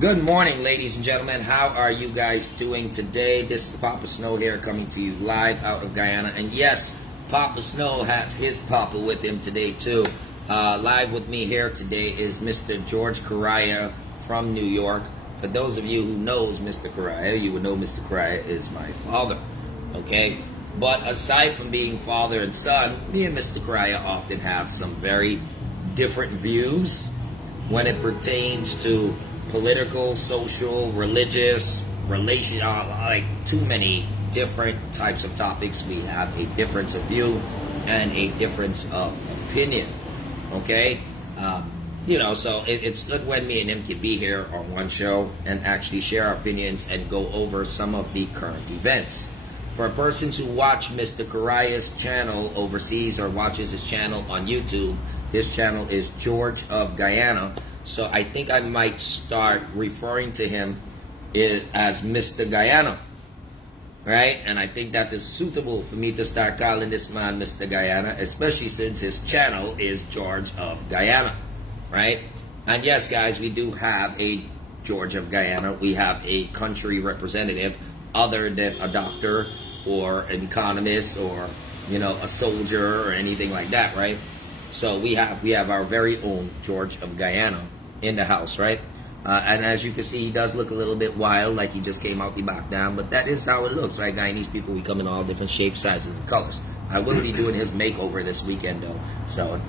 Good morning, ladies and gentlemen. How are you guys doing today? This is Papa Snow here, coming to you live out of Guyana. And yes, Papa Snow has his Papa with him today too. Live with me here today is Mr. George Correia from New York. For those of you who knows Mr. Correia, you would know Mr. Correia is my father. Okay? But aside from being father and son, me and Mr. Correia often have some very different views when it pertains to political, social, religious, like too many different types of topics. We have a difference of view and a difference of opinion. Okay? So it's good when me and him can be here on one show and actually share our opinions and go over some of the current events. For persons who watch Mr. Correia's channel overseas or watches his channel on YouTube, his channel is George of Guyana. So I think I might start referring to him as Mr. Guyana, right? And I think that is suitable for me to start calling this man Mr. Guyana, especially since his channel is George of Guyana, right? And yes, guys, we do have a George of Guyana. We have a country representative other than a doctor or an economist or, a soldier or anything like that, right? So we have our very own George of Guyana in the house, right? And as you can see, he does look a little bit wild, like he just came out the back down, but that is how it looks, right? Guyanese people, we come in all different shapes, sizes, and colors. I will be doing his makeover this weekend, though. So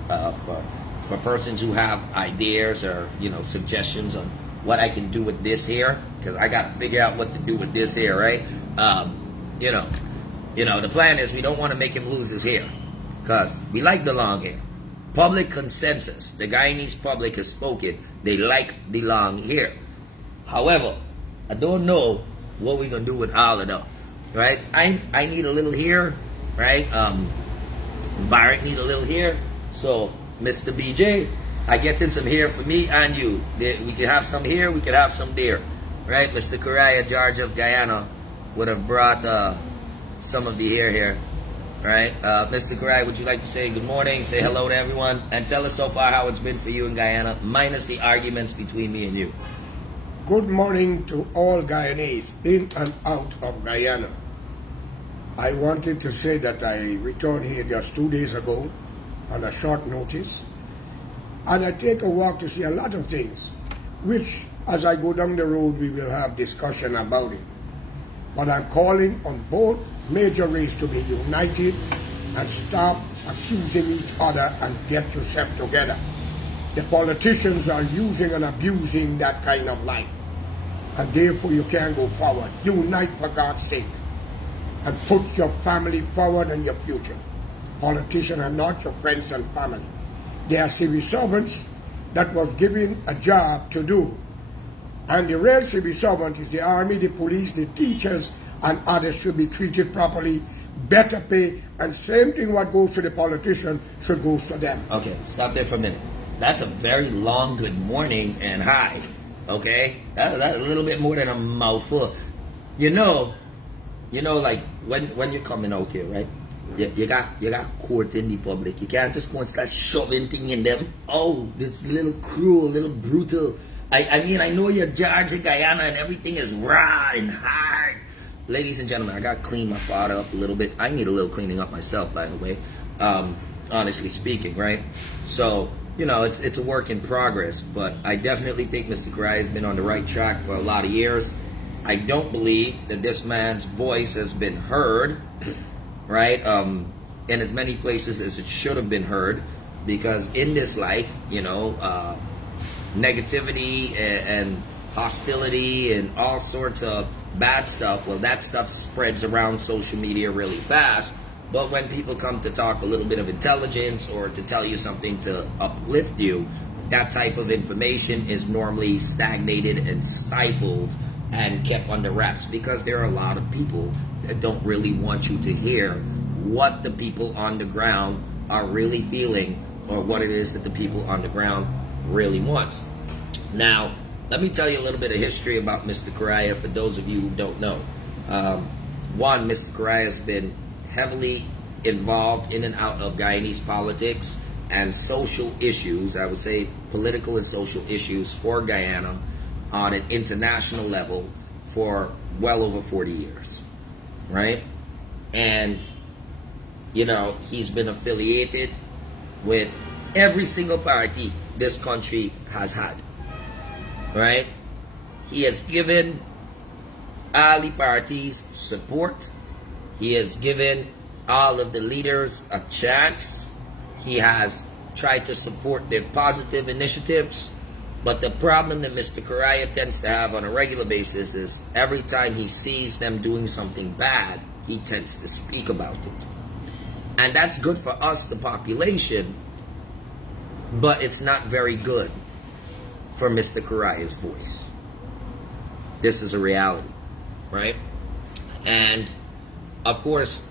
for persons who have ideas or, suggestions on what I can do with this hair, because I got to figure out what to do with this hair, right? The plan is we don't want to make him lose his hair, because we like the long hair. Public consensus, the Guyanese public has spoken, they like the long hair. However, I don't know what we're going to do with all of them, right? I need a little hair, right? Barrett need a little hair. So, Mr. BJ, I get in some hair for me and you. We can have some here, we can have some there, right? Mr. Correia, George of Guyana, would have brought some of the hair here. Right, Mr. Correia, would you like to say good morning, say hello to everyone, and tell us so far how it's been for you in Guyana, minus the arguments between me and you? Good morning to all Guyanese in and out of Guyana. I wanted to say that I returned here just 2 days ago on a short notice, and I take a walk to see a lot of things, which as I go down the road we will have discussion about it. But I'm calling on both major race to be united and stop accusing each other and get yourself together. The politicians are using and abusing that kind of life, and therefore you can't go forward. Unite for God's sake and put your family forward and your future. Politicians are not your friends and family. They are civil servants that was given a job to do. And the real civil servant is the army, the police, the teachers, and others should be treated properly, better pay, and same thing what goes to the politician should go to them. Okay, stop there for a minute. That's a very long good morning and hi, okay? That's a little bit more than a mouthful. Like when you're coming out here, right? You got court in the public. You can't just go and start shoving things in them. Oh, this little cruel, little brutal. I know you're George of Guyana and everything is raw and hard. Ladies and gentlemen, I got to clean my father up a little bit. I need a little cleaning up myself, by the way, honestly speaking, right? So, it's a work in progress, but I definitely think Mr. Correia has been on the right track for a lot of years. I don't believe that this man's voice has been heard, right, in as many places as it should have been heard, because in this life, negativity and hostility and all sorts of bad stuff, well, that stuff spreads around social media really fast. But when people come to talk a little bit of intelligence or to tell you something to uplift you, that type of information is normally stagnated and stifled and kept under wraps, because there are a lot of people that don't really want you to hear what the people on the ground are really feeling or what it is that the people on the ground really wants. Now, let me tell you a little bit of history about Mr. Correia for those of you who don't know. One, Mr. Correia has been heavily involved in and out of Guyanese politics and social issues, I would say political and social issues for Guyana on an international level for well over 40 years, right? And, you know, he's been affiliated with every single party this country has had, right? He has given all the parties support. He has given all of the leaders a chance. He has tried to support their positive initiatives. But the problem that Mr. Correia tends to have on a regular basis is every time he sees them doing something bad, he tends to speak about it. And that's good for us, the population, but it's not very good for Mr. Correia's voice. This is a reality, right? And of course,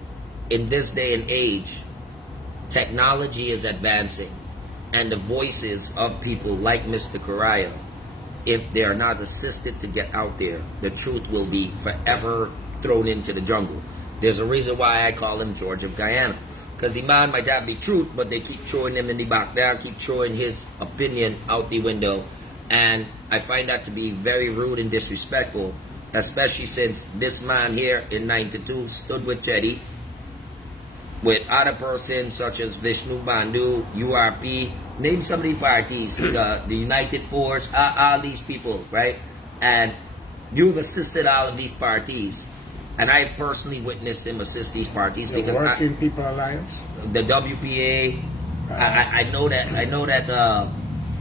in this day and age, technology is advancing, and the voices of people like Mr. Correia, if they are not assisted to get out there, the truth will be forever thrown into the jungle. There's a reason why I call him George of Guyana, because the man might have the truth, but they keep throwing him in the back down, keep throwing his opinion out the window, and I find that to be very rude and disrespectful, especially since this man here in 92 stood with Teddy, with other persons such as Vishnu Bandhu, URP, name some of the parties, the United Force, all these people, right? And you've assisted all of these parties, and I personally witnessed him assist these parties The because Working People Alliance? the WPA, I know that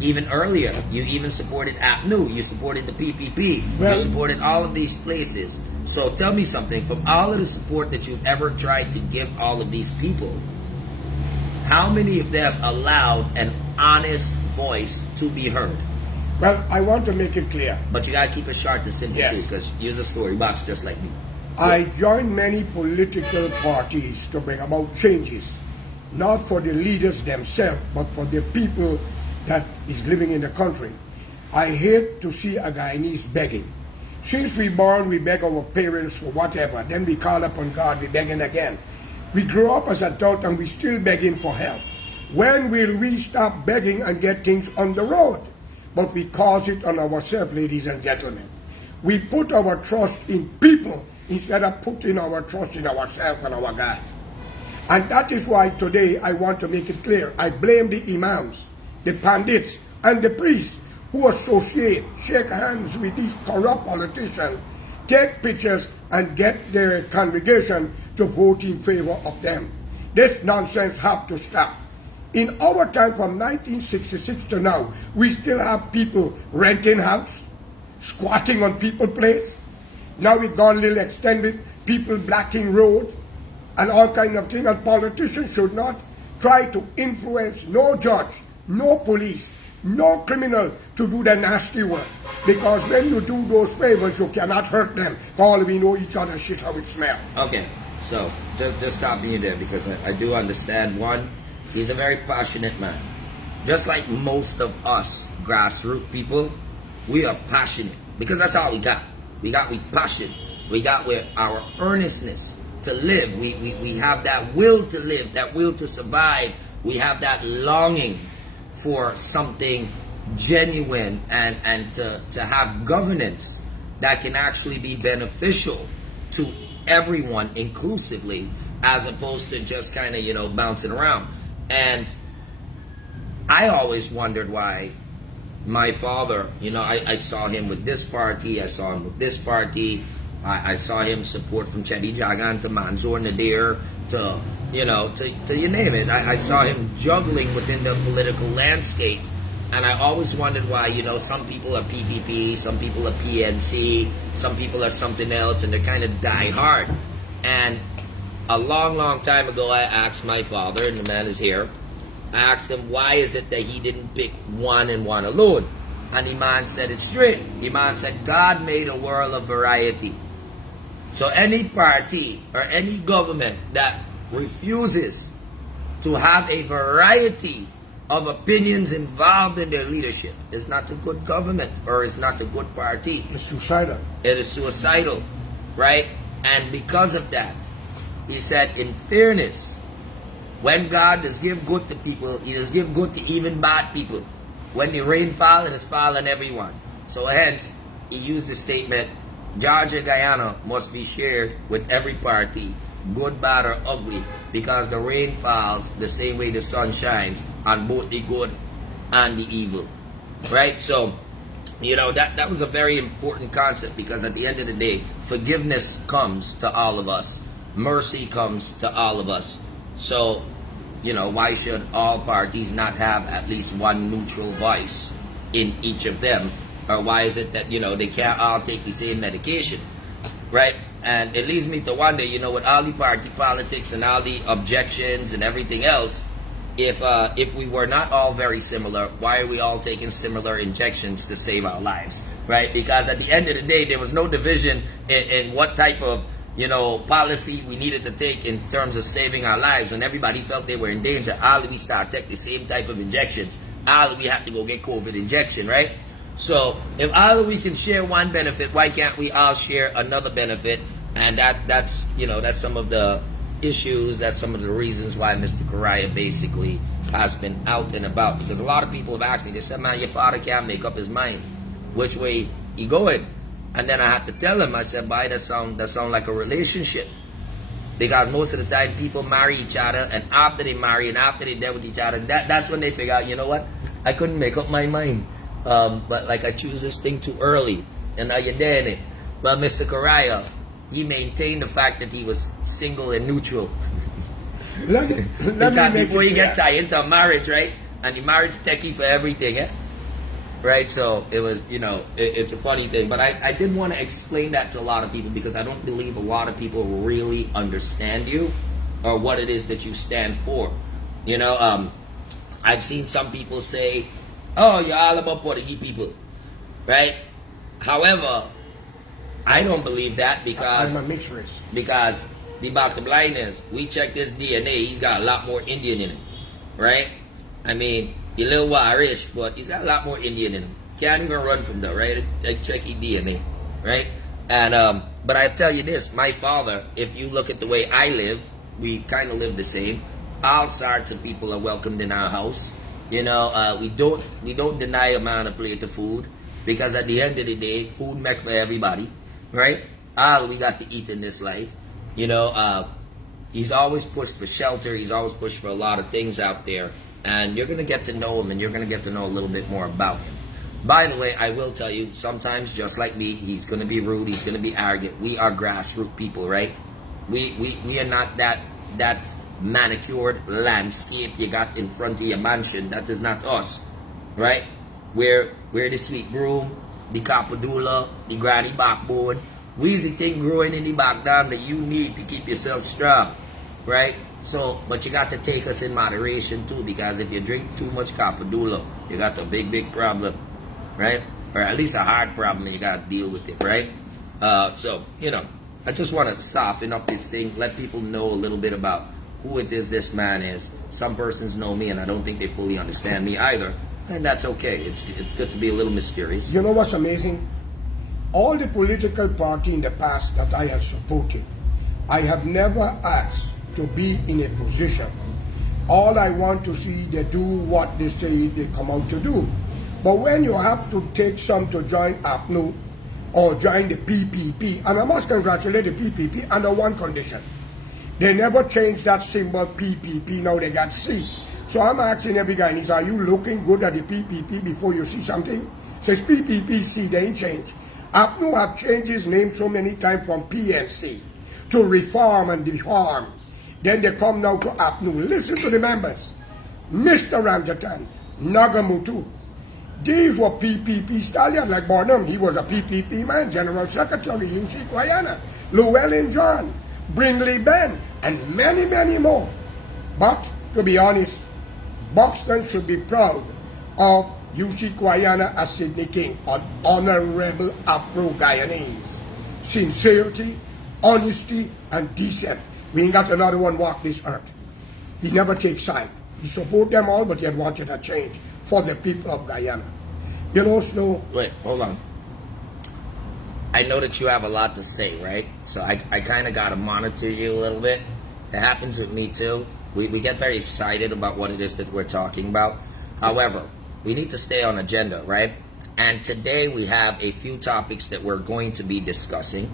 even earlier, you even supported APNU, you supported the PPP, Well, you supported all of these places. So tell me something, from all of the support that you've ever tried to give all of these people, how many of them allowed an honest voice to be heard? Well, I want to make it clear. But you gotta keep it short and simple Yes. too, because you're a story box just like me. I joined many political parties to bring about changes, not for the leaders themselves, but for the people that is living in the country. I hate to see a Guyanese begging. Since we born, we beg our parents for whatever. Then we call upon God, we begging again. We grow up as adults and we still begging for help. When will we stop begging and get things on the road? But we cause it on ourselves, ladies and gentlemen. We put our trust in people instead of putting our trust in ourselves and our God. And that is why today I want to make it clear. I blame the imams, the pandits, and the priests who associate, shake hands with these corrupt politicians, take pictures, and get their congregation to vote in favor of them. This nonsense has to stop. In our time from 1966 to now, we still have people renting house, squatting on people's place. Now we've gone a little extended, people blocking road, and all kind of things. And politicians should not try to influence no judge, no police, no criminal to do the nasty work. Because when you do those favors, you cannot hurt them. All we know each other shit how it smells. Okay, so just stopping you there because I do understand. One, he's a very passionate man. Just like most of us grassroots people, we are passionate because that's all we got. We got with passion. We got with our earnestness to live. We have that will to live, that will to survive. We have that longing for something genuine and to have governance that can actually be beneficial to everyone inclusively, as opposed to just kind of, bouncing around. And I always wondered why my father, I saw him with this party, I saw him with this party, I saw him support from Chedi Jagan to Manzoor Nadir to you name it. I saw him juggling within the political landscape. And I always wondered why, some people are PPP, some people are PNC, some people are something else, and they're kind of die hard. And a long, long time ago, I asked my father, and the man is here, I asked him, why is it that he didn't pick one and one alone? And the man said it straight. The man said, God made a world of variety. So any party or any government that refuses to have a variety of opinions involved in their leadership is not a good government or is not a good party. It's suicidal. It is suicidal, right? And because of that, he said, in fairness, when God does give good to people, he does give good to even bad people. When the rain fall, it is fall on everyone. So hence, he used the statement, Georgia, Guyana must be shared with every party, good, bad, or ugly, because the rain falls the same way the sun shines on both the good and the evil. Right? So, that was a very important concept, because at the end of the day, forgiveness comes to all of us. Mercy comes to all of us. So, why should all parties not have at least one neutral voice in each of them? Or why is it that, they can't all take the same medication? Right? And it leads me to wonder, with all the party politics and all the objections and everything else, if we were not all very similar, why are we all taking similar injections to save our lives? Right? Because at the end of the day, there was no division in what type of policy we needed to take in terms of saving our lives. When everybody felt they were in danger, all of we started taking the same type of injections. All of we had to go get COVID injection, right? So if all of we can share one benefit, why can't we all share another benefit? And that's some of the issues, that's some of the reasons why Mr. Correia basically has been out and about. Because a lot of people have asked me, they said, man, your father can't make up his mind which way he going. And then I had to tell him, I said, boy, that sound like a relationship. Because most of the time people marry each other, and after they marry and after they're done with each other, that's when they figure out, you know what, I couldn't make up my mind. But like I choose this thing too early, and now you're dead in it. Well, Mr. Correia, he maintained the fact that he was single and neutral. Because before you get tied into a marriage, right? And the marriage techie for everything, eh? Right? So it was, it's a funny thing. But I did want to explain that to a lot of people, because I don't believe a lot of people really understand you or what it is that you stand for. I've seen some people say, oh, you're all about Puerto Rican people, right? However, I don't believe that, because I'm a mixed race. Because the bottom line is, we checked his DNA, he's got a lot more Indian in him, right? I mean, he's a little Irish, but he's got a lot more Indian in him. Can't even run from that, right? Like, check his DNA, right? And but I tell you this, my father, if you look at the way I live, we kind of live the same. All sorts of people are welcomed in our house. We don't deny a man a plate of food, because at the end of the day, food makes for everybody, right? All we got to eat in this life. He's always pushed for shelter. He's always pushed for a lot of things out there. And you're going to get to know him, and you're going to get to know a little bit more about him. By the way, I will tell you, sometimes, just like me, he's going to be rude. He's going to be arrogant. We are grassroots people, right? We are not that manicured landscape you got in front of your mansion. That is not us, right? We're the sweet broom, the capadula, the granny backbone. We the thing growing in the background that you need to keep yourself strong, right? So, but you got to take us in moderation too, because if you drink too much capadula, you got a big problem, right? Or at least a hard problem, and you got to deal with it, right? So, I just want to soften up this thing, let people know a little bit about who it is this man is. Some persons know me, and I don't think they fully understand me either, and that's okay. It's good to be a little mysterious. You know what's amazing? All the political party in the past that I have supported, I have never asked to be in a position. All I want to see, they do what they say they come out to do. But when you have to take some to join APNU or join the PPP, and I must congratulate the PPP under one condition. They never changed that symbol PPP, now they got C. So I'm asking every Guyanese, are you looking good at the PPP before you see something? Says PPPC, they ain't changed. APNU have changed his name so many times from PNC to reform and deform. Then they come now to APNU. Listen to the members. Mr. Ramjatan, Nagamutu. These were PPP stallions like Bonham. He was a PPP man, General Secretary, UC Guyana, Llewellyn John, Bringley Ben, and many, many more. But, to be honest, Buxton should be proud of UC Guyana as Sydney King, an honorable Afro-Guyanese. Sincerity, honesty, and decent. We ain't got another one walk this earth. He never takes side. He support them all, but he had wanted a change for the people of Guyana. Snow. Wait, hold on. I know that you have a lot to say, right? So I kind of got to monitor you a little bit. It happens with me too. We get very excited about what it is that we're talking about. However, we need to stay on agenda, right? And today we have a few topics that we're going to be discussing,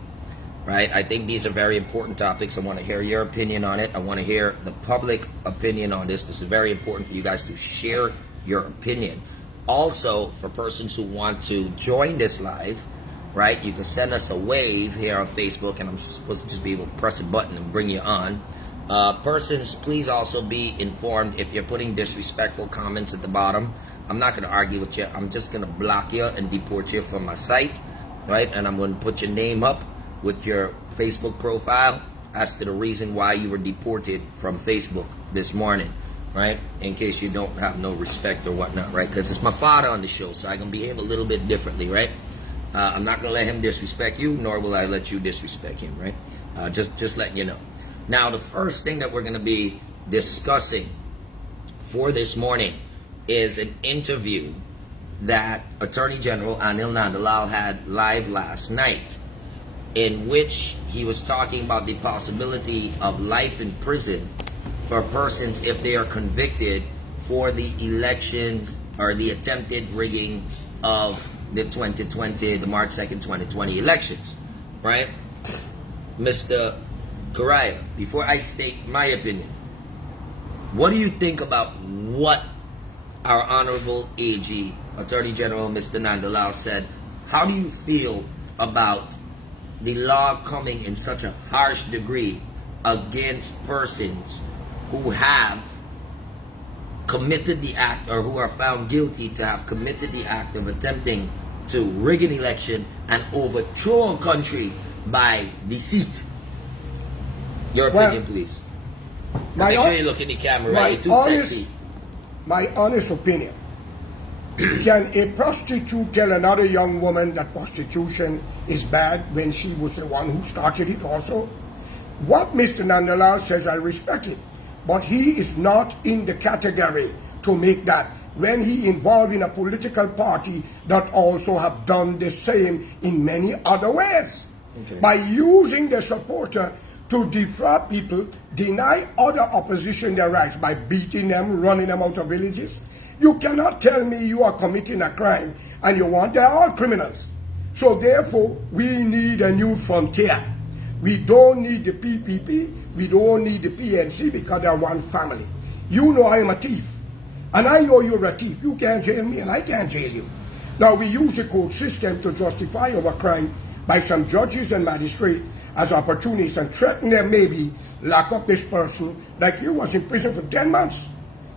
right? I think these are very important topics. I want to hear your opinion on it. I want to hear the public opinion on this. This is very important for you guys to share your opinion. Also, for persons who want to join this live, right, you can send us a wave here on Facebook, and I'm supposed to just be able to press a button and bring you on. Persons, please also be informed if you're putting disrespectful comments at the bottom. I'm not going to argue with you. I'm just going to block you and deport you from my site, right? And I'm going to put your name up with your Facebook profile as to the reason why you were deported from Facebook this morning, right? In case you don't have no respect or whatnot, right? Because it's my father on the show, so I can behave a little bit differently, right? I'm not going to let him disrespect you, nor will I let you disrespect him, right? Just letting you know. Now, the first thing that we're going to be discussing for this morning is an interview that Attorney General Anil Nandalal had live last night, in which he was talking about the possibility of life in prison for persons if they are convicted for the elections or the attempted rigging of the March 2nd, 2020 elections, right? Mr. Correia, before I state my opinion, what do you think about what our Honorable AG, Attorney General Mr. Nandalal, said? How do you feel about the law coming in such a harsh degree against persons who have committed the act, or who are found guilty to have committed the act of attempting to rig an election and overthrow a country by deceit? Your opinion, please. Make sure you look in the camera, right? You're too sexy. My honest opinion, can a prostitute tell another young woman that prostitution is bad when she was the one who started it also? What Mr. Nandalal says, I respect it, but he is not in the category to make that when he involved in a political party that also have done the same in many other ways. Okay. By using the supporter to defraud people, deny other opposition their rights by beating them, running them out of villages. You cannot tell me you are committing a crime and you want, they're all criminals. So therefore, we need a new frontier. We don't need the PPP, we don't need the PNC because they're one family. You know I'm a thief, and I know you're a thief. You can't jail me and I can't jail you. Now we use the court system to justify our crime by some judges and magistrates as opportunists and threaten them, maybe lock up this person like you was in prison for 10 months.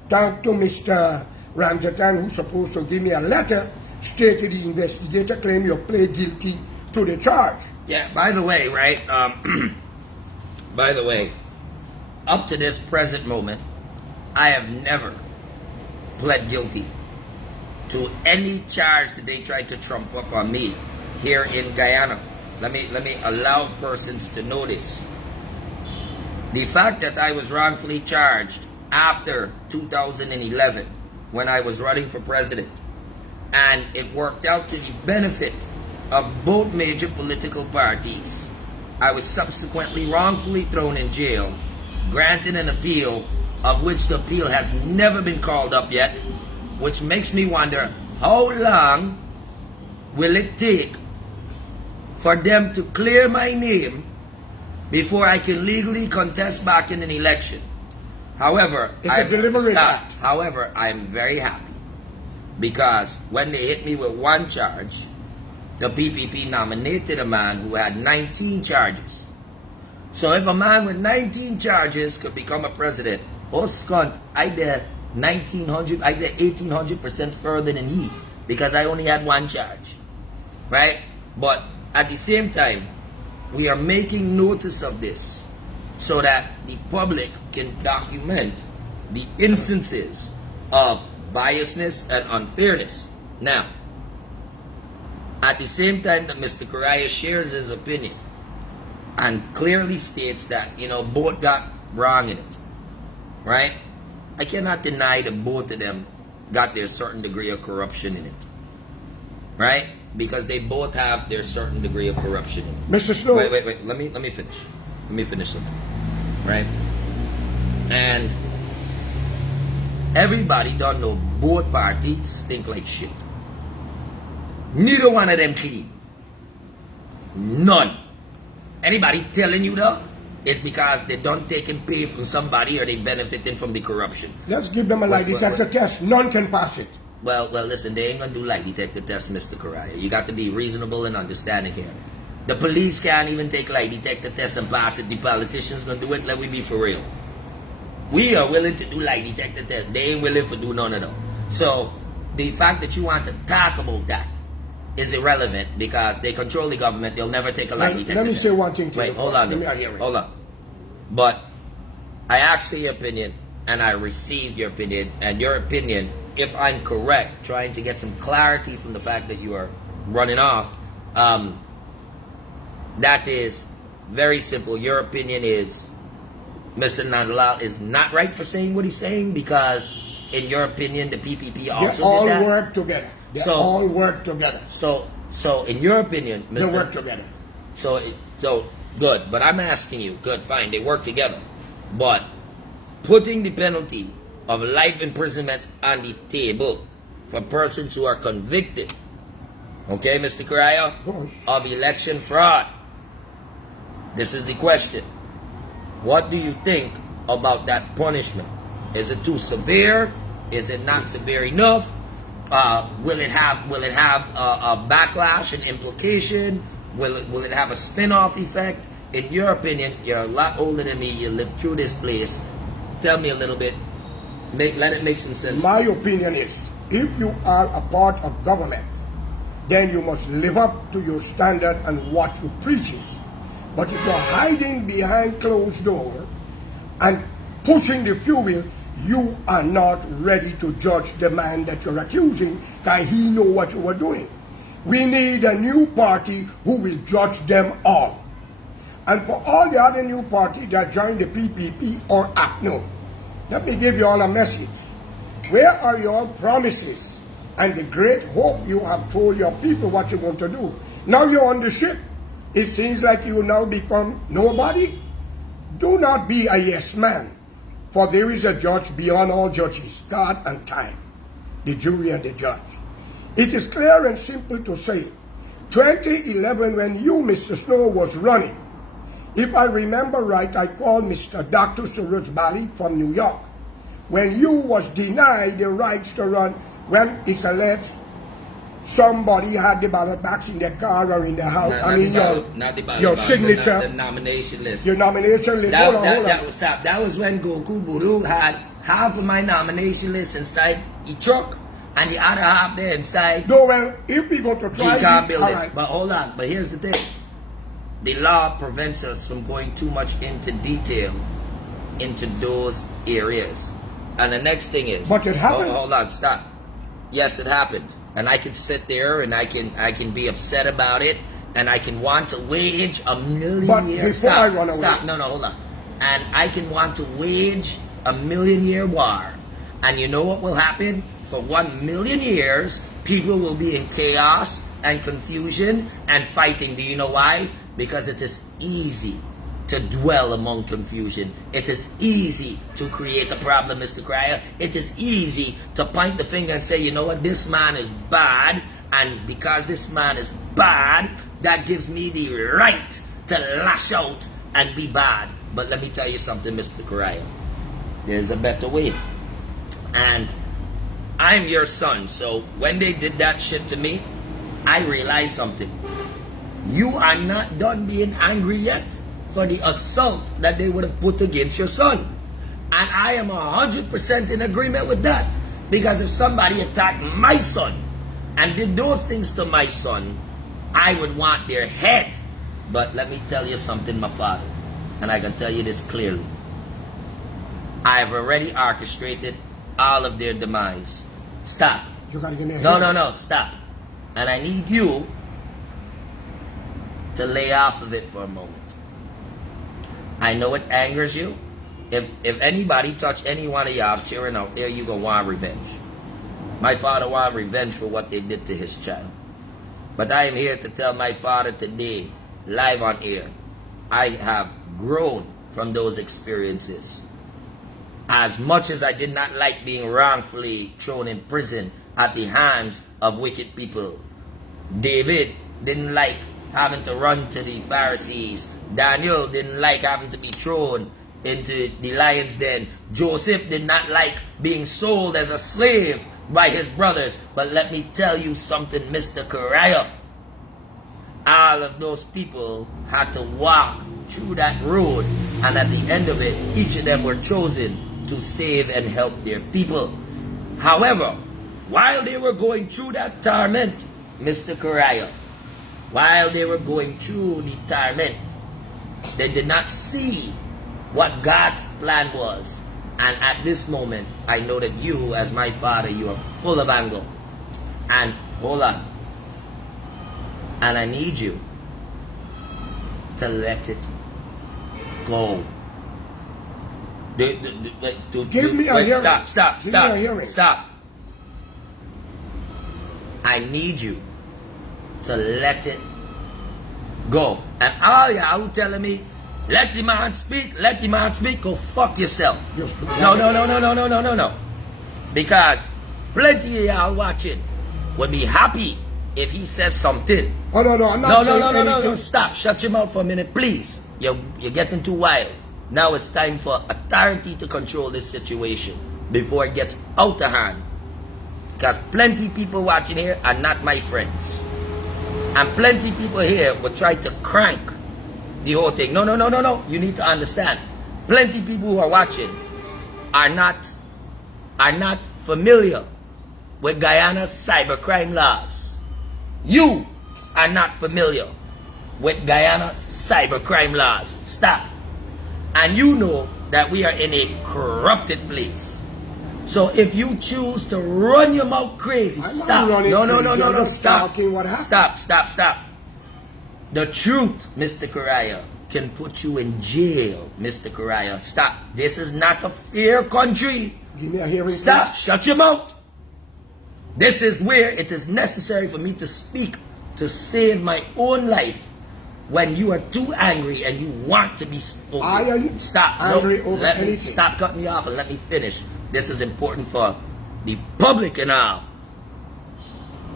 Thank to Mr. Ramjatan, who's supposed to give me a letter stated the investigator claimed you plead guilty to the charge. Yeah, by the way, right, by the way, up to this present moment, I have never pled guilty to any charge that they tried to trump up on me here in Guyana. Let me allow persons to notice the fact that I was wrongfully charged after 2011 when I was running for president, and it worked out to the benefit of both major political parties. I was subsequently wrongfully thrown in jail, granted an appeal, of which the appeal has never been called up yet, which makes me wonder how long will it take for them to clear my name before I can legally contest back in an election. However, I'm very happy because when they hit me with one charge, the PPP nominated a man who had 19 charges. So if a man with 19 charges could become a president, oh skunt, I did 1800% further than he, because I only had one charge, right? But at the same time, we are making notice of this so that the public can document the instances of biasness and unfairness. Now, at the same time that Mr. Correia shares his opinion and clearly states that, both got wrong in it, right? I cannot deny that both of them got their certain degree of corruption in it, right? Because they both have their certain degree of corruption in it. Mr. Snow. Wait. Let me finish. Let me finish something, right? And everybody don't know both parties stink like shit. Neither one of them clean. None. Anybody telling you though, it's because they don't take and pay from somebody or they benefiting from the corruption. Let's give them a lie detector test. None can pass it. Well, listen, they ain't gonna do lie detector tests, Mr. Correia. You got to be reasonable and understanding here. The police can't even take lie detector tests and pass it. The politicians gonna do it. Let me be for real. We are willing to do lie detector tests. They ain't willing to do none of them. So the fact that you want to talk about that is irrelevant because they control the government. They'll never take a lie detector Let me test. say one thing to you. Wait, hold on. Hold on. But I asked for your opinion and I received your opinion. And your opinion, if I'm correct, trying to get some clarity from the fact that you are running off, that is very simple. Your opinion is Mr. Nandalal is not right for saying what he's saying because, in your opinion, the PPP also They all did that. work together. They all work together. So in your opinion, Mr. They work together. So good. But I'm asking you, good, fine, they work together. But putting the penalty of life imprisonment on the table for persons who are convicted, okay, Mr. Correia, of election fraud. This is the question. What do you think about that punishment? Is it too severe? Is it not severe enough? Will it have a backlash, an implication? Will it have a spin-off effect? In your opinion, you're a lot older than me. You lived through this place. Tell me a little bit. Let it make some sense. My opinion is, if you are a part of government, then you must live up to your standard and what you preaches. But if you're hiding behind closed doors and pushing the fuel, you are not ready to judge the man that you're accusing because he know what you were doing. We need a new party who will judge them all. And for all the other new parties that join the PPP or ACNO, let me give you all a message. Where are your promises and the great hope you have told your people what you want to do? Now you're on the ship. It seems like you now become nobody. Do not be a yes man, for there is a judge beyond all judges, God and time, the jury and the judge. It is clear and simple to say, 2011 when you, Mr. Snow, was running, if I remember right, I called Mr. Dr. Suraj Bali from New York, when you was denied the rights to run, when it's alleged somebody had the ballot box in their car or in the house. Your signature. The nomination list. Your nomination list. Hold on. That was when Goku Buru had half of my nomination list inside the truck and the other half there inside. No, well, if we go to try, you can't build it. Right. But hold on. But here's the thing. The law prevents us from going too much into detail into those areas. And the next thing is, but it happened. Hold on, stop. Yes, it happened. And I can sit there and I can be upset about it and I can want to wage a million but years. Before I run away. Stop. No, hold on. And I can want to wage a 1,000,000-year war. And you know what will happen? For 1,000,000 years, people will be in chaos and confusion and fighting. Do you know why? Because it is easy to dwell among confusion. It is easy to create a problem, Mr. Correia. It is easy to point the finger and say, you know what, this man is bad, and because this man is bad, that gives me the right to lash out and be bad. But let me tell you something, Mr. Correia. There's a better way. And I'm your son, so when they did that shit to me, I realized something. You are not done being angry yet for the assault that they would have put against your son. And I am 100% in agreement with that. Because if somebody attacked my son and did those things to my son, I would want their head. But let me tell you something, my father, and I can tell you this clearly. I've already orchestrated all of their demise. Stop. You gotta give me a No, stop. And I need you to lay off of it for a moment. I know it angers you. If anybody touch any one of y'all cheering out there, you gonna want revenge. My father want revenge for what they did to his child. But I am here to tell my father today, live on air, I have grown from those experiences. As much as I did not like being wrongfully thrown in prison at the hands of wicked people, David didn't like having to run to the Pharisees. Daniel didn't like having to be thrown into the lion's den. Joseph did not like being sold as a slave by his brothers. But let me tell you something, Mr. Correia. All of those people had to walk through that road, and at the end of it, each of them were chosen to save and help their people. However, while they were going through that torment, Mr. Correia, while they were going through the torment, they did not see what God's plan was. And at this moment, I know that you, as my father, you are full of anger. And hold on. And I need you to let it go. Give me a hearing. Stop. I need you to let it go. And all y'all who telling me, let the man speak, go fuck yourself. No. Because plenty of y'all watching would be happy if he says something. Oh, no, I'm not saying anything. No, stop. Shut your mouth for a minute, please. You're getting too wild. Now it's time for authority to control this situation before it gets out of hand. Because plenty people watching here are not my friends. And plenty people here will try to crank the whole thing. No. You need to understand. Plenty people who are watching are not familiar with Guyana's cybercrime laws. You are not familiar with Guyana cybercrime laws. Stop. And you know that we are in a corrupted place. So if you choose to run your mouth crazy, stop. No. Stop. Stop. The truth, Mr. Correia, can put you in jail, Mr. Correia. Stop. This is not a fair country. Give me a hearing. Stop. Shut your mouth. This is where it is necessary for me to speak to save my own life when you are too angry and you want to be spoken. Stop. Angry over anything. Stop cutting me off and let me finish. This is important for the public and all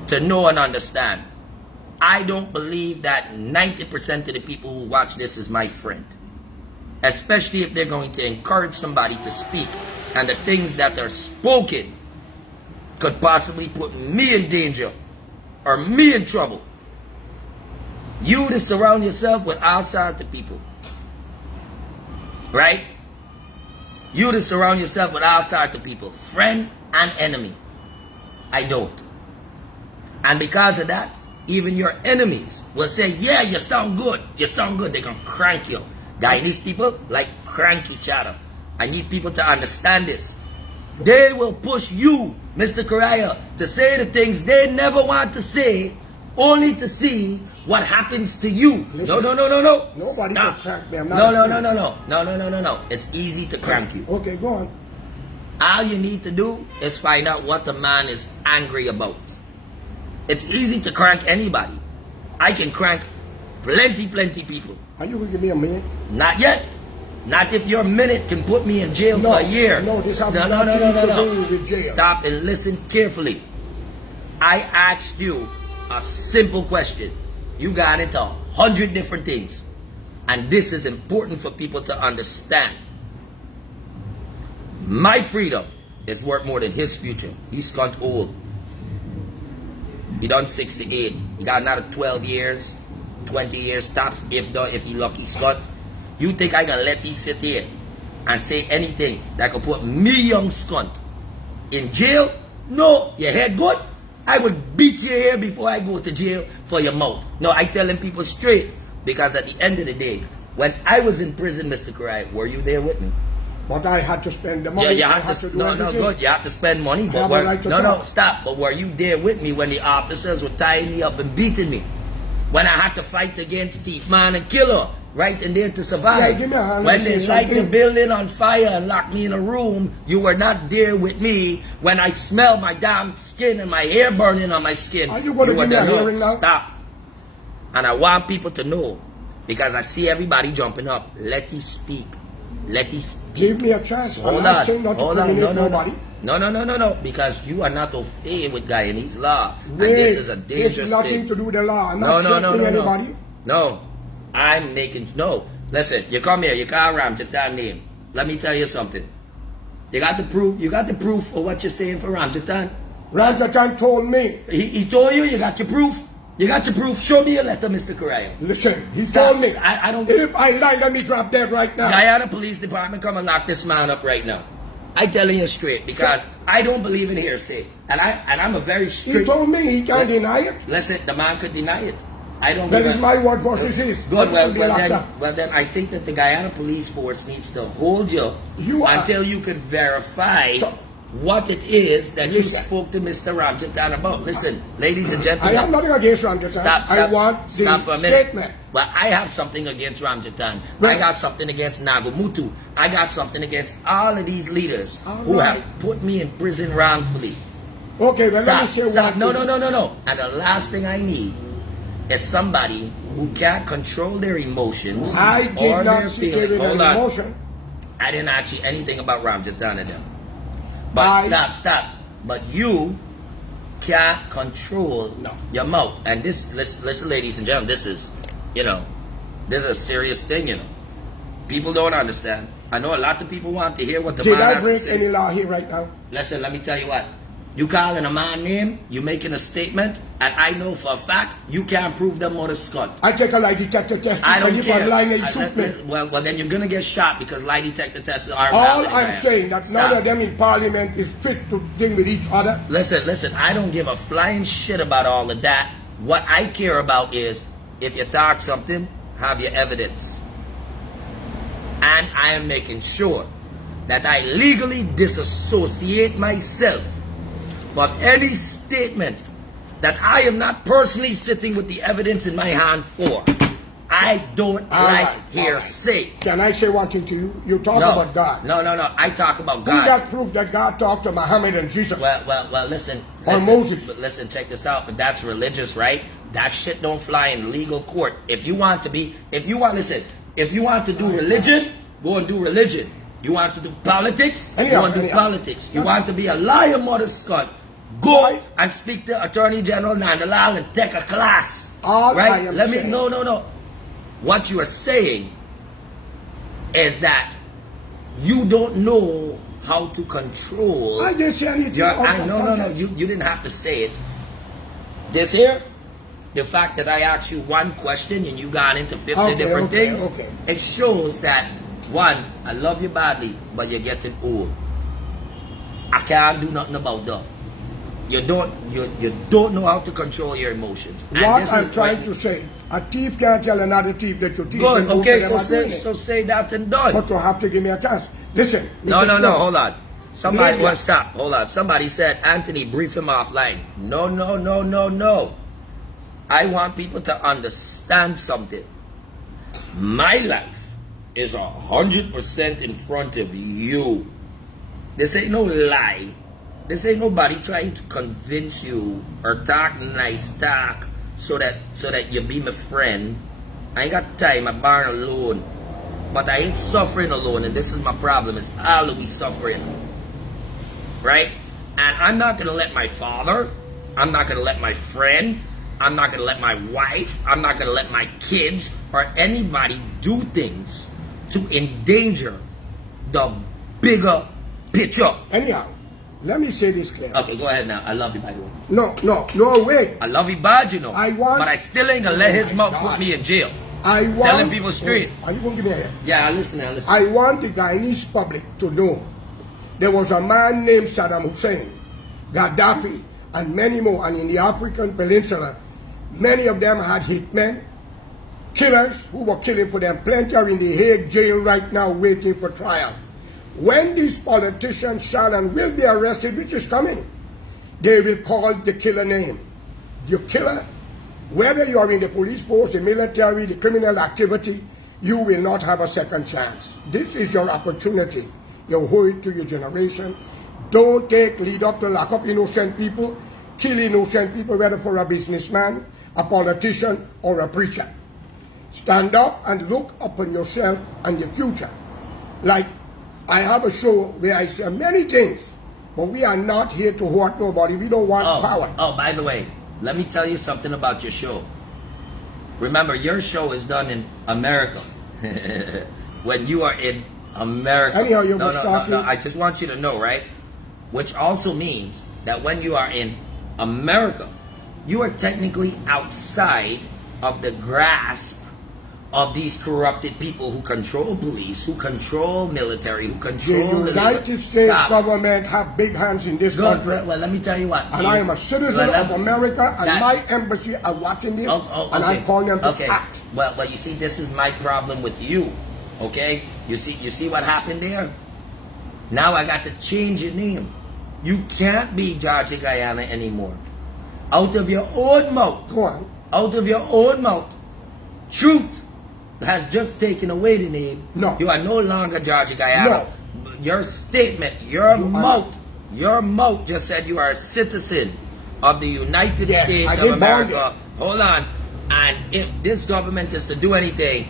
to know and understand. I don't believe that 90% of the people who watch this is my friend. Especially if they're going to encourage somebody to speak and the things that are spoken could possibly put me in danger or me in trouble. You to surround yourself with all sorts of people. Right? You to surround yourself with all sorts of people. Friend and enemy. I don't. And because of that, even your enemies will say, yeah, you sound good. You sound good. They can crank you. Guyanese people like crank each other. I need people to understand this. They will push you, Mr. Correia, to say the things they never want to say, only to see what happens to you. Listen, No. Nobody can crank me. I'm not No. It's easy to crank you. Okay, go on. All you need to do is find out what the man is angry about. It's easy to crank anybody. I can crank plenty people. Are you going to give me a minute? Not yet. Not if your minute can put me in jail for a year. No, this has nothing to do with jail. Stop and listen carefully. I asked you a simple question. You got into 100 different things. And this is important for people to understand. My freedom is worth more than his future. He's got old. He done 68. He got another 12 years, 20 years tops if he lucky Scott. You think I gonna let he sit here and say anything that could put me, young scunt, in jail? No. Your head good? I would beat your hair before I go to jail for your mouth. No, I telling people straight, because at the end of the day, when I was in prison, Mr. Correia, were you there with me? But I had to spend the money. Yeah, no, good. You have to spend money. But stop. But were you there with me when the officers were tying me up and beating me? When I had to fight against thief, man, and killer, right in there to survive. Yeah, give me a hand. When they light the building on fire and locked me in a room, you were not there with me. When I smelled my damn skin and my hair burning on my skin, are you going to give me a hearing now? Stop. And I want people to know, because I see everybody jumping up. Let me speak. Let me speak. Give me a chance. Hold I'm not saying not to on. nobody. No. Because you are not okay with Guyanese law. Wait, And this is a dangerous it's nothing thing. to do with the law. I'm No, not no, no, threatening no, anybody. no. I'm making no. Listen, you come here, you call Ramjatan name. Let me tell you something. You got the proof. You got the proof of what you're saying for Ramjatan. Ramjatan told me. He told you. You got your proof. You got your proof. Show me your letter, Mr. Correia. Listen, he Stop. told me. I don't. If I lie, let me drop dead right now. Guyana Police Department, come and lock this man up right now. I telling you straight because I don't believe in hearsay, and I'm a very He strict. told me he can't deny it. Listen, the man could deny it. I don't. That give is a- my word versus his. Good. I will be locked up. Well, then I think that the Guyana Police Force needs to hold you, You are- until you could verify So- what it is that you Listen. spoke to Mr. Ramjatan about. Listen, ladies and I gentlemen. have nothing against Ramjatan. Stop. I want Stop for the a minute. statement. Well, I have something against Ramjatan. I Right. got something against Nagumutu. I got something against all of these leaders All who right. have put me in prison wrongfully. Okay, well, let me Stop. say Stop. one No, thing. no. And the last thing I need is somebody who can't control their emotions I or did not their see feelings. it Hold an on. emotion. I didn't ask you anything about Ramjatan and them. But stop. But you can't control No. your mouth. And this, listen, ladies and gentlemen, this is, this is a serious thing, People don't understand. I know a lot of people want to hear what the Did man I has break to say. any law here right now? Listen, let me tell you what. You calling a man name, you making a statement, and I know for a fact you can't prove them on a scut. I take a lie detector test. I don't and if care. I'm lying, they shoot me. Well, then you're gonna get shot because lie detector tests are All valid. I'm saying that none Stop. of them in parliament is fit to deal with each other. Listen, I don't give a flying shit about all of that. What I care about is if you talk something, have your evidence. And I am making sure that I legally disassociate myself from any statement that I am not personally sitting with the evidence in my hand for. I don't All like right, hearsay. Can I say one thing to you? You talk No, about God. no. I talk about Who God. got proof that God talked to Muhammad and Jesus? Well, listen. Or Moses. But listen, check this out. But that's religious, right? That shit don't fly in legal court. If you want to do religion, go and do religion. You want to do politics, go and do politics. You want to be a liar, mother scut, go and speak to Attorney General Nandalal and take a class. All I Right? am Let me, saying- no. What you are saying is that you don't know how to control. I didn't say anything. No. You didn't have to say it. This here, the fact that I asked you one question and you got into 50 different things, it shows that, one, I love you badly, but you're getting old. I can't do nothing about that. You don't know how to control your emotions. And What this I'm is trying to say, a thief can't tell another thief that your thief Good. can go Okay, to them so and do it. say that and done. But you have to give me a chance. Listen. No, Mr. Snow, hold on. Somebody, Lydia. well, stop. Hold on. Somebody said, Anthony, brief him offline. No. I want people to understand something. My life is 100% in front of you. This ain't no lie. This ain't nobody trying to convince you or talk nice talk so that you be my friend. I ain't got time. I'm born alone. But I ain't suffering alone, and this is my problem. It's all of we suffering. Right? And I'm not going to let my father, I'm not going to let my friend, I'm not going to let my wife, I'm not going to let my kids or anybody do things to endanger the bigger picture. Anyhow, let me say this clearly. Okay, go ahead now. I love you, by the way. No, wait. I love you bad, I want- but I still ain't going to let his my mouth put God. me in jail. I want... Telling people straight. Are you going to give me a hand? Yeah, I listen. I want the Guyanese public to know there was a man named Saddam Hussein, Gaddafi, and many more. And in the African peninsula, many of them had hitmen, killers who were killing for them. Plenty are in the Hague jail right now waiting for trial. When these politicians shall and will be arrested, which is coming, they will call the killer name. The killer, whether you are in the police force, the military, the criminal activity, you will not have a second chance. This is your opportunity. You owe it to your generation. Don't take lead up to lock up innocent people, kill innocent people, whether for a businessman, a politician, or a preacher. Stand up and look upon yourself and the future. Like, I have a show where I say many things But we are not here to hurt nobody. We don't want power. Oh, by the way, let me tell you something about your show. Remember, your show is done in America. When you are in America. Anyhow, you no, was no, talking. no, I just want you to know, right? Which also means that when you are in America, you are technically outside of the grasp of these corrupted people who control police, who control military, who control The United States Stop. government have big hands in this Good. country. Well, let me tell you what. And I am a citizen of America, and That- my embassy are watching this, and I'm calling them to act. Well, you see, this is my problem with you. Okay? You see what happened there? Now I got to change your name. You can't be George of Guyana anymore. Out of your own mouth. Go on. Out of your own mouth. Truth has just taken away the name. No. You are no longer George of Guyana. No. Your statement, your mouth just said you are a citizen of the United Yes, States I of didn't bond America. Hold on. And if this government is to do anything,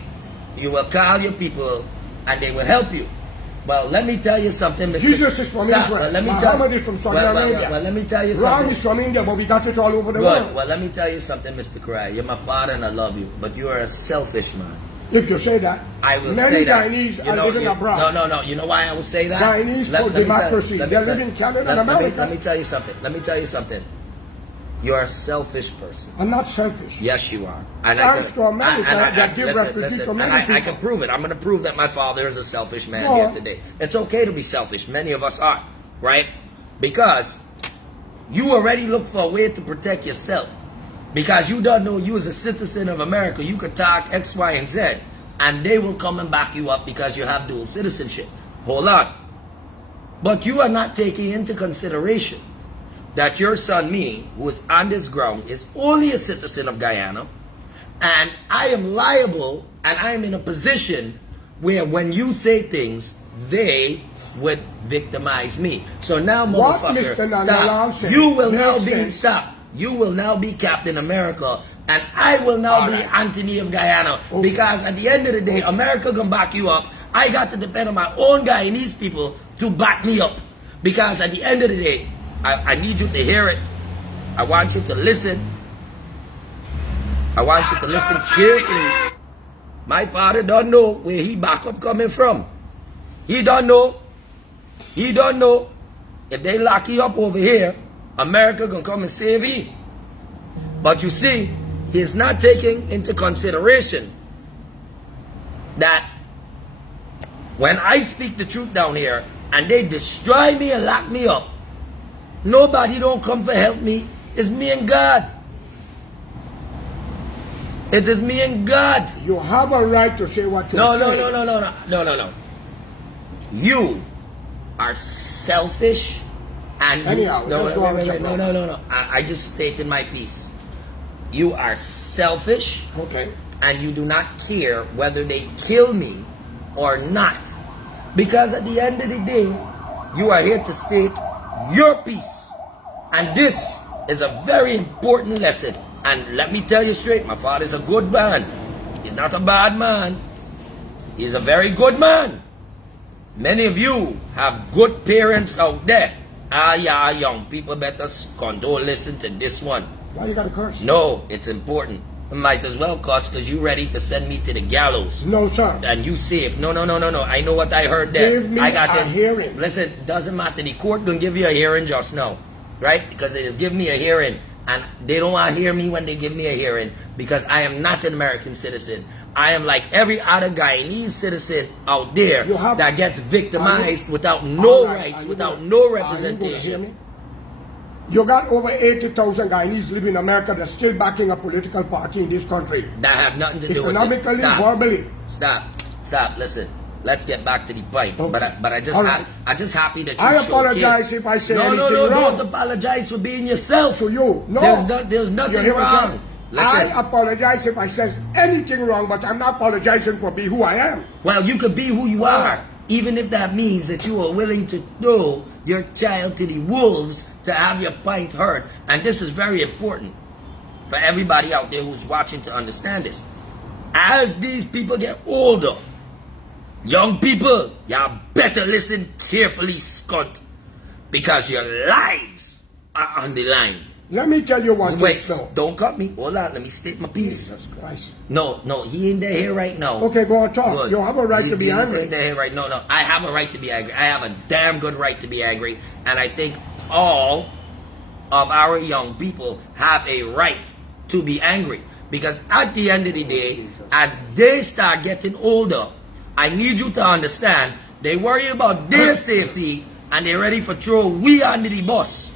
you will call your people and they will help you. Well, let me tell you something, Mr. Jesus is from Stop. Israel. Well, let me Muhammad tell is from Saudi well, Arabia. Well, let me tell you Ram something. is from India, but we got it all over the Good. world. Well, let me tell you something, Mr. Correia. You're my father and I love you, but you are a selfish man. If you say that, I will many say that. Guyanese are living abroad. No. You know why I will say that? Guyanese for democracy. They live in Canada and America. Let me tell you something. You're a selfish person. I'm not selfish. Yes, you are. And Thanks to America that give refugees to many I people. can prove it. I'm going to prove that my father is a selfish man Go here on. today. It's okay to be selfish. Many of us are, right? Because you already look for a way to protect yourself. Because you don't know you as a citizen of America, you could talk X, Y, and Z, and they will come and back you up because you have dual citizenship. Hold on. But you are not taking into consideration that your son, me, who is on this ground, is only a citizen of Guyana, and I am liable, and I am in a position where when you say things, they would victimize me. So now, What motherfucker, Mr. Nanalau stop. said You will now makes be, sense. stop. You will now be Captain America, and I will now All be right. Anthony of Guyana. Okay. Because at the end of the day, America can back you up. I got to depend on my own Guyanese people to back me up. Because at the end of the day, I need you to hear it. I want you to listen. I want you to listen carefully. My father don't know where he backup coming from. He don't know. He don't know. If they lock you up over here, America gonna come and save you. But you see, he's not taking into consideration that when I speak the truth down here and they destroy me and lock me up, nobody don't come for help me. It's me and God. It is me and God. You have a right to say what you No. say. You are selfish and you, Anyhow, no, let's go on with wait. your No. I just stated my piece. You are selfish Okay. and you do not care whether they kill me or not. Because at the end of the day, you are here to state your piece. And this is a very important lesson. And let me tell you straight, my father's a good man. He's not a bad man. He's a very good man. Many of you have good parents out there. Yeah, young people better don't listen to this one. Why you got to curse? No, it's important. Might as well, cause because you ready to send me to the gallows. No, sir. And you safe. No. I know what I heard there. Give me I got a this. hearing. Listen, doesn't matter. The court don't give you a hearing just now. Right? Because they just give me a hearing. And they don't want to hear me when they give me a hearing. Because I am not an American citizen. I am like every other Guyanese citizen out there that gets victimized without no rights, without no representation. You got over 80,000 Guyanese living in America that's still backing a political party in this country. That has nothing to do with it. Economically, verbally. Stop. Listen. Let's get back to the point. Okay. But I just I just happy that you I showcase. apologize if I say anything wrong. Don't apologize for being yourself. To you. No. There's You nothing hear what I'm wrong. saying? Listen. I apologize if I says anything wrong, but I'm not apologizing for being who I am. Well, you could be who you are, even if that means that you are willing to throw your child to the wolves to have your point heard. And this is very important for everybody out there who's watching to understand this. As these people get older, young people, y'all better listen carefully, scunt. because your lives are on the line. Let me tell you what Wait, is no. don't cut me. Hold on, let me state my piece. Jesus Christ. No, he ain't there here right now. Okay, go on, talk. Good. You have a right to be He's angry. ain't there here right now. No, I have a right to be angry. I have a damn good right to be angry. And I think all of our young people have a right to be angry. Because at the end of the day, as they start getting older, I need you to understand, they worry about their safety and they're ready for throw we under the bus.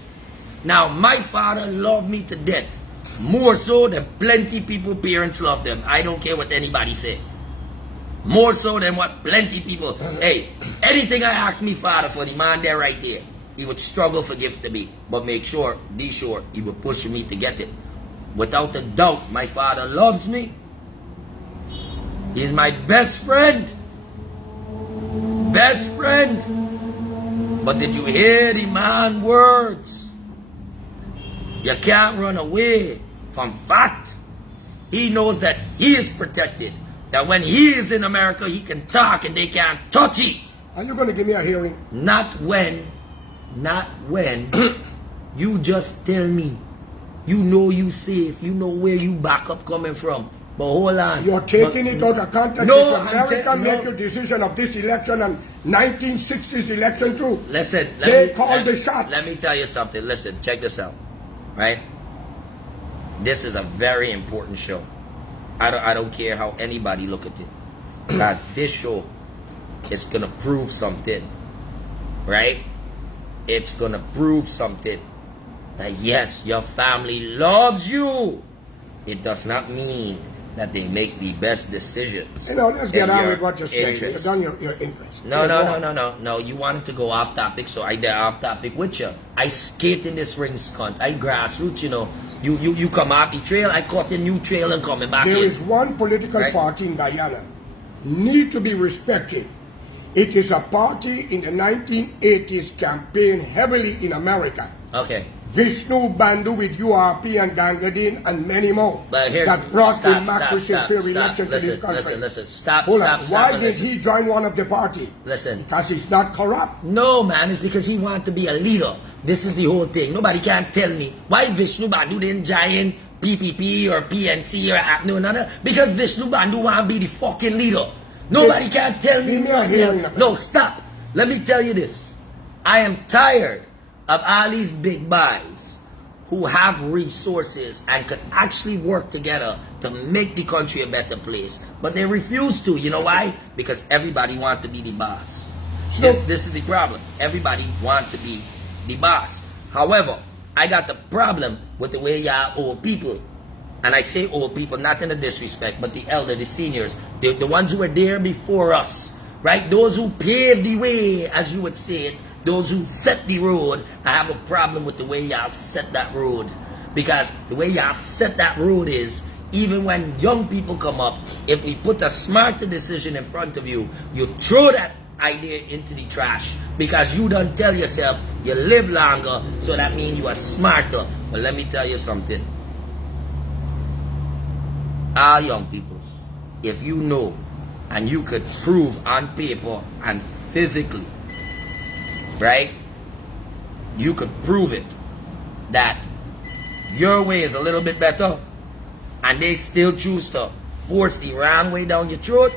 Now, my father loved me to death, more so than plenty people parents love them. I don't care what anybody say. More so than what plenty people. Hey, anything I ask me father for, the man there right there, he would struggle for gift to me, but be sure, he would push me to get it. Without a doubt, my father loves me. He's my best friend. Best friend. But did you hear the man words? You can't run away from fact. He knows that he is protected. That when he is in America, he can talk and they can't touch it. Are you going to give me a hearing? Not when you just tell me. You know you safe. You know where you back up coming from. But hold on. You're taking it out of context. No, America make a decision of this election and 1960s election too. Listen. They called the shot. Let me tell you something. Listen, check this out. Right? This is a very important show. I don't care how anybody look at it. Because this show is going to prove something. Right? It's going to prove something. That yes, your family loves you. It does not mean that they make the best decisions. You know, let's get on with what you're saying. Interest. You've done your interest. No. You wanted to go off topic, so I did off topic with you. I skate in this ring stunt. I grassroots, you know. You come off the trail, I caught a new trail and coming back There in. is one political Right? party in Guyana need to be respected. It is a party in the 1980s campaigned heavily in America. Okay. Vishnu Bandhu with URP and Gangadin and many more But here's, that brought stop, democracy and fair election to this country. Listen. Stop, Hold stop, on. stop. Why and did listen. he join one of the party? Listen. Because he's not corrupt. No, man, it's because he wanted to be a leader. This is the whole thing. Nobody can tell me why Vishnu Bandhu didn't join PPP or PNC or APNU or another. Because Vishnu Bandhu want to be the fucking leader. Nobody can tell me. Give me a hearing. No, stop. Let me tell you this. I am tired of all these big buys who have resources and could actually work together to make the country a better place. But they refuse to. You know why? Because everybody wants to be the boss. So- This is the problem. Everybody wants to be the boss. However, I got the problem with the way y'all old people, and I say old people not in a disrespect, but the elder, the seniors, the ones who were there before us, right? Those who paved the way, as you would say it, those who set the road. I have a problem with the way y'all set that road. Because the way y'all set that road is, even when young people come up, if we put a smarter decision in front of you, you throw that idea into the trash. Because you don't tell yourself you live longer, so that means you are smarter. But let me tell you something. Our young people, if you know, and you could prove on paper and physically, right? You could prove it that your way is a little bit better and they still choose to force the wrong way down your throat,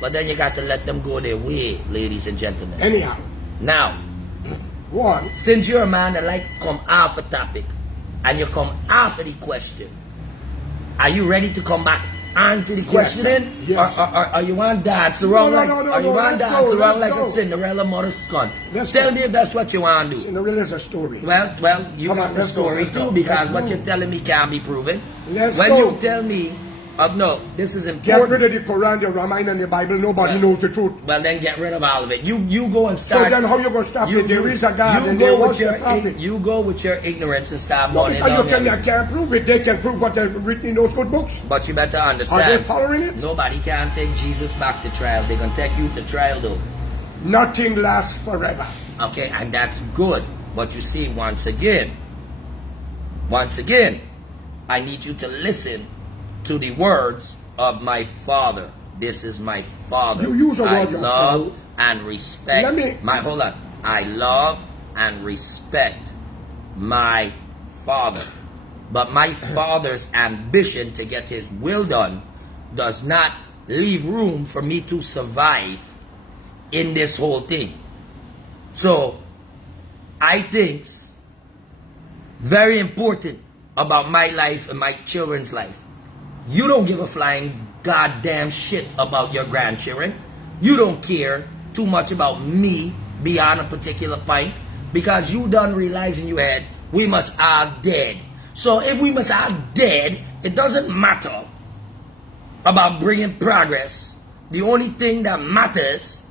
but then you got to let them go their way, ladies and gentlemen. Anyhow, Now, one, since you're a man that like come off a topic and you come after the question, are you ready to come back onto the questioning? Yes. Or you want to dance around like a Cinderella mother skunt? Tell me if that's what you want to do. Cinderella's a story. Well, you Come got on, the let's go, story let's too, go, because let's what go. you're telling me can be proven. Let's when go. you tell me, no, this is Get rid important. of the Quran, the Ramayana, and the Bible. Nobody knows the truth. Well, then get rid of all of it. You go and So start. then how you going to stop it? There is a God you and go there with was your the prophet. you go with your ignorance and stop No, running because you down tell me I there. can't prove it. They can prove what they've written in those good books. But you better Are they understand. following it? Nobody can take Jesus back to trial. They're gonna take you to trial though. Nothing lasts forever. Okay, and that's good. But you see, once again, I need you to listen to the words of my father. This is my father. You use a I word, love and respect Let me- hold on. I love and respect my father. But my father's ambition to get his will done does not leave room for me to survive in this whole thing. So, I think very important about my life and my children's life. You don't give a flying goddamn shit about your grandchildren. You don't care too much about me beyond a particular point, because you done realize in your head we must all dead. So if we must all dead, it doesn't matter about bringing progress. The only thing that matters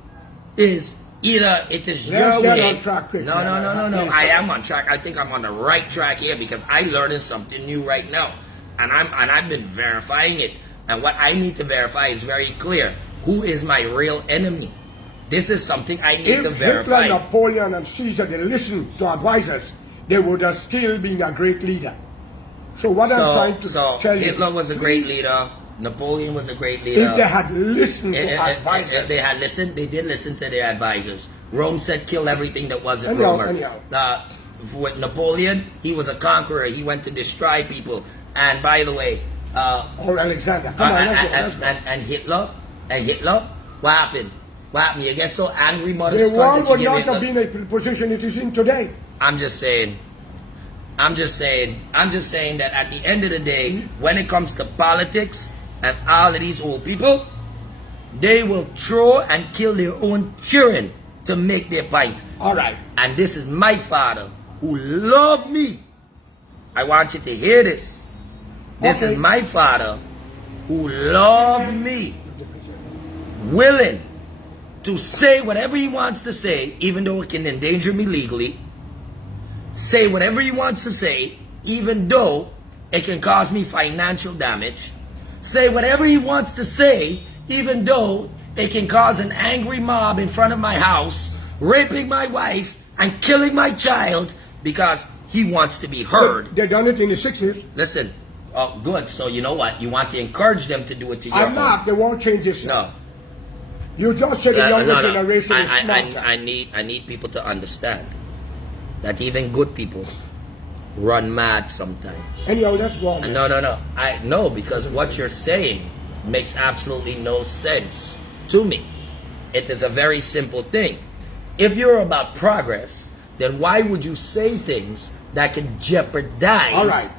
is either it is your way. No. I am on track. I think I'm on the right track here because I'm learning something new right now, and I've been verifying it. And what I need to verify is very clear. Who is my real enemy? This is something I need to verify. If Hitler, Napoleon, and Caesar they listened to advisors, they would have still been a great leader. So what I'm trying to tell you, Hitler was a great leader. Napoleon was a great leader. If they had listened to advisors. If they had listened, they did listen to their advisors. Rome said kill everything that wasn't Roman. With Napoleon, he was a conqueror. He went to destroy people. And by the way, or Alexander. Come on, let's go. And Hitler, what happened? What happened? You get so angry, mother. The world would not have been in the position it is in today. I'm just saying that at the end of the day, when it comes to politics and all of these old people, they will throw and kill their own children to make their point. All right. And this is my father who loved me. I want you to hear this. This is my father who loved me, willing to say whatever he wants to say, even though it can endanger me legally. Say whatever he wants to say, even though it can cause me financial damage. Say whatever he wants to say, even though it can cause an angry mob in front of my house, raping my wife and killing my child because he wants to be heard. They done it in the 60s. Listen, oh, good. So you know what? You want to encourage them to do it to you. I'm not. They won't change this. No. You just said the younger generation is smarter. I need people to understand that even good people run mad sometimes. Anyhow, that's wrong. No. I know, because what you're saying makes absolutely no sense to me. It is a very simple thing. If you're about progress, then why would you say things that can jeopardize? All right.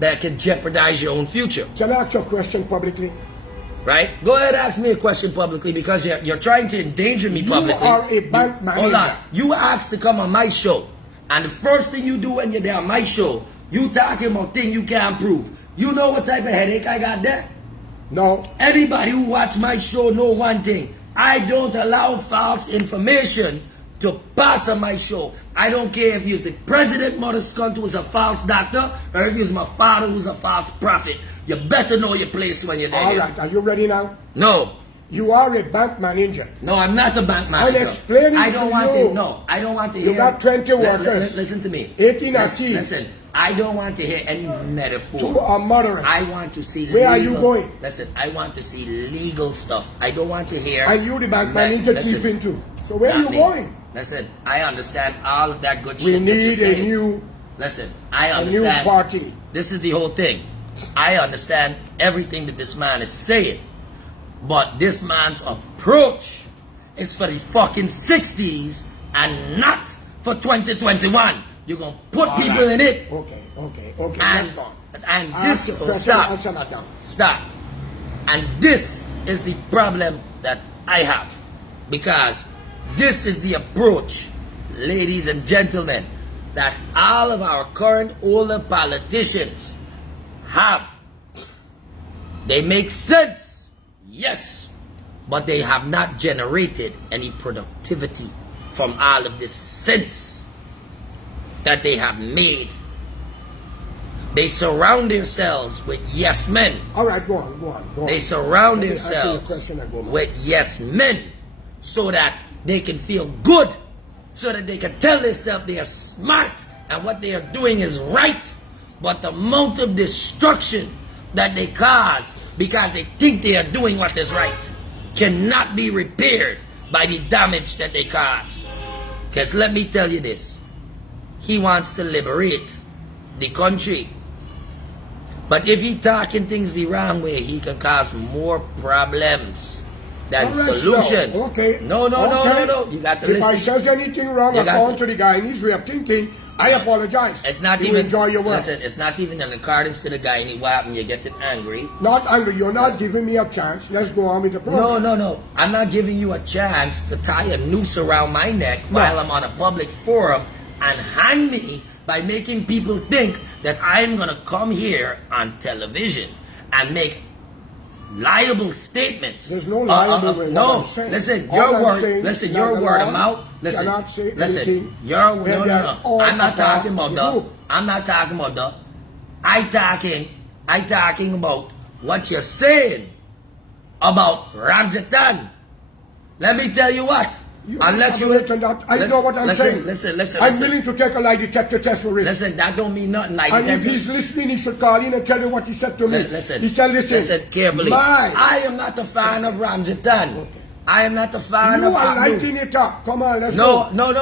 That can jeopardize your own future. Can I ask you a question publicly? Right? Go ahead, ask me a question publicly, because you're trying to endanger me publicly. You are a bank manager. Hold on. You asked to come on my show, and the first thing you do when you're there on my show, you talking about things you can't prove. You know what type of headache I got there? No. Anybody who watch my show know one thing. I don't allow false information to pass on my show. I don't care if you're the president, mother scunt, who's a false doctor, or if you're my father, who's a false prophet. You better know your place when you're there. All right. Are you ready now? No. You are a bank manager. No, I'm not a bank manager. I'm explaining I don't to want you. to. No, I don't want to You hear. got 20 workers. Listen to me. 18 are keys. Listen, I don't want to hear any metaphor. Two are murderers. I want to see. Where are you going? Listen, I want to see legal stuff. I don't want to hear. And you, the bank manager, chief into. So where are you going? Listen, I understand all of that good We shit. need a new. Listen, I A understand. new party. This is the whole thing. I understand everything that this man is saying. But this man's approach is for the fucking 60s and not for 2021. You're going to put All people right. in it. Okay. And this, stop. And this is the problem that I have. Because this is the approach, ladies and gentlemen, that all of our current older politicians have. They make sense, yes, but they have not generated any productivity from all of this sense that they have made. They surround themselves with yes men. All right, go on. They surround themselves with yes men so that they can feel good, so that they can tell themselves they are smart and what they are doing is right. But the amount of destruction that they cause because they think they are doing what is right cannot be repaired by the damage that they cause. Because let me tell you this, he wants to liberate the country. But if he talking things the wrong way, he can cause more problems than Alright, solutions. so, okay. No. You got to If I listen. says anything wrong according to the Guyanese way of thinking, I apologize. It's not you even. enjoy your work. Listen, it's not even in accordance to the guy. What happened? You're getting angry. Not angry. You're not giving me a chance. Let's go on with the program. No. I'm not giving you a chance to tie a noose around my neck while I'm on a public forum and hang me by making people think that I'm gonna come here on television and make liable statements. There's no liable in no. what I'm saying. Listen, All your I'm word. saying Listen, is your that the word law of mouth. Listen, cannot say listen. anything Your when no. they're all I'm not about talking about the the. group. I'm not talking about the. I talking about what you're saying about Ramjatan. Let me tell you what. Unless you I know what I'm saying. Listen. I'm willing to take a lie detector test for it. Listen, that don't mean nothing. Like And if he's listening, he should call in and tell you what he said to me. Listen. He said, listen carefully. I am not a fan of Ramjatan. Okay. I am not a fan You of are Abu. lighting it up. Come on, let's go. No.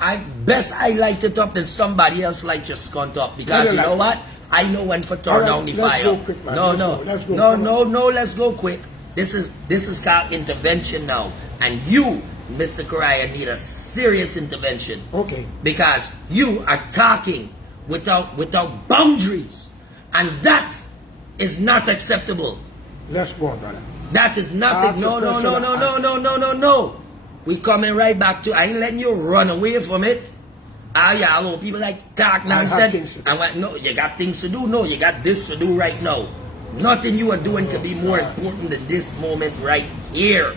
I light it up than somebody else light your skunt up. Because you know what? I know when to turn down the fire. Let's go quick, man. Let's go. Let's go quick. This is called intervention now. And you, Mr. Correia, need a serious intervention. Okay. Because you are talking without boundaries. And that is not acceptable. Let's go, brother. That is nothing. No. We coming right back to. I ain't letting you run away from it. Hello, people like talk nonsense. And what? No, you got things to do. No, you got this to do right now. Nothing you are doing can be more important than this moment right here.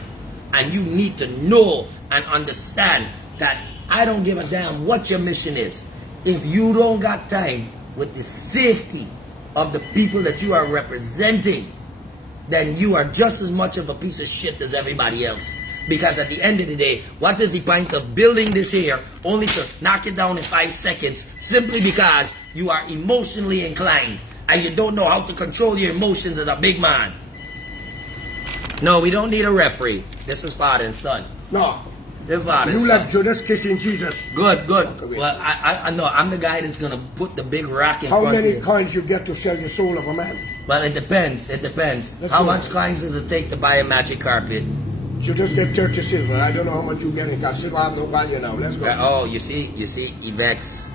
And you need to know and understand that I don't give a damn what your mission is. If you don't got time with the safety of the people that you are representing, then you are just as much of a piece of shit as everybody else. Because at the end of the day, what is the point of building this here only to knock it down in 5 seconds simply because you are emotionally inclined and you don't know how to control your emotions as a big man? No, we don't need a referee. This is father and son. No. They're father and You son. like Judas kissing Jesus. Good. Well, I know I'm the guy that's gonna put the big rock in How front of many you. coins you get to sell the soul of a man? Well, it depends. Let's How go. much coins does it take to buy a magic carpet? You just get 30 silver. I don't know how much you get because silver have no value now. Let's go. Oh, you see, he vex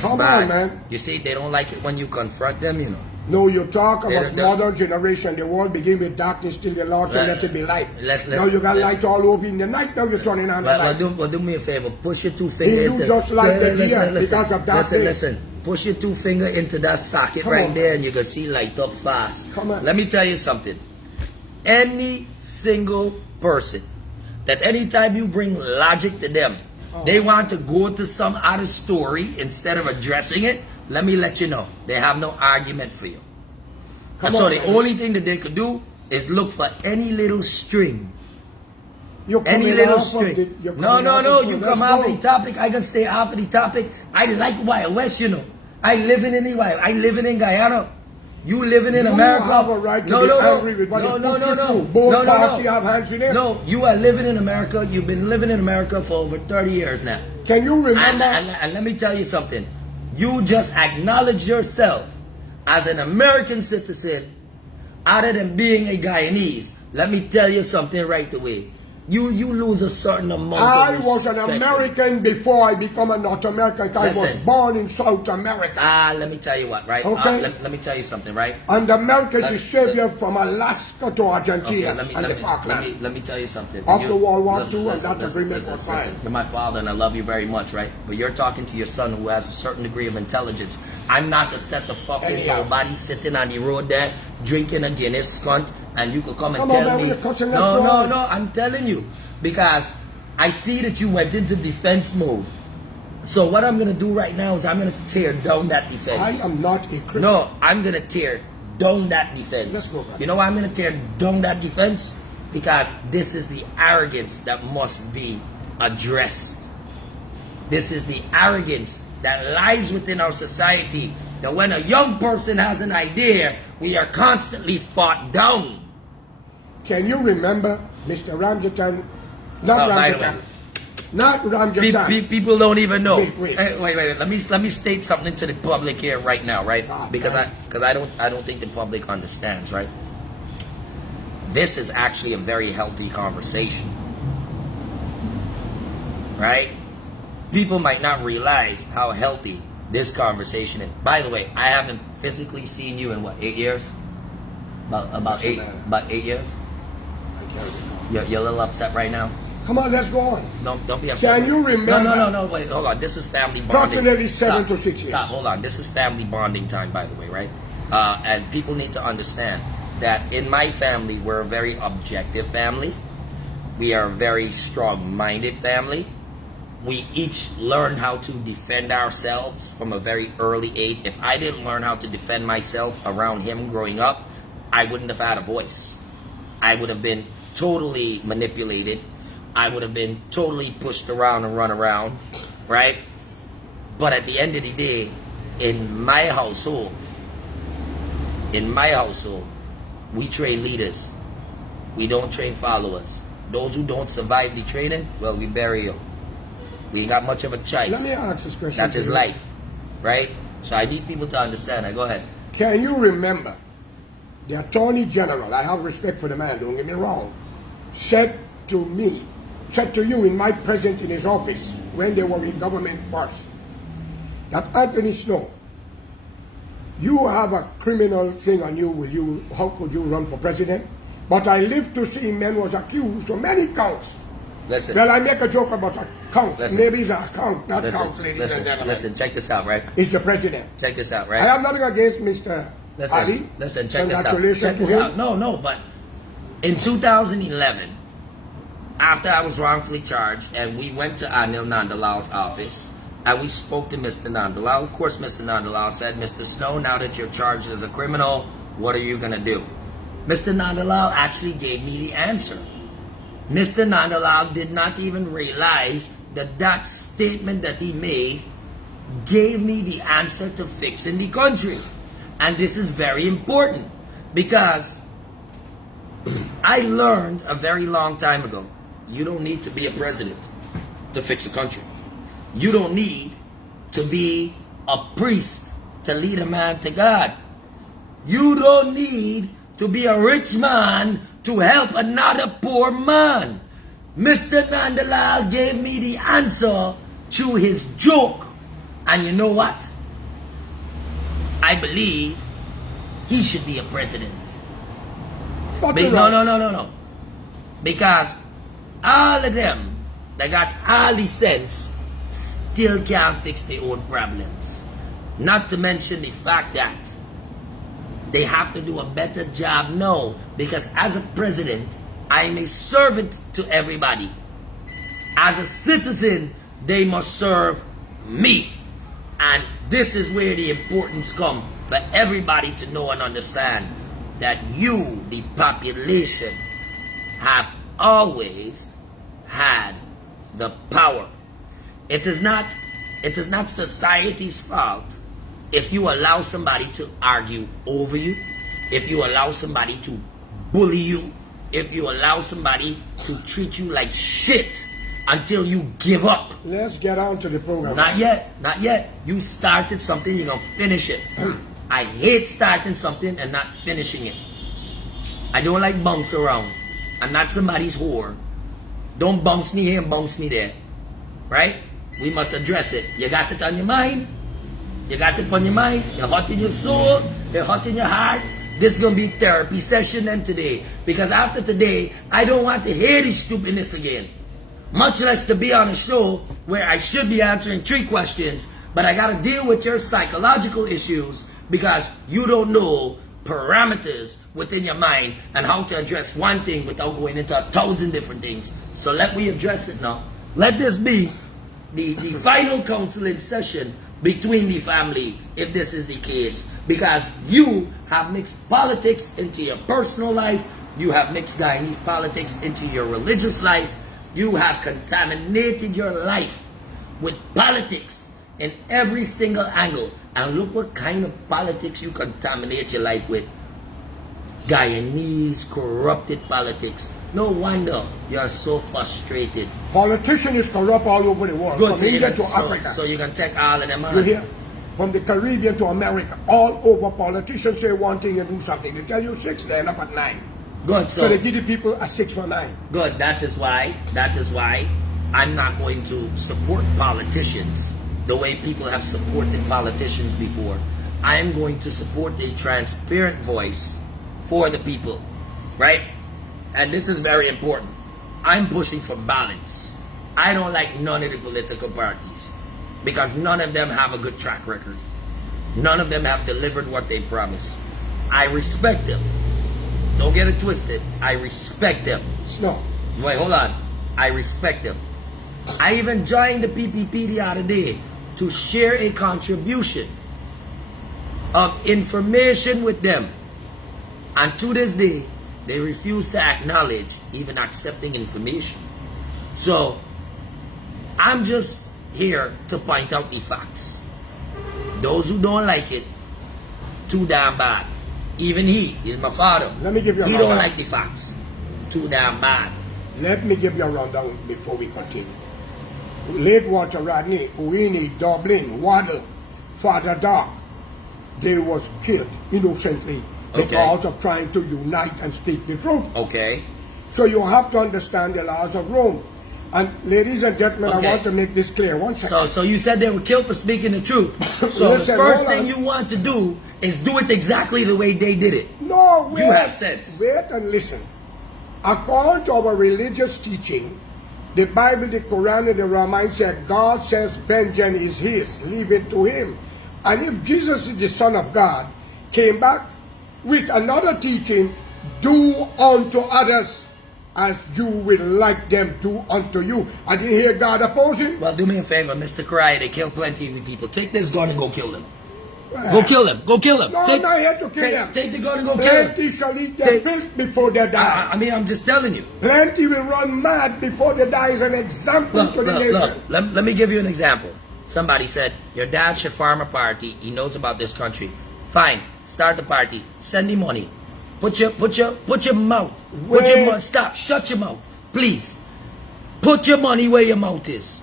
Come bad. on, man. You see, they don't like it when you confront them, you know. No, you talk They're- about modern generation. The world begin with darkness till the Lord said, let it be light. Let's- Now you got light all over in the night. Now you're turning on the light. Well, do me a favor. Push your two fingers You just like the deer because of that day. Listen. Push your two finger into that socket Come right on. there, and you can see light up fast. Come on. Let me tell you something. Any single person that anytime you bring logic to them, they want to go to some other story instead of addressing it. Let me let you know, they have no argument for you. Come So on, the man. only thing that they could do is look for any little string. You're Any coming little off of string. you're No. coming off of You it. come Let's off go. of the topic. I can stay off of the topic. I like Wild West, you know. I living in the Wild. I living in Guyana. You living in You America. have a right to be angry with what they put you through. Both parties have hands in it. No, you are living in America. You've been living in America for over 30 years now. Can you remember? And let me tell you something. You just acknowledge yourself as an American citizen other than being a Guyanese. Let me tell you something right away. You lose a certain amount I of was an respect. American before I become a North American. I was Listen. born in South America. Let me tell you what, right? Okay. Let me tell you something, right? And America Let- is savior from Alaska to Argentina Okay, and the Parkland. let me tell you something. After World War II, and listen, that agreement was signed. You're my father and I love you very much, right? But you're talking to your son who has a certain degree of intelligence. I'm not to set the fucking Anyhow. nobody sitting on the road there drinking a Guinness skunt and you could come and Come on, tell man, me. we're cussing, let's go on. No, I'm telling you. Because I see that you went into defense mode. So what I'm gonna do right now is I'm gonna tear down that defense. I am not a Christian. No, I'm gonna tear down that defense. Let's go back. You know why I'm gonna tear down that defense? Because this is the arrogance that must be addressed. This is the arrogance that lies within our society. That when a young person has an idea, we are constantly fought down. Can you remember Mr. Ramjatan? Not Oh, by the Ramjatan. way. Not Ramjatan. People don't even know. Wait. Wait. Let me state something to the public here right now, right? God, Because man. I don't think the public understands, right? This is actually a very healthy conversation, right? People might not realize how healthy this conversation is. By the way, I haven't physically seen you in what, 8 years? About 8 years. I can't recall. You're a little upset right now. Come on, let's go on. Don't be upset. Can you remember? No. Wait, hold on. This is family bonding. Approximately 7 Stop. to 6 years. Stop. Hold on. This is family bonding time, by the way, right? And people need to understand that in my family, we're a very objective family. We are a very strong-minded family. We each learn how to defend ourselves from a very early age. If I didn't learn how to defend myself around him growing up, I wouldn't have had a voice. I would have been totally manipulated. I would have been totally pushed around and run around, right? But at the end of the day, in my household, we train leaders. We don't train followers. Those who don't survive the training, well, we bury them. We ain't got much of a choice. Let me ask this question. That is life, right? So I need people to understand that. Go ahead. Can you remember the Attorney General, I have respect for the man, don't get me wrong, said to you in my presence in his office when they were in government first, that Anthony Snow, you have a criminal thing on you, how could you run for president? But I lived to see men was accused of many counts. Listen. Well, I make a joke about a count. Listen. Maybe it's a count, not counts, ladies and gentlemen. Listen, check this out, right? He's the president. Check this out, I right? have nothing against Mr. Ali. Listen, check this out. Congratulations Check this to him. out. No, but in 2011, after I was wrongfully charged, and we went to Anil Nandalal's office, and we spoke to Mr. Nandalal. Of course, Mr. Nandalal said, Mr. Snow, now that you're charged as a criminal, what are you going to do? Mr. Nandalal actually gave me the answer. Mr. Nandalal did not even realize that that statement that he made gave me the answer to fixing the country. And this is very important because I learned a very long time ago, you don't need to be a president to fix a country. You don't need to be a priest to lead a man to God. You don't need to be a rich man to help another poor man. Mr. Nandalal gave me the answer through his joke. And you know what? I believe he should be a president. No. Because all of them that got all the sense still can't fix their own problems. Not to mention the fact that they have to do a better job now, because as a president, I am a servant to everybody. As a citizen, they must serve me. And this is where the importance comes for everybody to know and understand that you, the population, have always had the power. It is not society's fault if you allow somebody to argue over you, if you allow somebody to bully you, if you allow somebody to treat you like shit until you give up. Let's get on to the program. Not yet. You started something, you're gonna finish it. I hate starting something and not finishing it. I don't like bounce around. I'm not somebody's whore. Don't bounce me here and bounce me there. Right? We must address it. You got it on your mind. You got it on your mind. You're hot in your soul. You're hot in your heart. This is going to be therapy session then today. Because after today, I don't want to hear this stupidness again. Much less to be on a show where I should be answering 3 questions, but I got to deal with your psychological issues because you don't know parameters within your mind and how to address one thing without going into 1,000 different things. So let me address it now. Let this be the final counseling session between the family, if this is the case, because you have mixed politics into your personal life, you have mixed Guyanese politics into your religious life, you have contaminated your life with politics in every single angle, and look what kind of politics you contaminate your life with. Guyanese corrupted politics. No wonder you're so frustrated. Politicians is corrupt all over the world. Good, From India to so, Africa. so you can take all of them You on. hear? From the Caribbean to America, all over, politicians say one thing and do something. They tell you 6, they end up at 9. Good, So they give the people a 6 for 9. good. That is why I'm not going to support politicians the way people have supported politicians before. I am going to support a transparent voice for the people, right? And this is very important. I'm pushing for balance. I don't like none of the political parties because none of them have a good track record. None of them have delivered what they promised. I respect them. Don't get it twisted. I respect them. No. Wait, hold on. I respect them. I even joined the PPP the other day to share a contribution of information with them. And to this day, they refuse to acknowledge even accepting information. So, I'm just here to point out the facts. Those who don't like it, too damn bad. Even he's my father. Let me give you a He don't rundown. like the facts. Too damn bad. Let me give you a rundown before we continue. Late Walter Rodney, Uini, Dublin, Waddle, Father Doc, they was killed innocently because of trying to unite and speak the truth. Okay. So you have to understand the laws of Rome. And ladies and gentlemen, Okay. I want to make this clear. One second. So you said they were killed for speaking the truth. So Listen, the first hold thing on. you want to do is do it exactly the way they did it. No, wait. You have sense. Wait and listen. According to our religious teaching, the Bible, the Quran, and the Ramayana said, God says vengeance is his, leave it to him. And if Jesus is the Son of God, came back with another teaching, do unto others as you will like them do unto you. I didn't hear God opposing. Well, do me a favor, Mr. Correia. They killed plenty of people. Take this gun and go kill them. Go kill them. Go kill them. No, I'm not here to kill them. Take the gun and go kill them. Plenty shall eat their filth before they die. I mean, I'm just telling you. Plenty will run mad before they die as an example Look, to the look, nation. look. Let me give you an example. Somebody said, your dad should farm a party. He knows about this country. Fine. Start the party. Send him money. Put your mouth. Stop. Shut your mouth. Please. Put your money where your mouth is.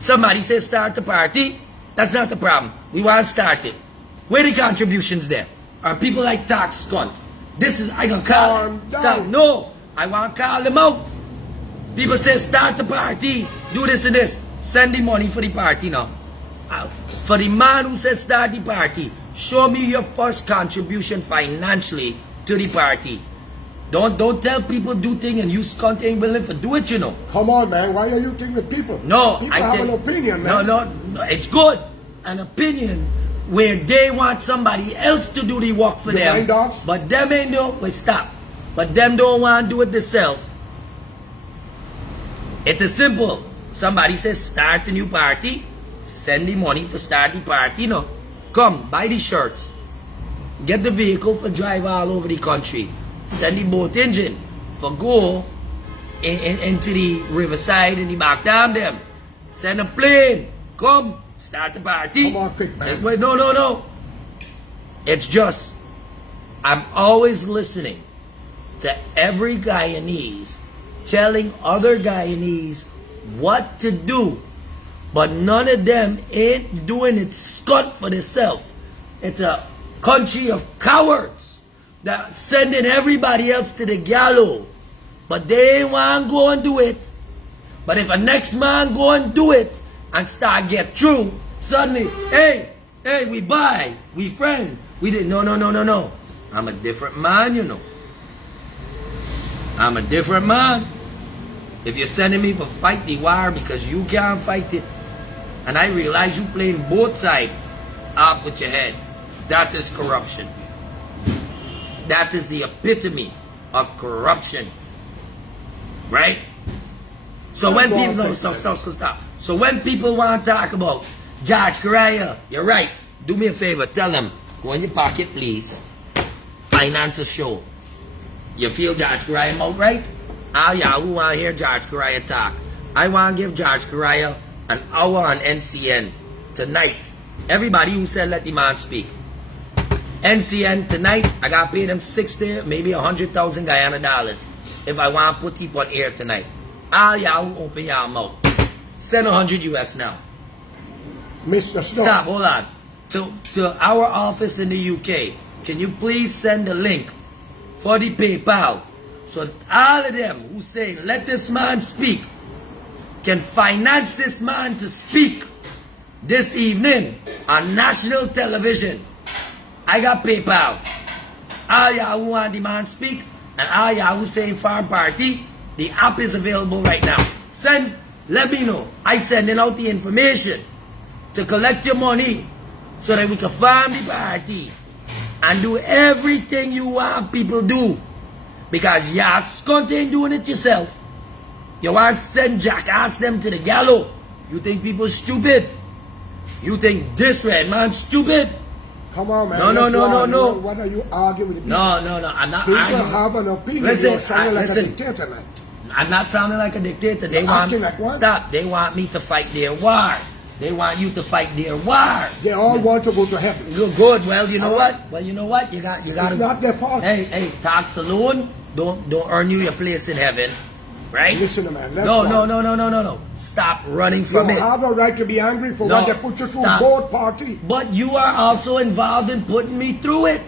Somebody says start the party. That's not the problem. We want to start it. Where the contributions there? Are people like tax cunt? This is, I can call Calm them. down. Stop. No. I want to call them out. People say start the party. Do this and this. Send the money for the party now. For the man who says start the party, show me your first contribution financially to the party. Don't tell people do things and you cunt ain't willing to do it, you know. Come on, man. Why are you thinking with people? No, people I have think, an opinion, man. No, it's good. An opinion where they want somebody else to do the work for them. Blind dogs? But them ain't no. Wait, stop. But them don't want to do it themselves. It is simple. Somebody says start a new party. Send the money for start the party, no. Come, buy the shirts. Get the vehicle for drive all over the country. Send the boat engine for go into the riverside and the back down them. Send a plane. Come, start the party. Come on, quick, man. Wait, no. It's just, I'm always listening to every Guyanese telling other Guyanese what to do. But none of them ain't doing it scut for themselves. It's a country of cowards that sending everybody else to the gallows. But they ain't want to go and do it. But if a next man go and do it and start get through, suddenly, hey, we buy, we friend, we did. No. I'm a different man, you know. I'm a different man. If you're sending me for fight the war because you can't fight it, and I realize you playing both sides up with your head, that is corruption. That is the epitome of corruption. Right? So when people stop. So when people want to talk about George Correia, you're right. Do me a favor, tell them, go in your pocket, please. Finance a show. You feel George Correia out, right? All y'all who want to hear George Correia talk, I want to give George Correia an hour on NCN tonight. Everybody who said let the man speak. NCN tonight, I got to pay them 60, maybe 100,000 Guyana dollars if I want to put people on air tonight. All y'all who open y'all mouth. Send 100 US now. Mr. Snow. Stop, hold on. To our office in the UK, can you please send the link for the PayPal so that all of them who say, let this man speak, can finance this man to speak this evening on national television. I got PayPal. All y'all who want the man speak, and all y'all who saying farm party, the app is available right now. Send, let me know. I sending out the information to collect your money so that we can farm the party and do everything you want people do. Because y'all scunt ain't doing it yourself. You want to send jackass them to the gallows. You think people stupid? You think this red man stupid? Come on, man. No. What are you arguing with? No. I'm not People arguing. have an opinion. Listen, You're sounding like listen. a dictator, man. I'm not sounding like a dictator. They You're want acting like one. Stop. They want me to fight their war. They want you to fight their war. They all want to go to heaven. You're good. Well, you know what? Well, you know what? You got. It's not their fault. Hey, tax alone don't earn you your place in heaven, right? Listen, man. No. Stop running from You it. have a right to be angry for what they put you through stop. both parties. But you are also involved in putting me through it.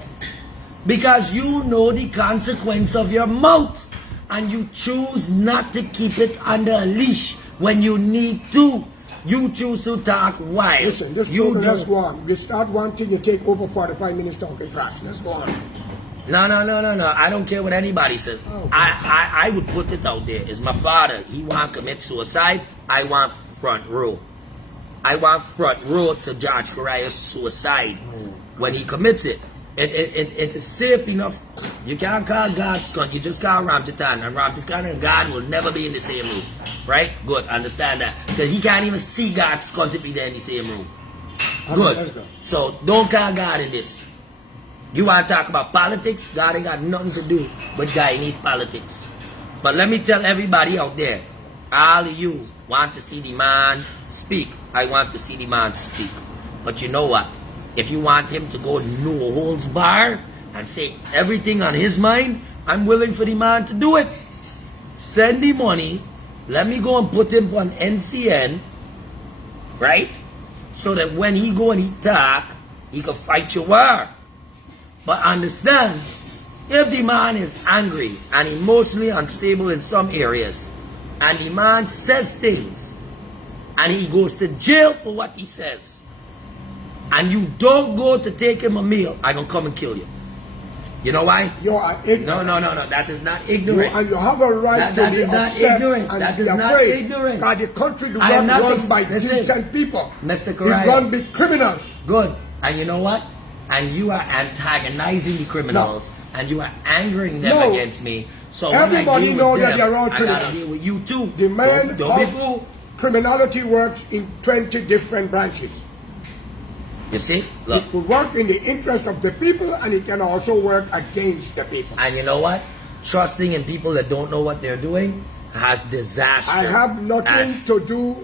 Because you know the consequence of your mouth. And you choose not to keep it under a leash when you need to. You choose to talk wild. Listen, let's go on. You start one thing, you take over 45 minutes talking trash. Let's go on. No. I don't care what anybody says. Oh, I would put it out there. It's my father. He want to commit suicide. I want front row. I want front row to George Correia's suicide when he commits it. It is safe enough. You can't call God skunt. You just call Ramjatan. And Ramjatan and God will never be in the same room. Right? Good. Understand that. Because he can't even see God skunt if they're in the same room. Good. Let's go. So don't call God in this. You want to talk about politics? God ain't got nothing to do with Guyanese politics. But let me tell everybody out there, all of you want to see the man speak. I want to see the man speak. But you know what? If you want him to go no holds bar and say everything on his mind, I'm willing for the man to do it. Send the money. Let me go and put him on NCN, right? So that when he go and he talk, he can fight your war. But understand, if the man is angry and emotionally unstable in some areas, and the man says things, and he goes to jail for what he says, and you don't go to take him a meal, I'm going to come and kill you. You know why? You are ignorant. No. That is not ignorant. And you have a right That to be is not upset ignorant. and That be is not afraid. ignorant. Because the country do I am not not run by listen, decent people. Mr. It Correia. run by criminals. Good. And you know what? And you are antagonizing the criminals. No. And you are angering them No. against me. So Everybody when I deal know with that them, they're all I gotta criminals. deal with you too. The man Don't be of fool. criminality works in 20 different branches. You see? Look. It could work in the interest of the people, and it can also work against the people. And you know what? Trusting in people that don't know what they're doing has disaster. I have nothing to do.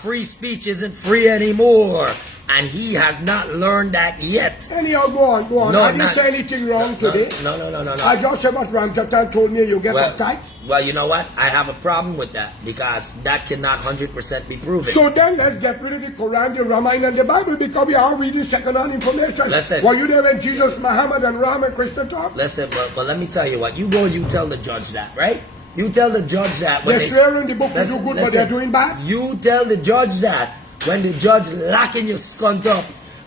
Free speech isn't free anymore. And he has not learned that yet. Anyhow, go on. No, I didn't not- say anything wrong today. No. I just said what Ramjatan told me. You get uptight. Well, you know what? I have a problem with that because that cannot 100% be proven. So then let's get rid of the Quran, the Ramayana, and the Bible because we are reading second-hand information. Listen. Were you there when Jesus, Muhammad, and Ram and Christian talked? Listen, but let me tell you what. You go and you tell the judge that, right? You tell the judge that when They swear in the book to do good, but they're doing bad. You tell the judge that when the judge locking your skunt up,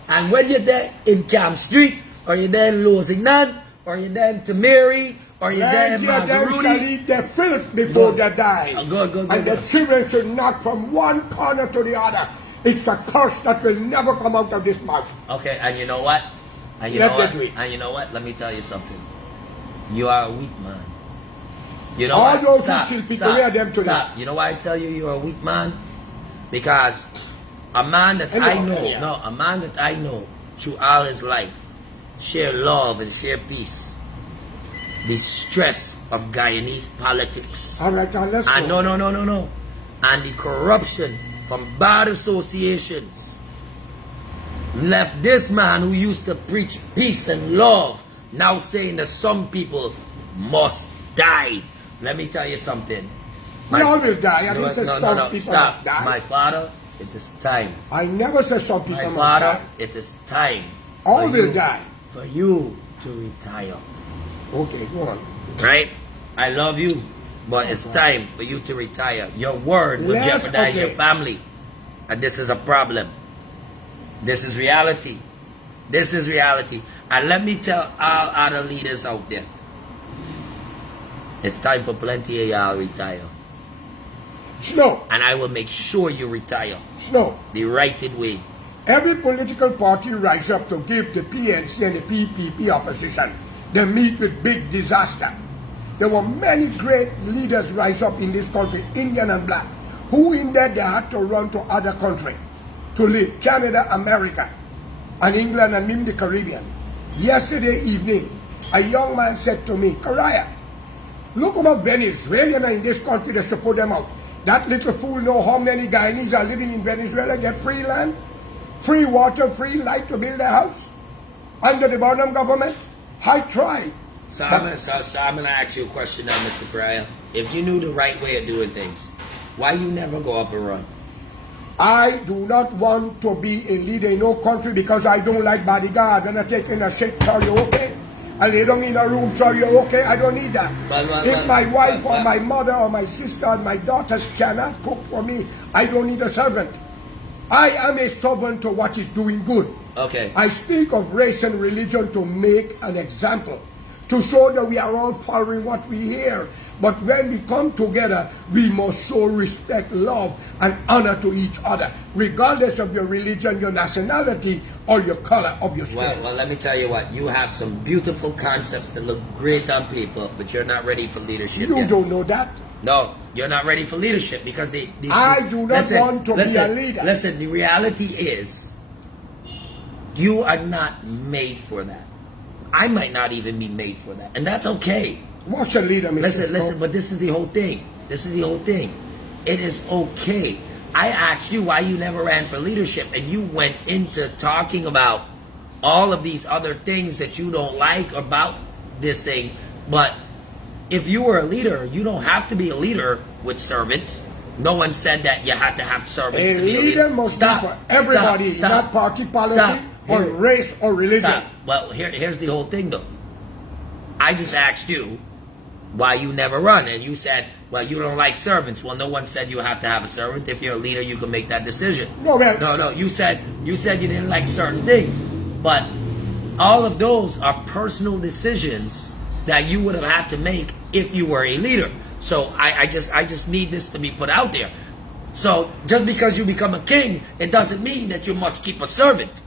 and when you're there in Camp Street, or you're there in Losignan, or you're there in Tamari, or you're there in Them shall Mazarudi. eat their filth before Good. they die. Good. And the children should knock from one corner to the other. It's a curse that will never come out of this mouth. Okay, and you know what? And you Let know them what? do it. And you know what? Let me tell you something. You are a weak man. You know All what? those Stop, who kill people, stop, where are them today? stop. You know why I tell you you're a weak man? Because a man that I know, a man that I know through all his life, share love and share peace. The stress of Guyanese politics. All right, John, let's And go. no. And the corruption from bad associations left this man who used to preach peace and love now saying that some people must die. Let me tell you something. We all will die. I No, didn't say no, some no, people stop. must die. My father, it is time. I never said some people My must father, die. it is time. All for will you- die. For you to retire. Okay, go on. Right? I love you, but it's time for you to retire. Your word will Yes, jeopardize your okay. family. And this is a problem. This is reality. This is reality. And let me tell all other leaders out there, it's time for plenty of y'all retire. Snow, And I will make sure you retire Snow. the righted way. Every political party rise up to give the PNC and the PPP opposition. They meet with big disaster. There were many great leaders rise up in this country, Indian and black, who in that they had to run to other countries to live, Canada, America, and England and in the Caribbean. Yesterday evening, a young man said to me, Correia, look about Venezuelans in this country, they should put them out. That little fool know how many Guyanese are living in Venezuela, get free land, free water, free light to build their house under the Burnham government. I tried. So I'm going to ask you a question now, Mr. Correia. If you knew the right way of doing things, why you never go up and run? I do not want to be a leader in no country because I don't like bodyguard. When I take in a shit, sorry, okay? I lay down in a room, sorry, okay? I don't need that. If my wife or my mother or my sister or my daughters cannot cook for me, I don't need a servant. I am a servant to what is doing good. Okay. I speak of race and religion to make an example, to show that we are all following what we hear. But when we come together, we must show respect, love, and honor to each other, regardless of your religion, your nationality, or your color of your skin. Well, let me tell you what. You have some beautiful concepts that look great on paper, but you're not ready for leadership You yet. don't know that. No, you're not ready for leadership because I do not want to be a leader. Listen, the reality is, you are not made for that. I might not even be made for that, and that's okay. What's a leader, Mr. Listen, but this is the whole thing. This is the whole thing. It is okay. I asked you why you never ran for leadership, and you went into talking about all of these other things that you don't like about this thing. But if you were a leader, you don't have to be a leader with servants. No one said that you had to have servants A to be a leader leader. must be for everybody, not party policy or race or religion. Stop. Well, here's the whole thing, though. I just asked you why you never run, and you said, well, you don't like servants. Well, no one said you have to have a servant. If you're a leader, you can make that decision. No, well, No. You said you didn't like certain things, but all of those are personal decisions that you would have had to make if you were a leader. So I just need this to be put out there. So just because you become a king, it doesn't mean that you must keep a servant.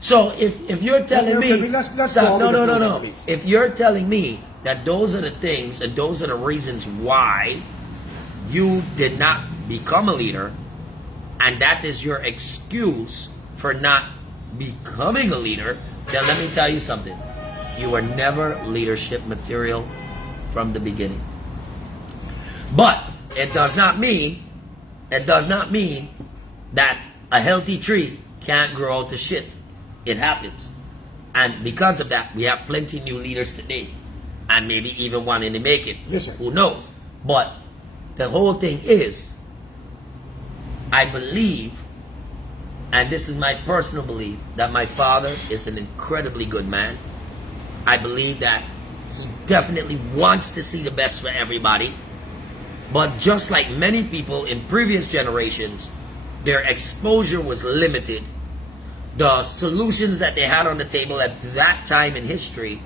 So if you're telling me, let's stop, go no. please. If you're telling me that those are the things and those are the reasons why you did not become a leader, and that is your excuse for not becoming a leader, then let me tell you something. You were never leadership material from the beginning. But it does not mean that a healthy tree can't grow out of shit. It happens. And because of that, we have plenty new leaders today. And maybe even wanting to make it. Yes, sir. Who knows? But the whole thing is, I believe, and this is my personal belief, that my father is an incredibly good man. I believe that he definitely wants to see the best for everybody. But just like many people in previous generations, their exposure was limited. The solutions that they had on the table at that time in history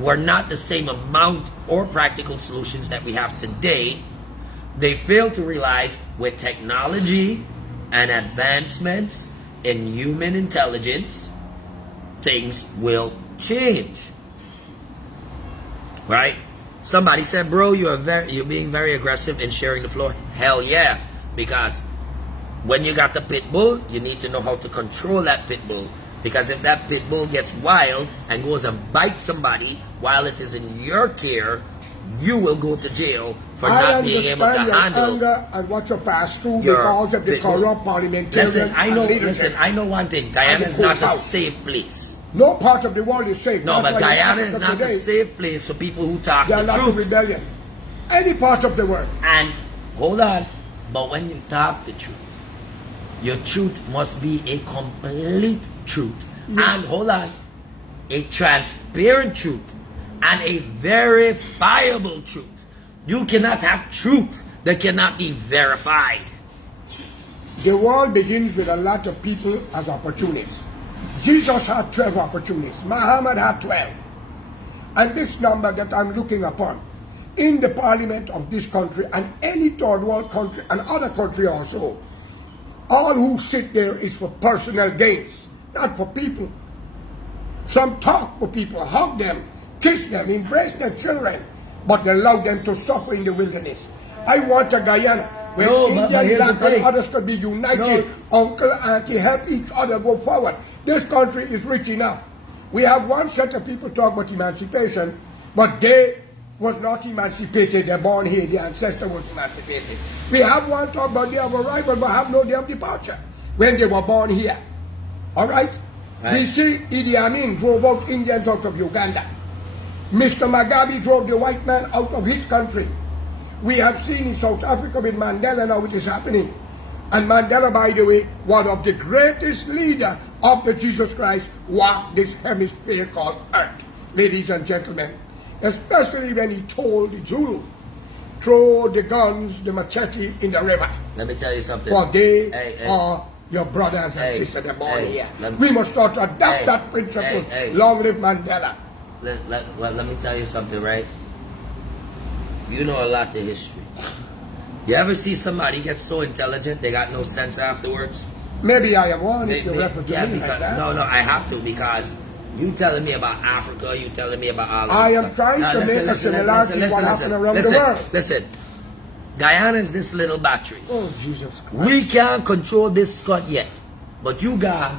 were not the same amount or practical solutions that we have today. They failed to realize with technology and advancements in human intelligence, things will change. Right? Somebody said, bro, you're being very aggressive in sharing the floor. Hell yeah. Because when you got the pit bull, you need to know how to control that pit bull. Because if that pit bull gets wild and goes and bites somebody while it is in your care, you will go to jail for I not being able to understand your handle anger and what you passed through your- because of the the- corrupt parliamentarian Listen, I know. and leadership. Listen, I know one thing. Guyana is the not a courthouse. safe place. No part of the world is safe. No, That's but why in Guyana is Africa not a today, safe place for people who talk there are the lots of truth. rebellion. Any part of the world. And hold on, but when you talk the truth, your truth must be a complete truth. Yeah. And hold on, a transparent truth and a verifiable truth. You cannot have truth that cannot be verified. The world begins with a lot of people as opportunists. Jesus had 12 opportunists. Muhammad had 12. And this number that I'm looking upon in the parliament of this country and any third world country and other country also, all who sit there is for personal gains, not for people. Some talk for people, hug them, kiss them, embrace their children, but they allow them to suffer in the wilderness. I want a Guyana where No, but Indian, here's the black, and thing. others could be united, uncle, auntie, help each other go forward. This country is rich enough. We have one set of people talk about emancipation, but they was not emancipated. They're born here. Their ancestor was emancipated. We have one talk about day of arrival, but have no day of departure when they were born here. All right? Right. We see Idi Amin drove out Indians out of Uganda. Mr. Mugabe drove the white man out of his country. We have seen in South Africa with Mandela now it is happening. And Mandela, by the way, one of the greatest leaders of the Jesus Christ walked this hemisphere called Earth, ladies and gentlemen. Especially when he told the Zulu, throw the guns, the machete in the river. Let me tell you something. For they Hey, are your brothers and Hey, sisters. They're born hey, here. let me- We must start to adapt Hey, that principle. hey. Long live Mandela. Let me tell you something, right? You know a lot of history. You ever see somebody get so intelligent they got no sense afterwards? Maybe I am one if you They- refer to yeah, me like because, that. no, I have to because you telling me about Africa, you telling me about all of this I am stuff. trying Now, to make a similarity with what happened around the world. Listen, Guyana is this little battery. Oh, Jesus Christ. We can't control this Scott yet, but you got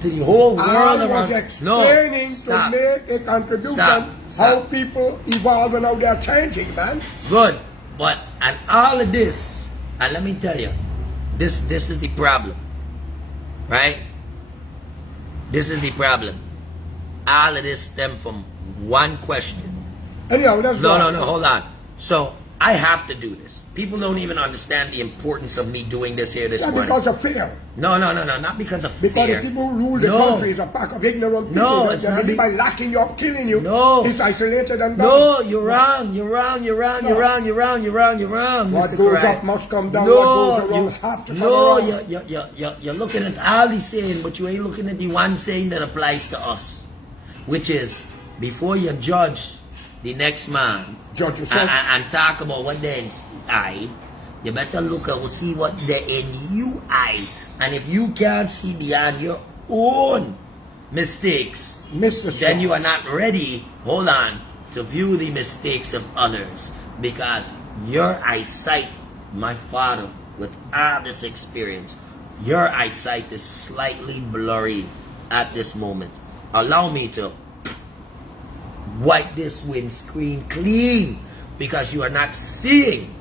to the whole world I around. was explaining Stop. to make a contribution Stop. how people evolve and how they are changing, man. Good, but and all of this, and let me tell you, this is the problem, right? This is the problem. All of this stem from one question. Anyhow, let's go. No, hold on. So I have to do this. People don't even understand the importance of me doing this here this Not morning. because of fear. No, not because of Because fear. the people who rule the No. country is a pack of ignorant people. No, that it's they not believe be- by locking you up, killing you. No. It's isolated and No, done. you're wrong. You're wrong. What Mr. goes Correia. up must come down. No, What goes around you, have to come no, around. you're looking at all the saying, but you ain't looking at the one saying that applies to us, which is before you judge the next man Judge yourself. and talk about what they in eye, you better look at see what they in you eye, and if you can't see beyond your own mistakes, Mr. then you are not ready, hold on, to view the mistakes of others. Because your eyesight, my father, with all this experience, your eyesight is slightly blurry at this moment. Allow me to wipe this windscreen clean because you are not seeing.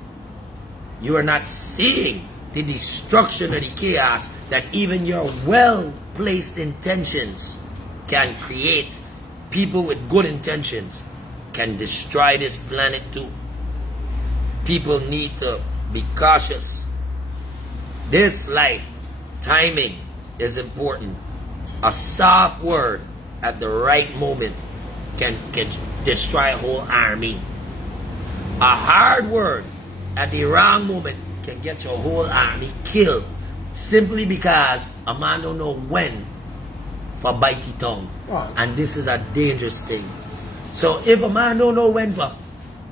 You are not seeing the destruction of the chaos that even your well-placed intentions can create. People with good intentions can destroy this planet too. People need to be cautious. This life, timing is important. A soft word at the right moment can destroy a whole army. A hard word at the wrong moment can get your whole army killed simply because a man don't know when for bitey tongue. Wow. And this is a dangerous thing. So if a man don't know when for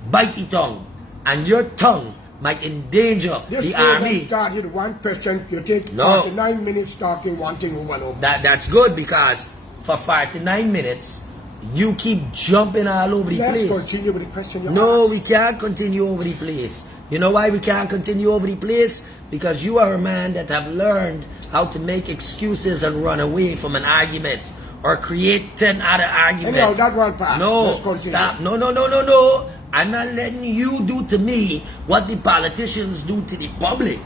bitey tongue and your tongue might endanger This the program army, started one question. You take No. 49 minutes talking one thing over and over. that's good because for 49 minutes you keep jumping all over the Let's place. continue with the question you No, asked. we can't continue over the place. You know why we can't continue over the place? Because you are a man that have learned how to make excuses and run away from an argument or create 10 other arguments. Anyhow, that one pass. No, Let's continue. stop. No. I'm not letting you do to me what the politicians do to the public.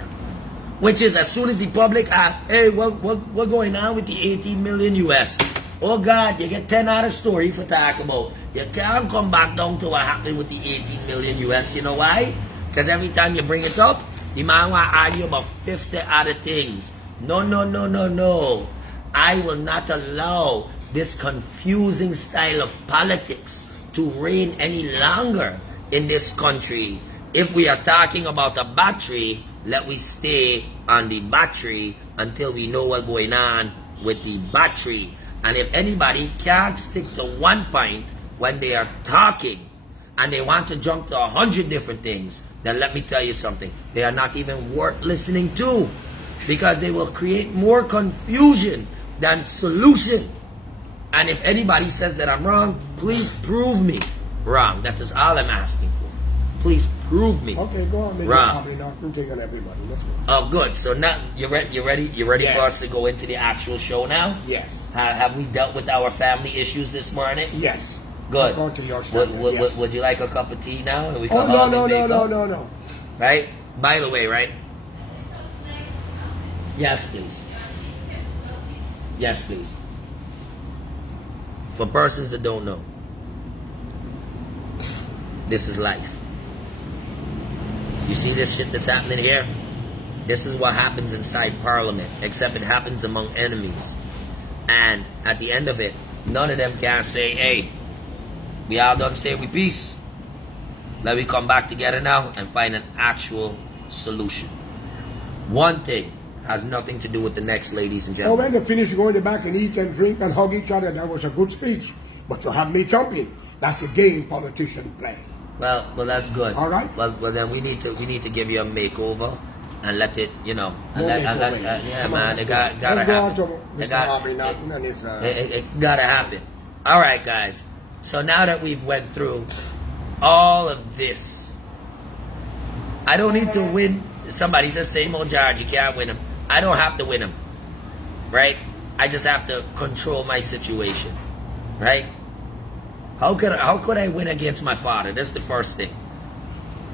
Which is, as soon as the public ask, hey, what going on with the 18 million US? Oh God, you get 10 out of story for talk about. You can't come back down to what happened with the 18 million US. You know why? Because every time you bring it up, the man want to argue about 50 other things. No, no, no, no, no. I will not allow this confusing style of politics to reign any longer in this country. If we are talking about a battery, let we stay on the battery until we know what's going on with the battery. And if anybody can't stick to one point when they are talking and they want to jump to 100 different things, then let me tell you something. They are not even worth listening to, because they will create more confusion than solution. And if anybody says that I'm wrong, please prove me wrong. That is all I'm asking for. Please prove me Okay, go on. wrong. Aubrey Norton taking everybody. Let's go. Oh, good. So now you ready? You ready Yes. for us to go into the actual show now? Yes. Have we dealt with our family issues this morning? Yes. Good. Go to your standard, yes. Would you like a cup of tea now? And we Oh, come no, out no, and no, make no, up? no, no. Right? By the way, right? Yes, please. Yes, please. For persons that don't know, this is life. You see this shit that's happening here? This is what happens inside Parliament, except it happens among enemies. And at the end of it, none of them can say, hey, we all done stay with peace. Let me come back together now and find an actual solution. One thing has nothing to do with the next, ladies and Well, gentlemen. when they finish going back and eat and drink and hug each other, that was a good speech. But you have me jumping. That's the game politicians play. Well, that's good. All right. Well, then we need to give you a makeover and let it, you know. No makeover. Yeah, Come on, man, let's it go. gotta Let's go on happen. to Mr. Aubrey Norton and his... It gotta happen. All right, guys. So now that we've went through all of this, I don't need to win. Somebody says, same old George, you can't win him. I don't have to win him, right? I just have to control my situation, right? How could I win against my father? That's the first thing.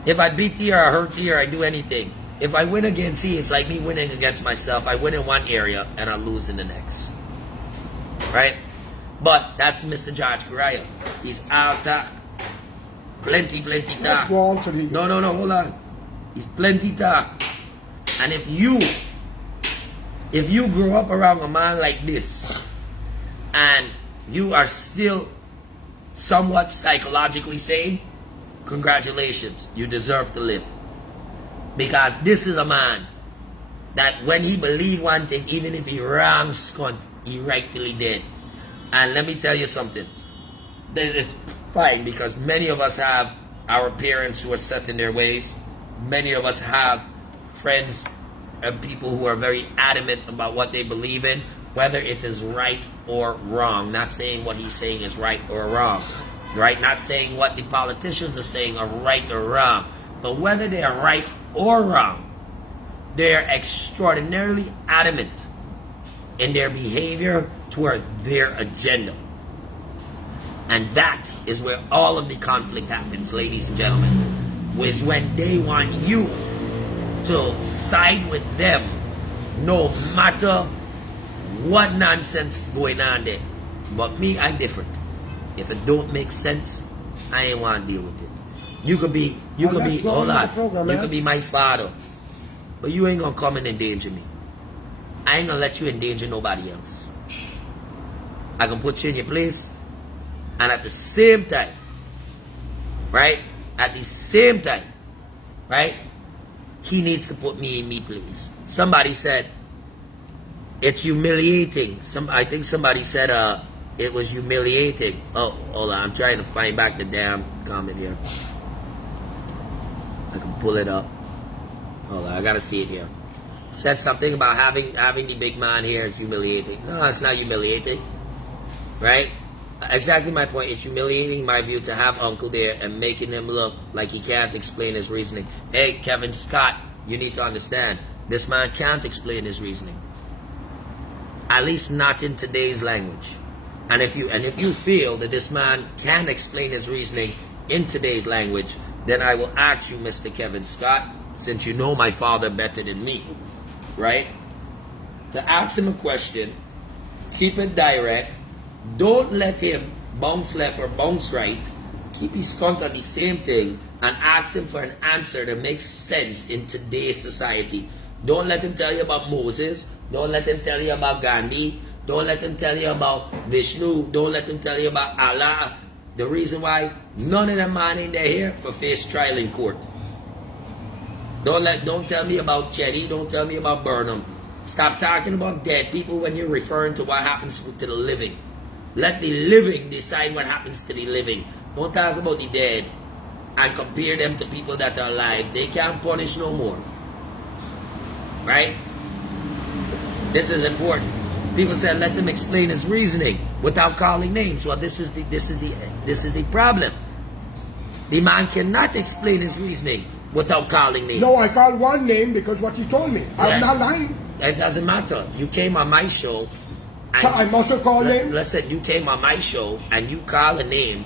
If I beat you or I hurt you or I do anything, if I win against you, it's like me winning against myself. I win in one area and I lose in the next, right? But that's Mr. George Correia. He's out talk. Plenty Let's talk. go on to the... No, hold on. He's plenty talk. And if you grew up around a man like this, and you are still somewhat psychologically sane, congratulations. You deserve to live. Because this is a man that when he believe one thing, even if he wrong scunt, he rightly did. And let me tell you something. It's fine, because many of us have our parents who are set in their ways. Many of us have friends and people who are very adamant about what they believe in, whether it is right or wrong. Not saying what he's saying is right or wrong, right? Not saying what the politicians are saying are right or wrong, but whether they are right or wrong, they are extraordinarily adamant in their behavior toward their agenda. And that is where all of the conflict happens, ladies and gentlemen, is when they want you to side with them no matter what nonsense going on there. But me, I'm different. If it don't make sense, I ain't want to deal with it. You could be, hold on, you could be my father, but you ain't gonna come and endanger me. I ain't gonna let you endanger nobody else. I can put you in your place, and at the same time, right? At the same time, right? He needs to put me in me place. Somebody said it's humiliating. I think somebody said it was humiliating. Oh, hold on, I'm trying to find back the damn comment here. I can pull it up. Hold on, I gotta see it here. Said something about having the big man here is humiliating. No, it's not humiliating, right? Exactly my point. It's humiliating, in my view, to have Uncle there and making him look like he can't explain his reasoning. Hey, Kevin Scott, you need to understand, this man can't explain his reasoning. At least not in today's language. And if you feel that this man can explain his reasoning in today's language, then I will ask you, Mr. Kevin Scott, since you know my father better than me, right? To ask him a question, keep it direct, don't let him bounce left or bounce right, keep his stunt on the same thing, and ask him for an answer that makes sense in today's society. Don't let him tell you about Moses, don't let him tell you about Gandhi, don't let him tell you about Vishnu, don't let him tell you about Allah. The reason why none of them man in there here for face trial in court. Don't tell me about Chetty, don't tell me about Burnham. Stop talking about dead people when you're referring to what happens to the living. Let the living decide what happens to the living. Don't talk about the dead and compare them to people that are alive. They can't punish no more. Right? This is important. People said let them explain his reasoning without calling names. Well, this is the problem. The man cannot explain his reasoning without calling names. No, I called one name because what he told me. I'm not lying. It doesn't matter. You came on my show. So I must have called name? Listen, you came on my show and you call a name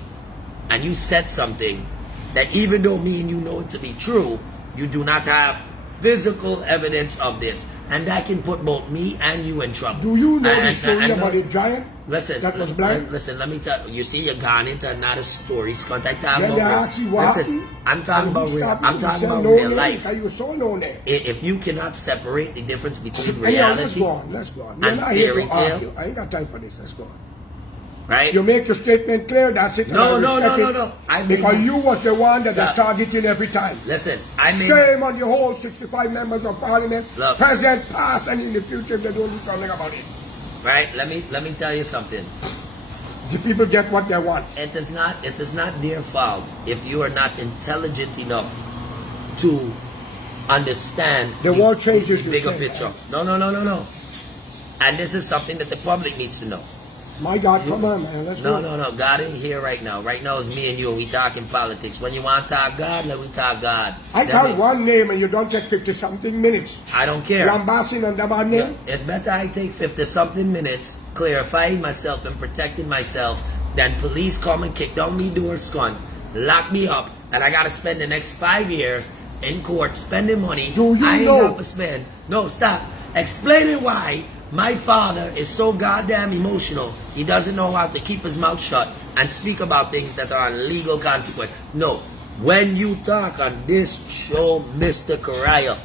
and you said something that even though me and you know it to be true, you do not have physical evidence of this. And that can put both me and you in trouble. Do you know the story about the giant that was blind? Listen, let me tell you. You see, you're gone into another story. Contact that. Listen, I'm talking about real life. You so lonely. If you cannot separate the difference between reality, let's go on. We're not here to argue. I ain't got time for this. Let's go on. Right? You make your statement clear, that's it. No. Because you was the one that was targeting every time. Listen, shame on the whole 65 members of parliament, look, present, past, and in the future, they don't do something about it. Right? Let me tell you something. The people get what they want. It is not their fault if you are not intelligent enough to understand the world changes the bigger picture. No. And this is something that the public needs to know. My God, come on, man. Let's go. No. God ain't here right now. Right now it's me and you, and we talking politics. When you want to talk God, let me talk God. I call one name and you don't take 50-something minutes. I don't care. You're embarrassing on that one name? It's better I take 50-something minutes clarifying myself and protecting myself than police come and kick down me door scunt, lock me up, and I got to spend the next 5 years in court spending money. Do you I ain't know? got to spend. No, stop. Explaining why my father is so goddamn emotional, he doesn't know how to keep his mouth shut and speak about things that are on legal consequence. No. When you talk on this show, Mr. Correia,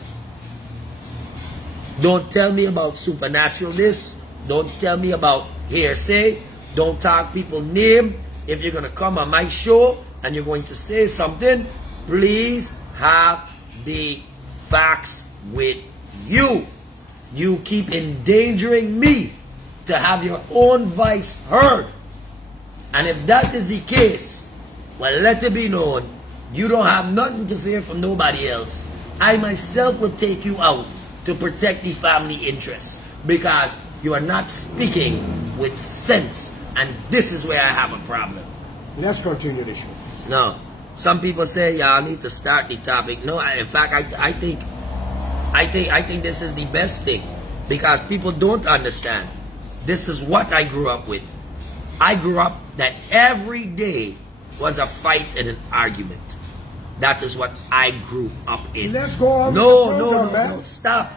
don't tell me about supernatural this. Don't tell me about hearsay. Don't talk people's name. If you're going to come on my show and you're going to say something, please have the facts with you. You keep endangering me to have your own voice heard. And if that is the case, well, let it be known, you don't have nothing to fear from nobody else. I myself will take you out to protect the family interests because you are not speaking with sense. And this is where I have a problem. Let's continue the show. No. Some people say, y'all need to start the topic. No, in fact, I think this is the best thing because people don't understand. This is what I grew up with. I grew up that every day was a fight and an argument. That is what I grew up in. Let's go on. No, stop.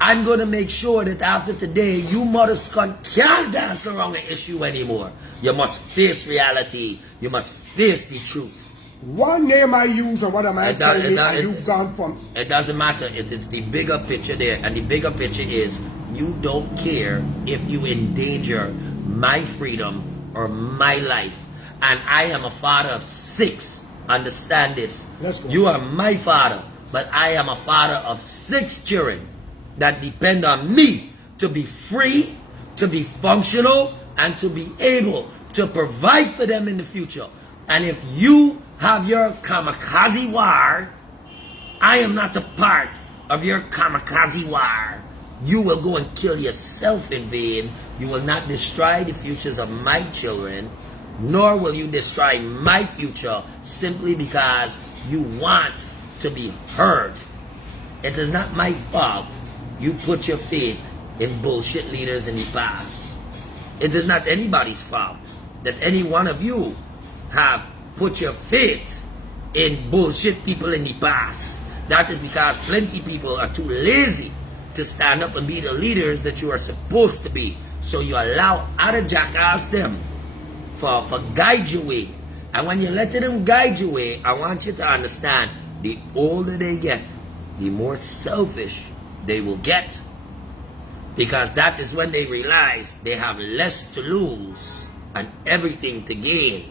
I'm going to make sure that after today, you mother scunt can't dance around an issue anymore. You must face reality. You must face the truth. One name I use and what am I telling you, and you've gone from. It doesn't matter. It's the bigger picture there. And the bigger picture is you don't care if you endanger my freedom or my life. And I am a father of 6. Understand this. Let's go. You are my father, but I am a father of 6 children that depend on me to be free, to be functional, and to be able to provide for them in the future. And if you have your kamikaze war, I am not a part of your kamikaze war. You will go and kill yourself in vain. You will not destroy the futures of my children, nor will you destroy my future simply because you want to be heard. It is not my fault you put your faith in bullshit leaders in the past. It is not anybody's fault that any one of you have put your faith in bullshit people in the past. That is because plenty people are too lazy to stand up and be the leaders that you are supposed to be. So you allow other jackass them for guide your way. And when you let them guide your way, I want you to understand, the older they get, the more selfish they will get. Because that is when they realize they have less to lose and everything to gain.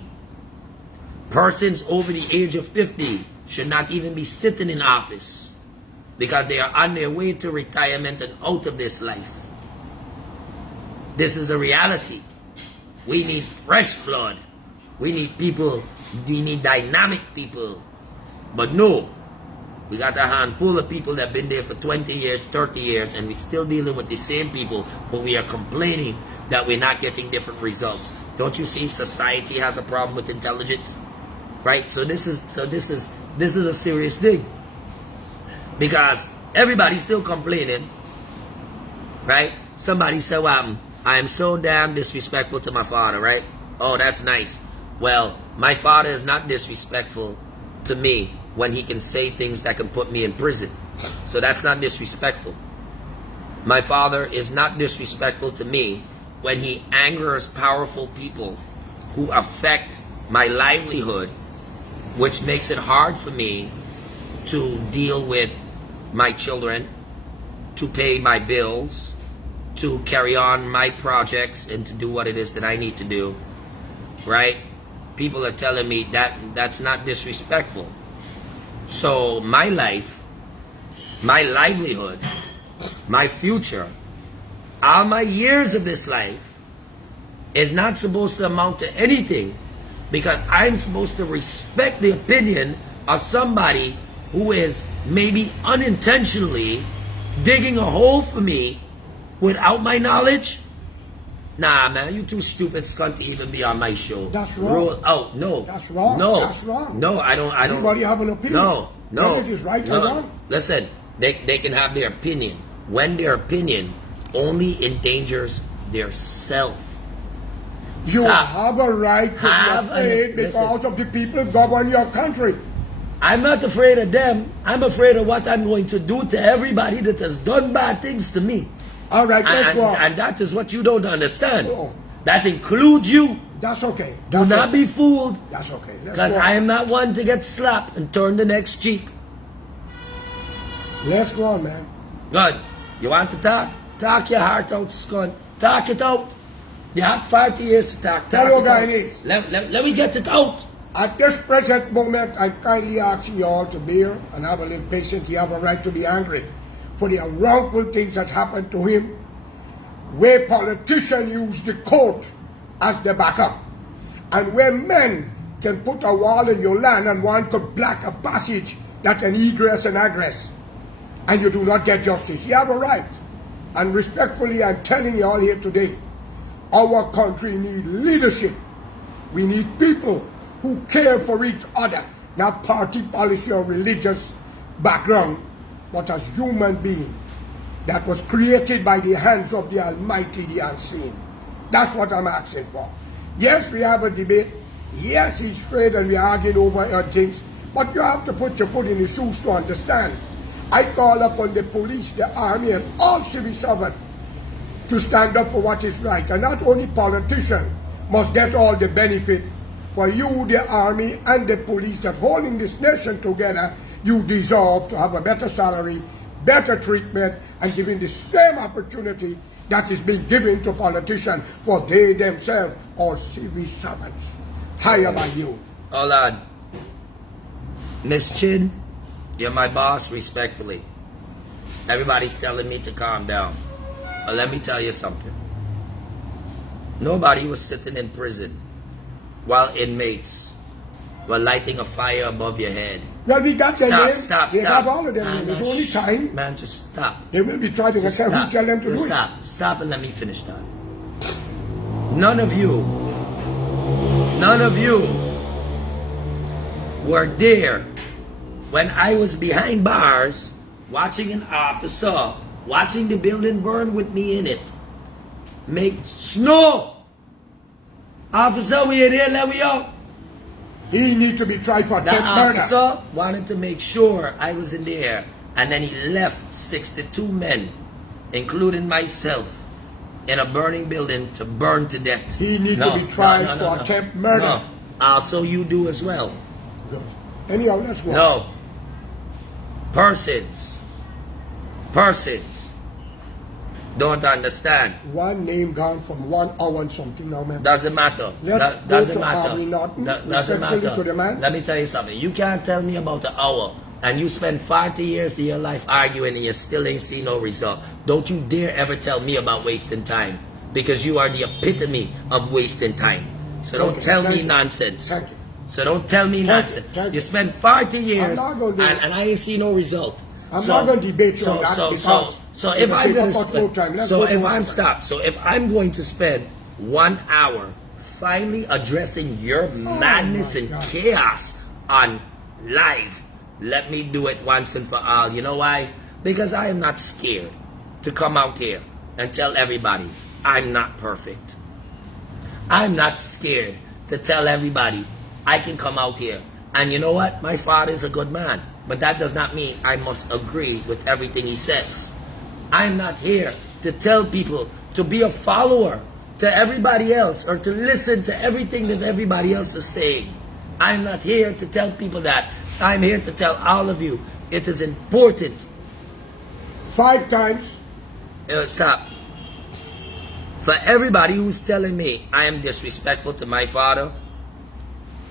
Persons over the age of 50 should not even be sitting in office because they are on their way to retirement and out of this life. This is a reality. We need fresh blood. We need people, we need dynamic people. But no, we got a handful of people that have been there for 20 years, 30 years, and we're still dealing with the same people, but we are complaining that we're not getting different results. Don't you see society has a problem with intelligence? Right? So this is a serious thing. Because everybody's still complaining. Right? Somebody said, well, I am so damn disrespectful to my father, right? Oh, that's nice. Well, my father is not disrespectful to me when he can say things that can put me in prison. So that's not disrespectful. My father is not disrespectful to me when he angers powerful people who affect my livelihood, which makes it hard for me to deal with my children, to pay my bills, to carry on my projects, and to do what it is that I need to do, right? People are telling me that that's not disrespectful. So my life, my livelihood, my future, all my years of this life is not supposed to amount to anything because I'm supposed to respect the opinion of somebody who is maybe unintentionally digging a hole for me without my knowledge. Nah, man, you too stupid, scunt, to even be on my show. That's wrong. Roll out. No. That's wrong. No. That's wrong. No, I don't. Everybody have an opinion. No. Whether it is right or wrong. Listen, they can have their opinion when their opinion only endangers their self. You Stop. have a right to be afraid because of the people govern your country. I'm not afraid of them. I'm afraid of what I'm going to do to everybody that has done bad things to me. All right, let's go. And that is what you don't understand. Oh. That includes you. That's okay. Do not be fooled. That's okay. Because I am not one to get slapped and turn the next cheek. Let's go on, man. Good. You want to talk? Talk your heart out, Scott. Talk it out. You have 40 years to talk. Hello, Guyanese. Let me get it out. At this present moment, I kindly ask you all to bear and have a little patience. You have a right to be angry for the wrongful things that happened to him, where politicians use the court as the backup, and where men can put a wall in your land and one could block a passage that's an egress and egress, and you do not get justice. You have a right. And respectfully, I'm telling you all here today, our country needs leadership. We need people who care for each other, not party, policy, or religious background, but as human beings that was created by the hands of the Almighty, the unseen. That's what I'm asking for. Yes, we have a debate. Yes, he's afraid and we're arguing over things, but you have to put your foot in the shoes to understand. I call upon the police, the army, and all civil servants to stand up for what is right. And not only politicians must get all the benefit. For you, the army, and the police that holding this nation together, you deserve to have a better salary, better treatment, and given the same opportunity that is being given to politicians, for they themselves are civil servants. Higher by you. Hold on. Miss Chin, you're my boss, respectfully. Everybody's telling me to calm down. But let me tell you something. Nobody was sitting in prison while inmates were lighting a fire above your head. Well, we got their names. Stop. They got all of them names. It's only time. Man, just stop. They will be trying to tell them to do it. Stop and let me finish that. None of you were there when I was behind bars watching an officer, watching the building burn with me in it. Make snow. Officer, we in here, let me out. He need to be tried for The attempt murder. officer wanted to make sure I was in there, and then he left 62 men, including myself, in a burning building to burn to death. He need to be tried for attempt murder. No. Also, you do as well. Good. Anyhow, let's go. No. Persons don't understand. One name gone from 1 hour and something now, man. Doesn't matter. Let's go Doesn't to matter. Aubrey Norton. Doesn't Respectfully matter. to the man. Let me tell you something. You can't tell me about the hour, and you spend 40 years of your life arguing, and you still ain't see no result. Don't you dare ever tell me about wasting time, because you are the epitome of wasting time. So don't tell me nonsense. Thank you. So don't tell me nonsense. Thank You you. spend 40 years, I'm not gonna do it. and I ain't see no result. I'm not going to debate you on that because So it if will I'm take going up to our full time. Let's so go if to I'm overtime. stopped, so if I'm going to spend 1 hour finally addressing your madness my and God. chaos on live, let me do it once and for all. You know why? Because I am not scared to come out here and tell everybody I'm not perfect. I'm not scared to tell everybody I can come out here. And you know what? My father is a good man. But that does not mean I must agree with everything he says. I'm not here to tell people to be a follower to everybody else or to listen to everything that everybody else is saying. I'm not here to tell people that. I'm here to tell all of you it is important. 5 times. Stop. For everybody who's telling me I am disrespectful to my father,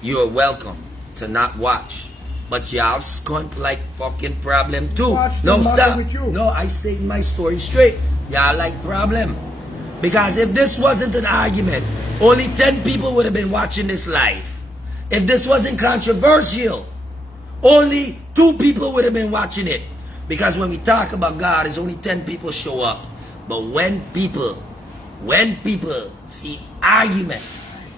you are welcome to not watch. But y'all skunt like fucking problem too. What's the No, matter stop. with you? No, I state my story straight. Y'all like problem. Because if this wasn't an argument, only 10 people would have been watching this live. If this wasn't controversial, only 2 people would have been watching it. Because when we talk about God, it's only 10 people show up. But when people see argument,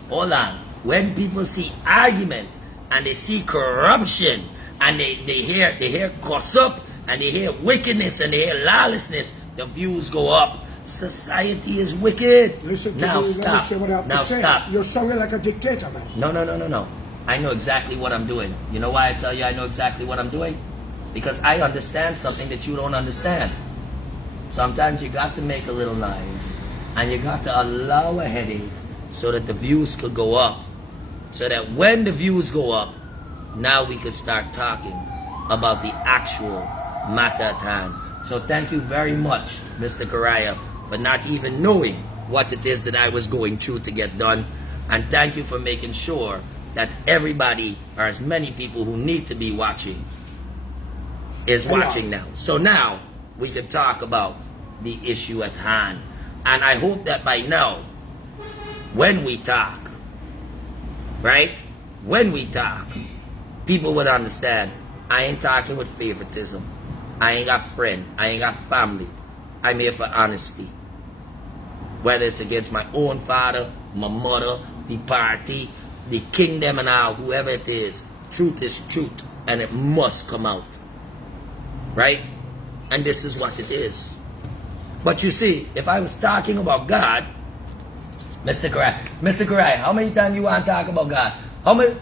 hold on, when people see argument and they see corruption and they hear gossip and they hear wickedness and they hear lawlessness, the views go up. Society is wicked. Listen to Now me. stop. Let me say what I have Now to say. stop. You're sounding like a dictator, man. No. I know exactly what I'm doing. You know why I tell you I know exactly what I'm doing? Because I understand something that you don't understand. Sometimes you got to make a little noise and you got to allow a headache so that the views could go up. So that when the views go up, now we could start talking about the actual matter at hand. So thank you very much, Mr. Correia, for not even knowing what it is that I was going through to get done. And thank you for making sure that everybody, or as many people who need to be watching, is watching now. So now we can talk about the issue at hand. And I hope that by now, when we talk, right? When we talk, people would understand I ain't talking with favoritism. I ain't got friend. I ain't got family. I'm here for honesty. Whether it's against my own father, my mother, the party, the kingdom and all, whoever it is, truth is truth and it must come out. Right? And this is what it is. But you see, if I was talking about God, Mr. Correia, how many times you want to talk about God? How many?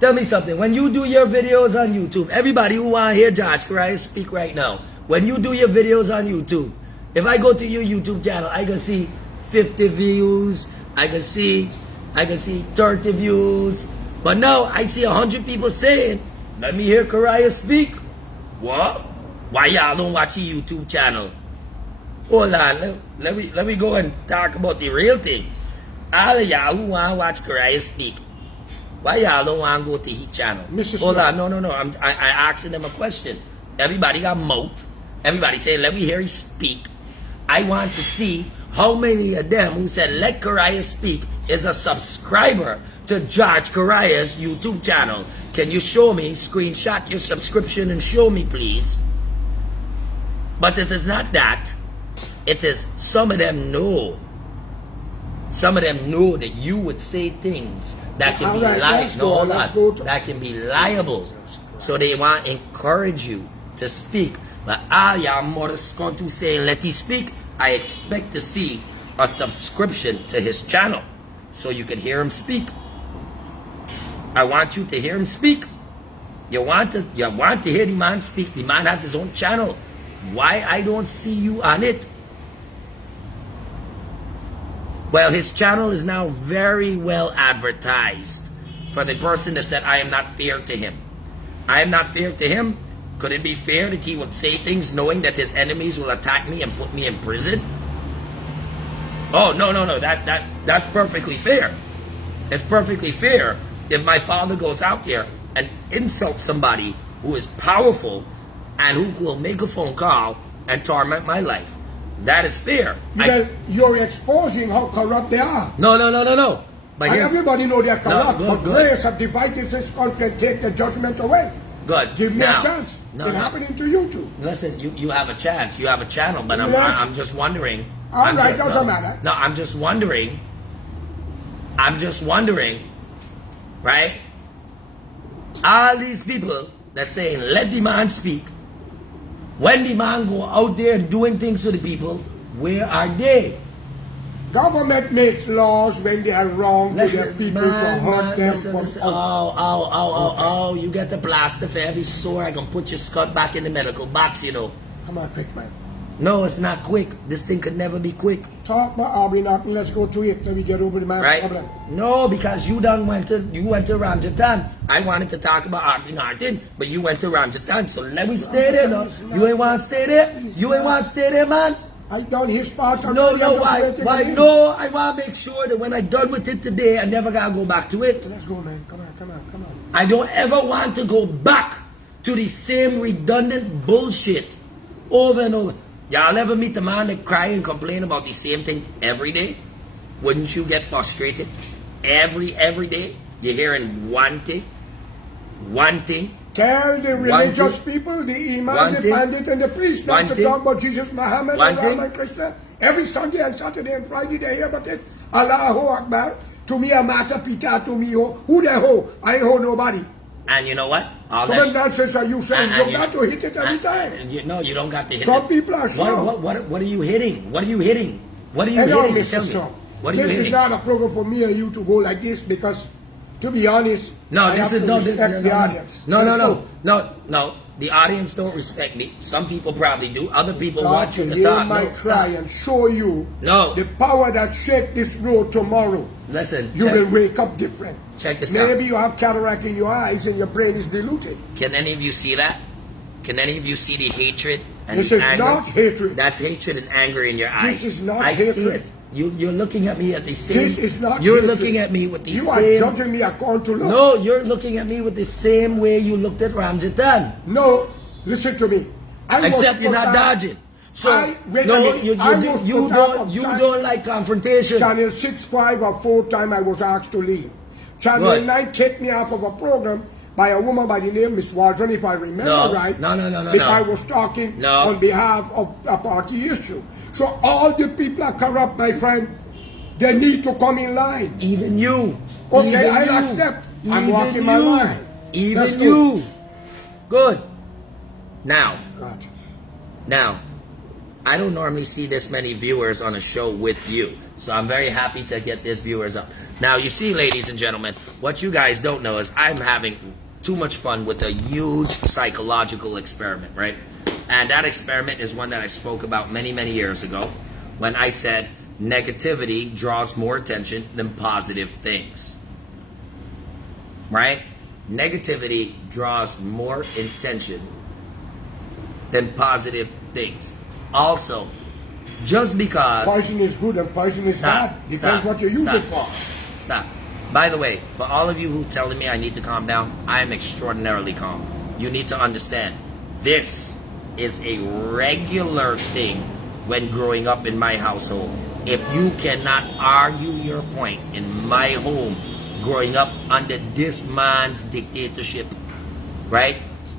Tell me something. When you do your videos on YouTube, everybody who want to hear George Correia speak right now, when you do your videos on YouTube, if I go to your YouTube channel, I can see 50 views, I can see 30 views, but now I see 100 people saying, let me hear Correia speak. What? Why y'all don't watch your YouTube channel? Hold on, let me go and talk about the real thing. All of y'all who want to watch Correia speak, why y'all don't want to go to his channel? Mr. Hold Smith. on, no. I asking them a question. Everybody got mouth. Everybody saying, let me hear him speak. I want to see how many of them who said, let Correia speak, is a subscriber to George Correia's YouTube channel. Can you show me, screenshot your subscription and show me, please? But it is not that. It is some of them know. Some of them know that you would say things that can be liable. That can be liable. So they want to encourage you to speak. But y'all mother's going to say, let he speak. I expect to see a subscription to his channel so you can hear him speak. I want you to hear him speak. You want to hear the man speak. The man has his own channel. Why I don't see you on it? Well, his channel is now very well advertised for the person that said, I am not fair to him. I am not fair to him. Could it be fair that he would say things knowing that his enemies will attack me and put me in prison? Oh, no. That's perfectly fair. It's perfectly fair if my father goes out there and insults somebody who is powerful and who will make a phone call and torment my life. That is fair. Well, you're exposing how corrupt they are. No. But And everybody know they're corrupt, good, but good. grace of divided this country can take the judgment away. Good. Give me Now, a chance. no, It's no. happening to you too. Listen, you have a chance. You have a channel, but Yes. I'm just wondering. All right, doesn't matter. No, I'm just wondering. Right? All these people that saying, let the man speak. When the man go out there doing things to the people, where are they? Government makes laws when they are wrong to their people to hurt them listen. from Oh, you get the plaster for every sore. I can put your skull back in the medical box, you know. Come on, quick man. No, it's not quick. This thing could never be quick. Talk about Aubrey Norton, let's go to it. Then we get over the man's Right? problem. No, because you went to Ramjatan. I wanted to talk about Aubrey Norton, but you went to Ramjatan. So let me stay there, no? You ain't want to stay there? You ain't want to stay there, man? I done his part. No, why? No, I want to make sure that when I'm done with it today, I never gotta go back to it. Let's go, man. Come on. I don't ever want to go back to the same redundant bullshit over and over. Y'all ever meet the man that cry and complain about the same thing every day? Wouldn't you get frustrated? Every day? You're hearing one thing? Tell the religious thing. people, the One imam, the thing. pandit, and the priest not One to thing. talk about Jesus, Muhammad, One and thing. Ram and Krishna. Every Sunday and Saturday and Friday they hear about it. Allahu Akbar. To me, a matter pita, to me, ho. Who they ho? I ain't ho nobody. And you know what? All So that much nonsense are you saying? and You got to hit it every time. No, you don't got to hit Some it. people are slow. What are you hitting? What are you hitting? Hello, Tell Mr. me. Strong. What are you This is hitting? not a program for me and you to go like this because, to be honest, No, I this have is to no, respect the audience. No. Let's go. The audience don't respect me. Some people probably do. Other people God want you to to hear talk. my No, cry stop. and show you No. the power that shake this road tomorrow. Listen, You will wake up different. check this out. Maybe you have cataract in your eyes and your brain is diluted. Can any of you see that? Can any of you see the hatred and This the is anger? not hatred. That's hatred and anger in your eyes. This is not I see hatred. it. You're looking at me at the same. This is not You're hatred. looking at me with the You are same. judging me according to law. No, you're looking at me with the same way you looked at Ramjatan. No, listen to me. I was Except you're put not back- dodging. So wait a no, minute. you I was put back on don't like confrontation. Channel 6, 5 or 4 times I was asked to leave. Channel Right. 9 kicked me off of a program by a woman by the name Miss Waldron, if I remember No. right. No. If I was talking No. on behalf of a party issue. So all the people are corrupt, my friend. They need to come in line. Even you. Okay, Even I you. accept. I'm Even walking my you. line. Even Let's go. you. Good. Now, God. I don't normally see this many viewers on a show with you. So I'm very happy to get these viewers up. Now, you see, ladies and gentlemen, what you guys don't know is I'm having too much fun with a huge psychological experiment, right? And that experiment is one that I spoke about many, many years ago when I said negativity draws more attention than positive things. Right? Negativity draws more attention than positive things. Also, just because... Poison is good and poison is bad. Depends what you use it for. Stop. By the way, for all of you who telling me I need to calm down, I am extraordinarily calm. You need to understand, this is a regular thing when growing up in my household. If you cannot argue your point in my home, growing up under this man's dictatorship, right?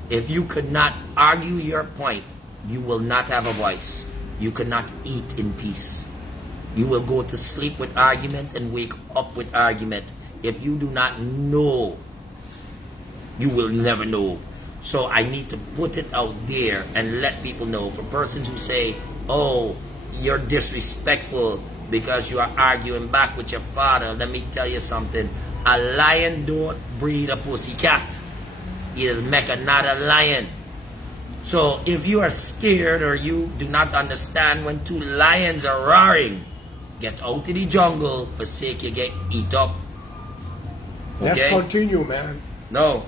If you could not argue your point, you will not have a voice. You cannot eat in peace. You will go to sleep with argument and wake up with argument. If you do not know, you will never know. So I need to put it out there and let people know. For persons who say, oh, you're disrespectful because you are arguing back with your father, let me tell you something. A lion don't breed a pussycat. It'll make another lion. So if you are scared or you do not understand when two lions are roaring, get out of the jungle for sake you get eat up. Let's Okay? continue, man. No.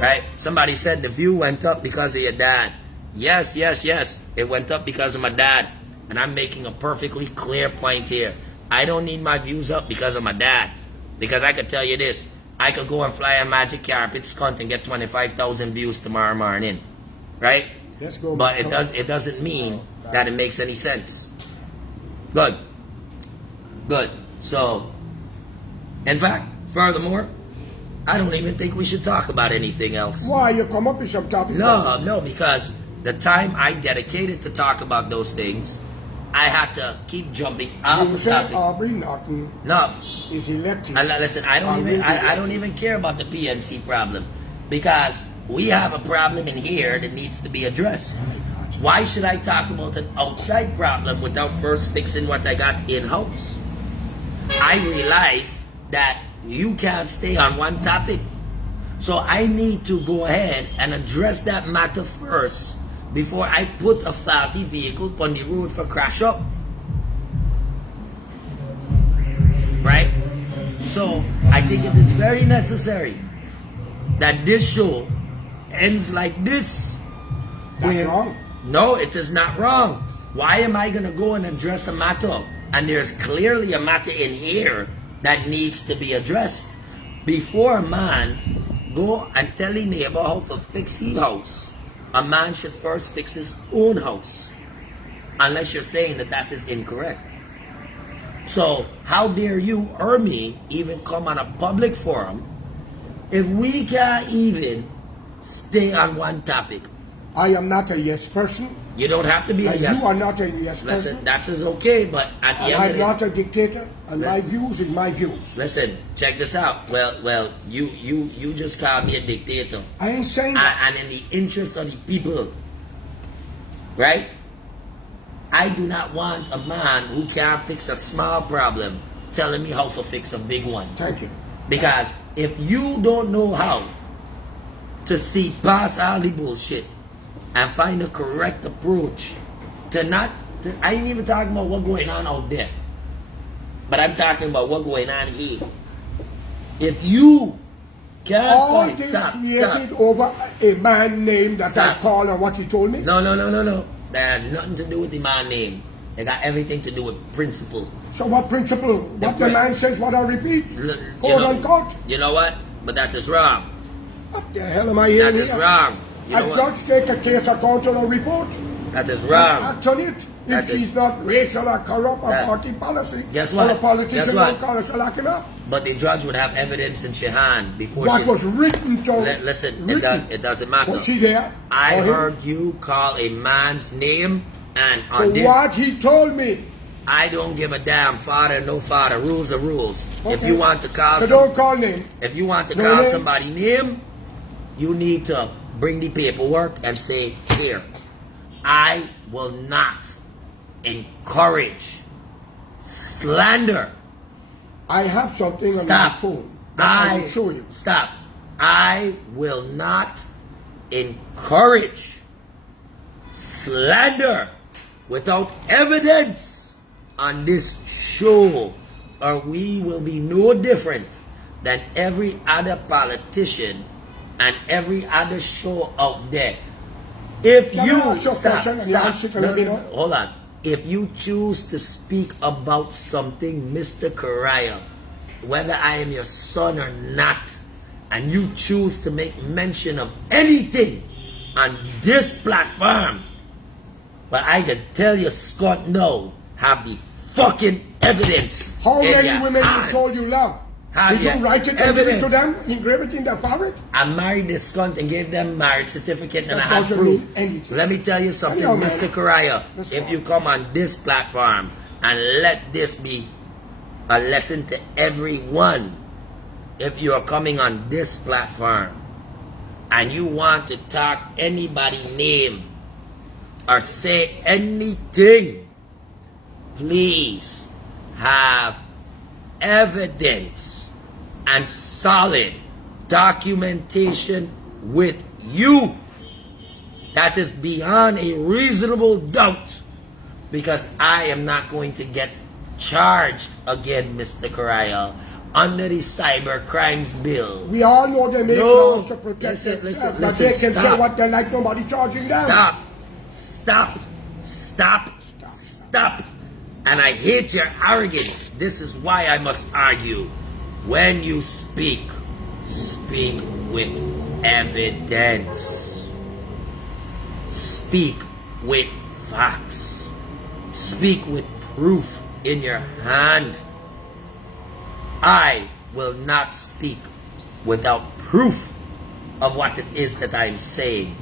Right? Somebody said the view went up because of your dad. Yes, yes, yes. It went up because of my dad. And I'm making a perfectly clear point here. I don't need my views up because of my dad. Because I could tell you this. I could go and fly a magic carpet stunt and get 25,000 views tomorrow morning. Right? Let's go. But it doesn't mean that it makes any sense. Good. Good. So, in fact, furthermore, I don't even think we should talk about anything else. Why you come up with some topic? No, because the time I dedicated to talk about those things, I had to keep jumping off You the say topic. Aubrey Norton No, is elected. listen, I don't even care about the PNC problem because we have a problem in here that needs to be addressed. Why should I talk about an outside problem without first fixing what I got in-house? I realize that you can't stay on one topic. So I need to go ahead and address that matter first before I put a faulty vehicle on the road for crash up. Right? So I think it is very necessary that this show ends like this. That's wrong. No, it is not wrong. Why am I going to go and address a matter? And there's clearly a matter in here that needs to be addressed. Before a man go and tell his neighbor how to fix his house, a man should first fix his own house. Unless you're saying that that is incorrect. So, how dare you or me even come on a public forum if we can't even stay on one topic? I am not a yes person. You don't have to be a And yes. you are not a yes Listen, person. that is okay, but at the And end I'm of the not a dictator. And my views is my views. listen, check this out. Well, you just called me a dictator, I ain't saying that. and in the interest of the people, right? I do not want a man who can't fix a small problem telling me how to fix a big one. Thank you. Because if you don't know how to see past all the bullshit and find the correct approach I ain't even talking about what's going on out there, but I'm talking about what's going on here. If you can't All find, this stop. created over a man name that Stop. I call and what he told me. No. That had nothing to do with the man name. They got everything to do with principle. So what principle? What the prin- man says, what I repeat? You Quote know- unquote. You know what? But that is wrong. What the hell am I hearing That is here? wrong. You know A what? judge take a case account on a report. That is And wrong. act on it. That If is- she's not racial or corrupt or That- party policy, Guess or what? a politician Guess what? don't call us locking up. But the judge would have evidence in her hand before What she... was written to Listen, written. it doesn't matter. Was she there? I Or him? heard you call a man's name, and For on this, what he told me. I don't give a damn. Father, no father. Rules are rules. If Okay. you want to call So some, don't call name. if you want to No call name. somebody name, you need to bring the paperwork and say, here, I will not encourage slander. I have something on Stop. my phone. That I will show you. Stop. I will not encourage slander without evidence on this show, or we will be no different than every other politician and every other show out there. If Can I you ask you a stop, question and you stop. answer to No, let me no, know? no, hold on. If you choose to speak about something, Mr. Correia, whether I am your son or not, and you choose to make mention of anything on this platform, but I can tell you, Scott, no, have the fucking evidence. How in many your women you hand. told you love? Have Did you your write it and give it to evidence. them? Engrave it in their forehead? I married this cunt and gave them marriage certificate and That I have doesn't proof. mean anything. Let me tell you something, Anyhow, man. Mr. Correia. Let's If go. you come on this platform and let this be a lesson to everyone, if you are coming on this platform and you want to talk anybody name or say anything, please have evidence and solid documentation with you that is beyond a reasonable doubt, because I am not going to get charged again, Mr. Correia, under the Cyber Crimes Bill. We all know they make No. laws to protect Listen, themselves, listen, but they can say stop. what they like, nobody charging them. Stop. Stop. Stop. Stop. And I hate your arrogance. This is why I must argue. When you speak, speak with evidence. Speak with facts. Speak with proof in your hand. I will not speak without proof of what it is that I'm saying.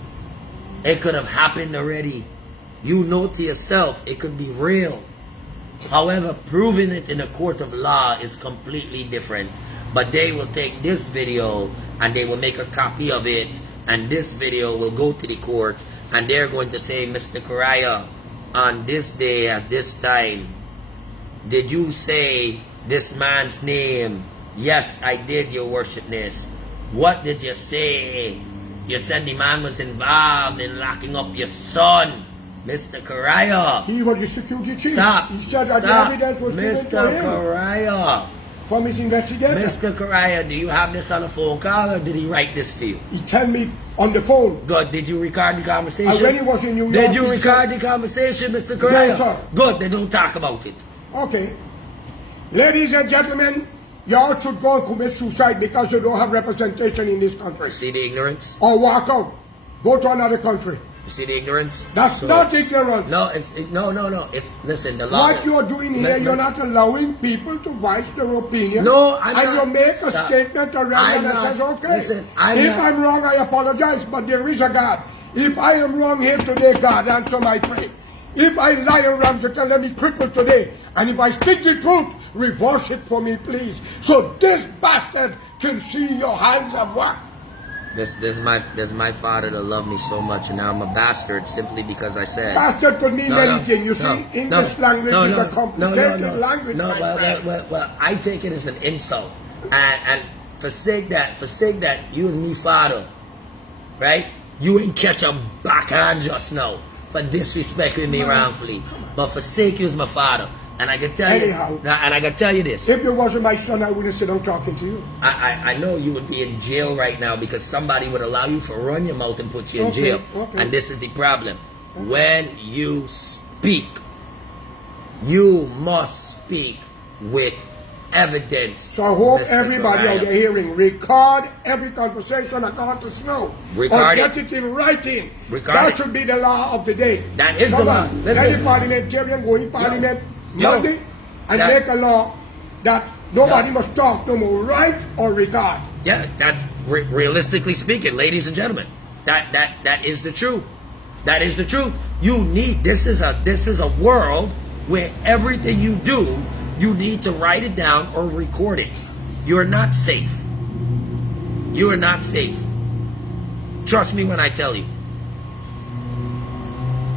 It could have happened already. You know to yourself it could be real. However, proving it in a court of law is completely different. But they will take this video and they will make a copy of it, and this video will go to the court, and they're going to say, Mr. Correia, on this day at this time, did you say this man's name? Yes, I did, your worshipness. What did you say? You said the man was involved in locking up your son, Mr. Correia. He was the security chief. Stop. He said that Stop. the evidence was given Mr. to him Correia. from his investigation. Mr. Correia, do you have this on a phone call, or did he write this to you? He tell me on the phone. Good. Did you record the conversation? And when he was in New York, Did you he record the conversation, Mr. Correia? Yes, sir. Good. Then don't talk about it. Okay. Ladies and gentlemen, y'all should go and commit suicide because you don't have representation in this country. See the ignorance? Or walk out. Go to another country. You see the ignorance? That's So- not ignorance. No, no. It's listen. The law. What you're doing here, you're not allowing people to voice their opinion. No, I'm and not. you make a Stop. statement around I'm that not. says, okay, Listen, I'm if not. I'm wrong, I apologize, but there is a God. If I am wrong here today, God, answer my prayer. If I lie around to tell them be crippled today, and if I speak the truth, reverse it for me, please. So this bastard can see your hands at work. This is my father that loved me so much, and now I'm a bastard simply because I said. Bastard could mean anything. You see, no, English language is a complicated language. No, my friend. well, I take it as an insult, and forsake that, you and me, father, right? You ain't catch a backhand just now for disrespecting me wrongfully, but forsake you as my father, and I can tell Anyhow. you, and I can tell you this. If you wasn't my son, I wouldn't sit down talking to you. I know you would be in jail right now because somebody would allow you to run your mouth and put you in Okay, jail. okay. And this is the problem. When you speak, you must speak with evidence. So I hope Mr. everybody out Correia. there hearing, record every conversation according to Snow. Record or it. get it in writing. Record that it. should be the law of the day. That is the Come law. on. Listen. Any parliamentarian go in parliament No. Monday and That- make a law that nobody No. must talk no more, write or record. Yeah, that's realistically speaking, ladies and gentlemen. That is the truth. That is the truth. You need this is a world where everything you do, you need to write it down or record it. You're not safe. You are not safe. Trust me when I tell you.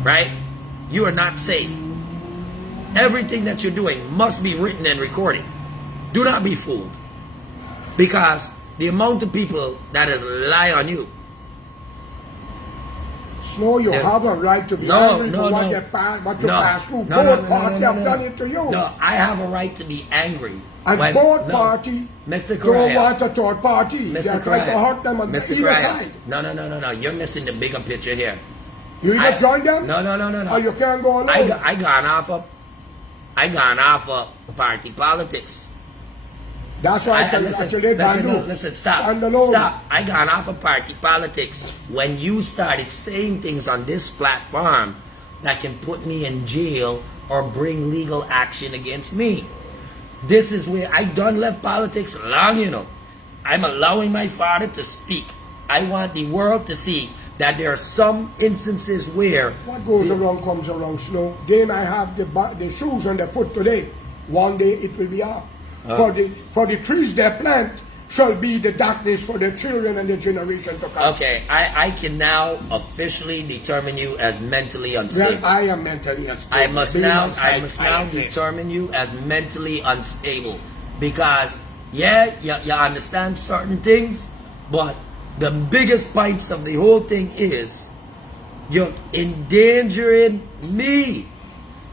Right? You are not safe. Everything that you're doing must be written and recorded. Do not be fooled. Because the amount of people that is lie on you. Snow, you Yeah. have a right to be No, angry no, for what no. you pass, what you No. pass through. No, Both no, parties have no. done it to you. No, I have a right to be angry. And when- both no. parties Mr. don't Correia. want a third party. Mr. They're trying to Correia. hurt them on Mr. either Correia. side. No. You're missing the bigger picture here. You either join them No. or you can't go alone. I gone off of party politics. That's why I tell you, actually, Listen, stop. Stand alone. Stop. I gone off of party politics when you started saying things on this platform that can put me in jail or bring legal action against me. This is where I done left politics long, I'm allowing my father to speak. I want the world to see that there are some instances where What goes around comes around, Snow. They might have the shoes on their foot today. One day it will be off. For the trees they plant shall be the darkness for their children and their generation to come. okay, I can now officially determine you as mentally unstable. Well, I am mentally unstable. I must Being now on psychiatrist. determine you as mentally unstable. Because, yeah, you understand certain things, but the biggest points of the whole thing is you're endangering me.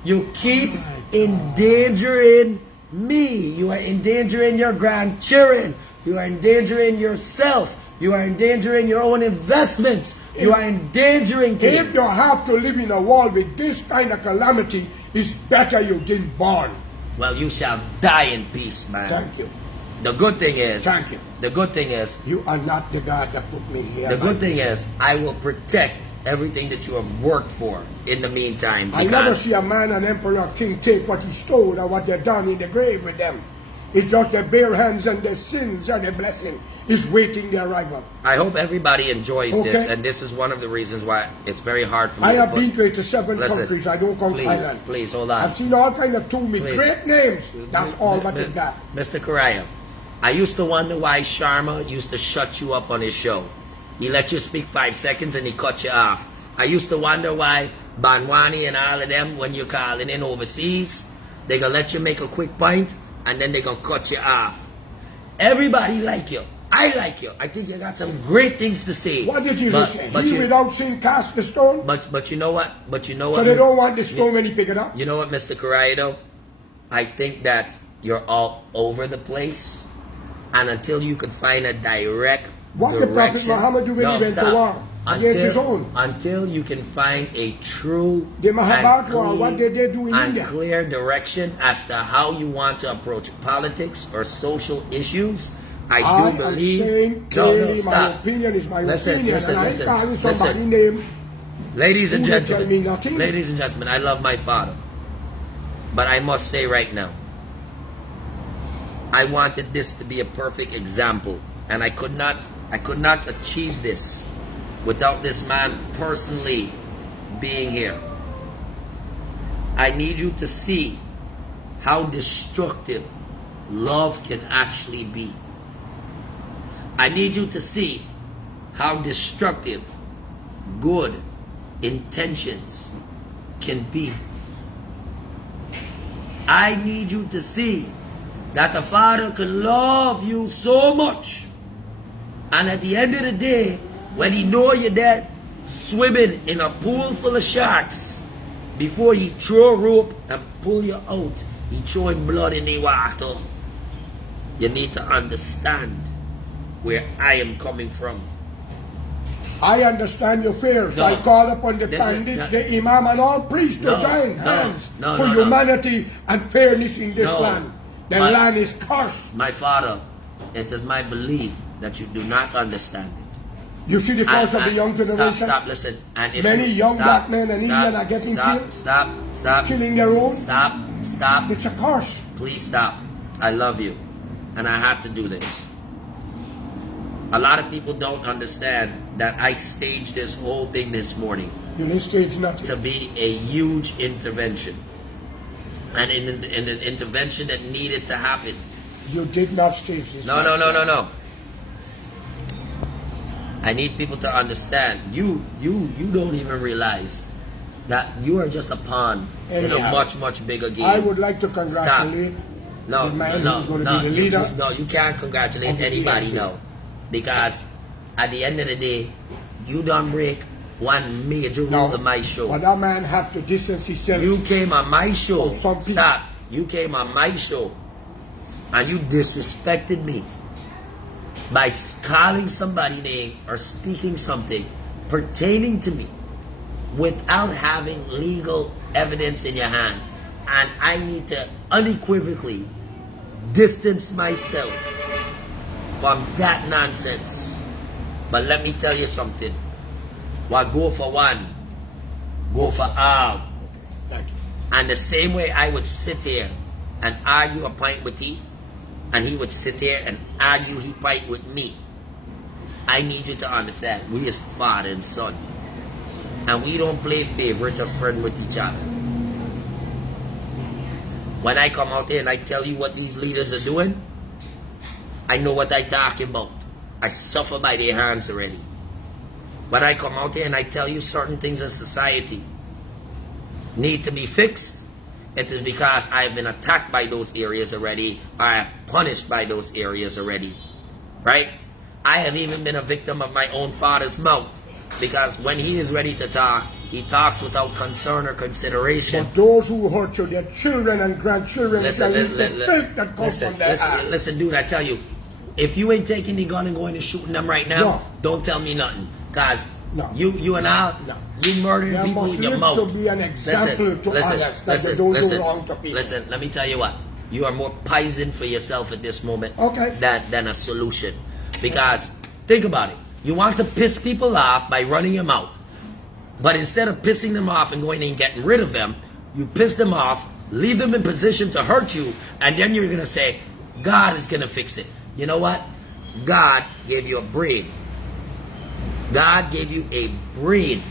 You keep endangering me. You are endangering your grandchildren. You are endangering yourself. You are endangering your own investments. You are endangering things. If you have to live in a world with this kind of calamity, it's better you didn't born. Well, you shall die in peace, man. Thank you. The good thing is, Thank you. The good thing is, You are not the God that put me here. the good thing is, I will protect everything that you have worked for in the meantime. I never Because see a man, an emperor, or king take what he stole or what they done in the grave with them. It's just their bare hands and their sins and their blessing is waiting their arrival. I hope everybody enjoys this, Okay. and this is one of the reasons why it's very hard for me I to have put... been to 87 Listen, countries. I don't count please, Ireland. please, hold on. I've seen all kind of tools with Please. great names. That's all what they got. Mr. Correia, I used to wonder why Sharma used to shut you up on his show. He let you speak 5 seconds and he cut you off. I used to wonder why Banwani and all of them, when you're calling in overseas, they gonna let you make a quick point and then they gonna cut you off. Everybody like you. I like you. I think you got some great things to say. What did Jesus say? He you, without sin cast the stone. but you know what? But you know what? So they don't want the stone when he pick it up. You know what, Mr. Correia, though? I think that you're all over the place. And until you can find a direct What the Prophet direction... Muhammad do when he went to stop. war against his own? Until you can find a true The Mahabharata and war, clean what did they do in and India? clear direction as to how you want to approach politics or social issues, I do I am believe... saying clearly my stop. opinion is my Listen, opinion. listen, and I listen, ain't calling somebody listen. name. Ladies and Who will tell me gentlemen, nothing? ladies and gentlemen, I love my father. But I must say right now, I wanted this to be a perfect example. And I could not achieve this without this man personally being here. I need you to see how destructive love can actually be. I need you to see how destructive good intentions can be. I need you to see that the Father can love you so much, and at the end of the day, when he know you're dead, swimming in a pool full of sharks, before he throw a rope and pull you out, he throwing blood in the water. You need to understand where I am coming from. I understand your fears. No. I call upon the This is- pandits, no. the imam, and all priests to No, join no, hands no, for no, no. humanity and fairness in this No. land. The But- land is cursed. My Father, it is my belief that you do not understand it. You see the curse of the young generation? Stop, listen. And if Many you- young stop, black men and stop, Indian are getting stop, killed. Stop. Killing their own. Stop. It's a curse. Please stop. I love you. And I had to do this. A lot of people don't understand that I staged this whole thing this morning You didn't stage nothing. to be a huge intervention. And in an intervention that needed to happen. You did not stage this. No. I need people to understand. You don't even realize that you are just a pawn in a Anyhow, much bigger game. I would like to congratulate No, the man no, who's going to no, be the leader. you can't congratulate of the anybody, PNC. no. Because at the end of the day, you don't break one major rule of my show. But that man have to distance himself. You came on my show. Oh, some people- Stop. You came on my show and you disrespected me by calling somebody name or speaking something pertaining to me without having legal evidence in your hand. And I need to unequivocally distance myself from that nonsense. But let me tell you something. What go for one, go for all. Thank you. And the same way I would sit here and argue a point with he, and he would sit here and argue he point with me. I need you to understand, we is father and son. And we don't play favorite or friend with each other. When I come out here and I tell you what these leaders are doing, I know what I'm talking about. I suffer by their hands already. When I come out here and I tell you certain things in society need to be fixed, It is because I have been attacked by those areas already. I have punished by those areas already. Right? I have even been a victim of my own father's mouth. Because when he is ready to talk, he talks without concern or consideration. But those who hurt you, their children and grandchildren, Listen, listen, dude, I tell you, if you ain't taking the gun and going and shooting them right now, No. don't tell me nothing. Because No. you and I, you murdering There people must with your live mouth. to be an example to others that they don't do wrong to people. Listen, let me tell you what. You are more poison for yourself at this moment Okay. than a solution. Because, think about it. You want to piss people off by running them out. But instead of pissing them off and going and getting rid of them, you piss them off, leave them in position to hurt you, and then you're going to say, God is going to fix it. You know what? God gave you a brain. God gave you a brain.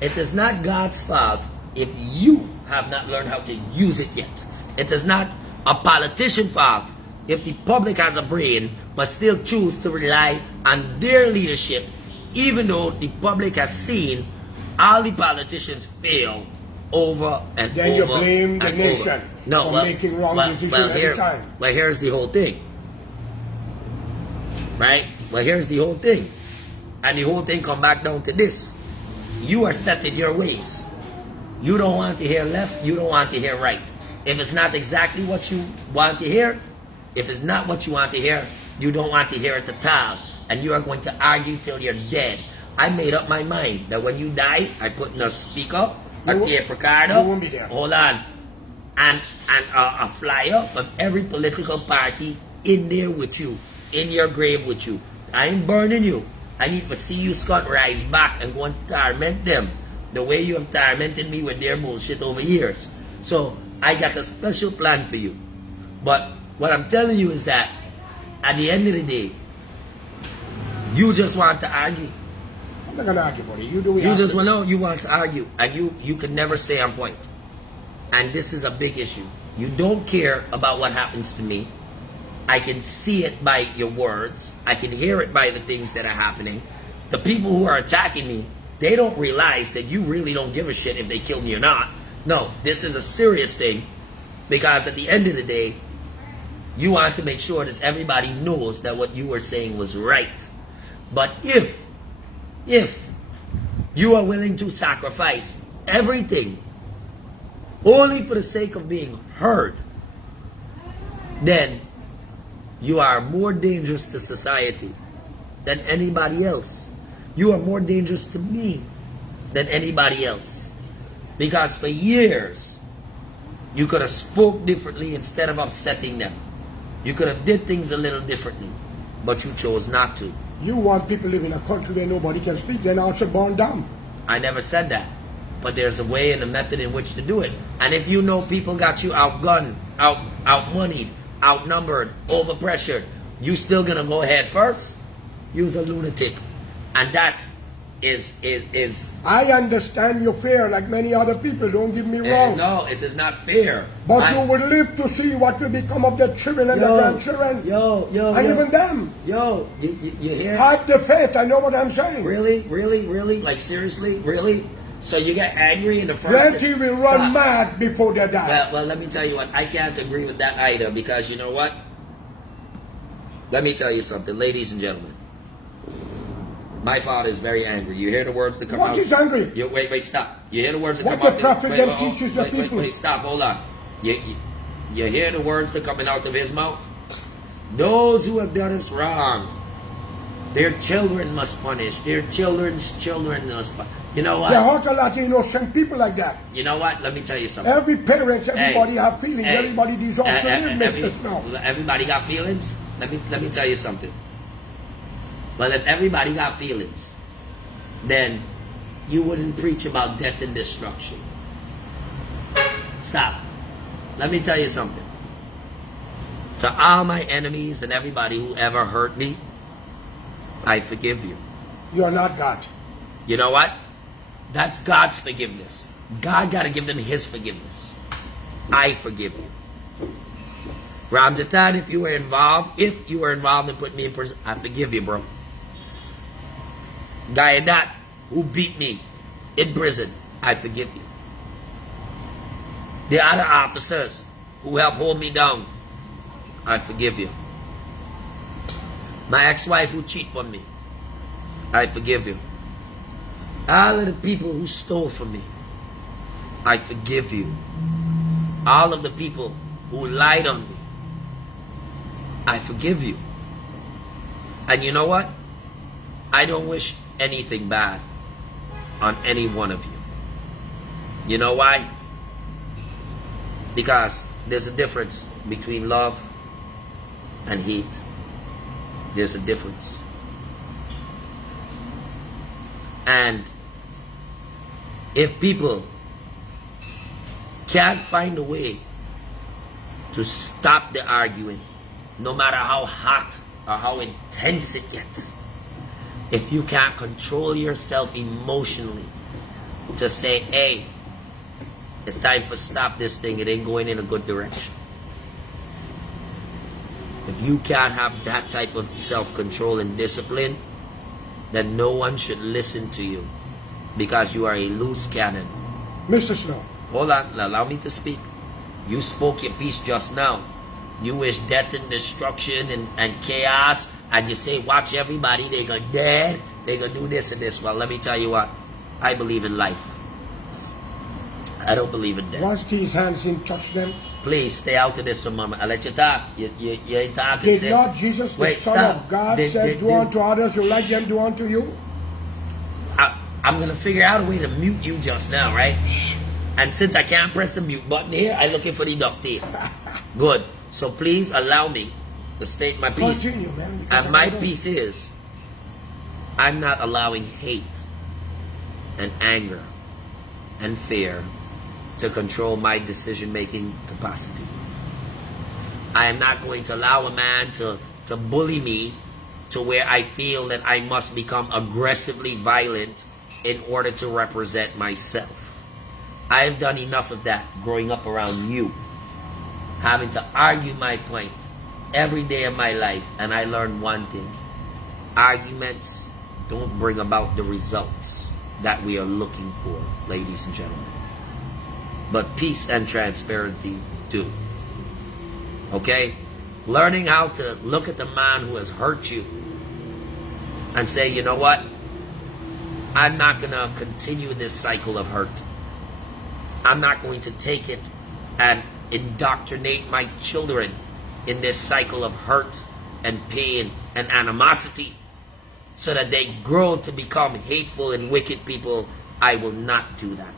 It is not God's fault if you have not learned how to use it yet. It is not a politician's fault if the public has a brain but still choose to rely on their leadership, even though the public has seen all the politicians fail over and Then over. you blame the and nation over. No, for well, making wrong well, decisions well, every time. Well, here's the whole thing. Right? Well, here's the whole thing. And the whole thing come back down to this. You are set in your ways. You don't want to hear left, you don't want to hear right. If it's not exactly what you want to hear, if it's not what you want to hear, you don't want to hear it at all. And you are going to argue till you're dead. I made up my mind that when you die, I put in a speaker, a tape recorder, you won't be there. hold on, and a flyer of every political party in there with you, in your grave with you. I ain't burning you. I need to see you, Scott, rise back and go and torment them the way you have tormented me with their bullshit over years. So I got a special plan for you. But what I'm telling you is that at the end of the day, you just want to argue. I'm not going to argue, buddy. You do what You just you want to argue, and you can never stay on point. And this is a big issue. You don't care about what happens to me. I can see it by your words. I can hear it by the things that are happening. The people who are attacking me, they don't realize that you really don't give a shit if they kill me or not. No, this is a serious thing, because at the end of the day, you want to make sure that everybody knows that what you were saying was right. But if you are willing to sacrifice everything only for the sake of being heard, then you are more dangerous to society than anybody else. You are more dangerous to me than anybody else. Because for years, you could have spoke differently instead of upsetting them. You could have did things a little differently, but you chose not to. You want people live in a country where nobody can speak, then I should burn down. I never said that. But there's a way and a method in which to do it. And if you know people got you outgunned, outmoneyed, outnumbered, overpressured, you still gonna go ahead first? You's a lunatic. And that is I understand your fear like many other people, don't get me wrong. no, it is not fair. But you will live to see what will become of their children and their grandchildren. And even them. You hear? Have the faith, I know what I'm saying. Really? Like seriously? Really? So you get angry in the first... Plenty will run mad before they die. Well, let me tell you what. I can't agree with that either, because you know what? Let me tell you something, ladies and gentlemen. My father is very angry. You hear the words that come out. What is angry? Wait, stop. You hear the words that What come out. the prophet Wait, then teaches the people. Wait, stop. Hold on. You hear the words that coming out of his mouth? Those who have done us wrong, their children must punish. Their children's children must punish. You know what? There are a lot of innocent people like that. You know what? Let me tell you something. Every parent, everybody have feelings. Everybody deserves to live, Mr. Snow. Everybody got feelings? Let me tell you something. Well, if everybody got feelings, then you wouldn't preach about death and destruction. Stop. Let me tell you something. To all my enemies and everybody who ever hurt me, I forgive you. You're not God. You know what? That's God's forgiveness. God got to give them his forgiveness. I forgive you. Ramzatan, if you were involved in putting me in prison, I forgive you, bro. Guyana, who beat me in prison, I forgive you. The other officers who helped hold me down, I forgive you. My ex-wife who cheated on me, I forgive you. All of the people who stole from me, I forgive you. All of the people who lied on me, I forgive you. And you know what? I don't wish anything bad on any one of you. You know why? Because there's a difference between love and hate. There's a difference. And if people can't find a way to stop the arguing, no matter how hot or how intense it gets, if you can't control yourself emotionally to say, hey, it's time to stop this thing, it ain't going in a good direction. If you can't have that type of self-control and discipline, then no one should listen to you, because you are a loose cannon. Mr. Snow. Hold on, allow me to speak. You spoke your piece just now. You wish death and destruction and chaos, and you say, watch everybody, they gonna dead, they gonna do this and this. Well, let me tell you what, I believe in life. I don't believe in death. Wash these hands and touch them. Please stay out of this for a moment. I'll let you talk. You ain't talking. Did not Jesus, the Son of God, said, do unto others, you like them do unto you? I'm going to figure out a way to mute you just now, right? And since I can't press the mute button here, I'm looking for the duct tape. Good. So please allow me to state my piece. Continue, man. And my piece is, I'm not allowing hate and anger and fear to control my decision-making capacity. I am not going to allow a man to bully me to where I feel that I must become aggressively violent in order to represent myself. I have done enough of that growing up around you, having to argue my point every day of my life, and I learned one thing. Arguments don't bring about the results that we are looking for, ladies and gentlemen. But peace and transparency do. Okay? Learning how to look at the man who has hurt you and say, you know what? I'm not going to continue this cycle of hurt. I'm not going to take it and indoctrinate my children in this cycle of hurt and pain and animosity so that they grow to become hateful and wicked people. I will not do that.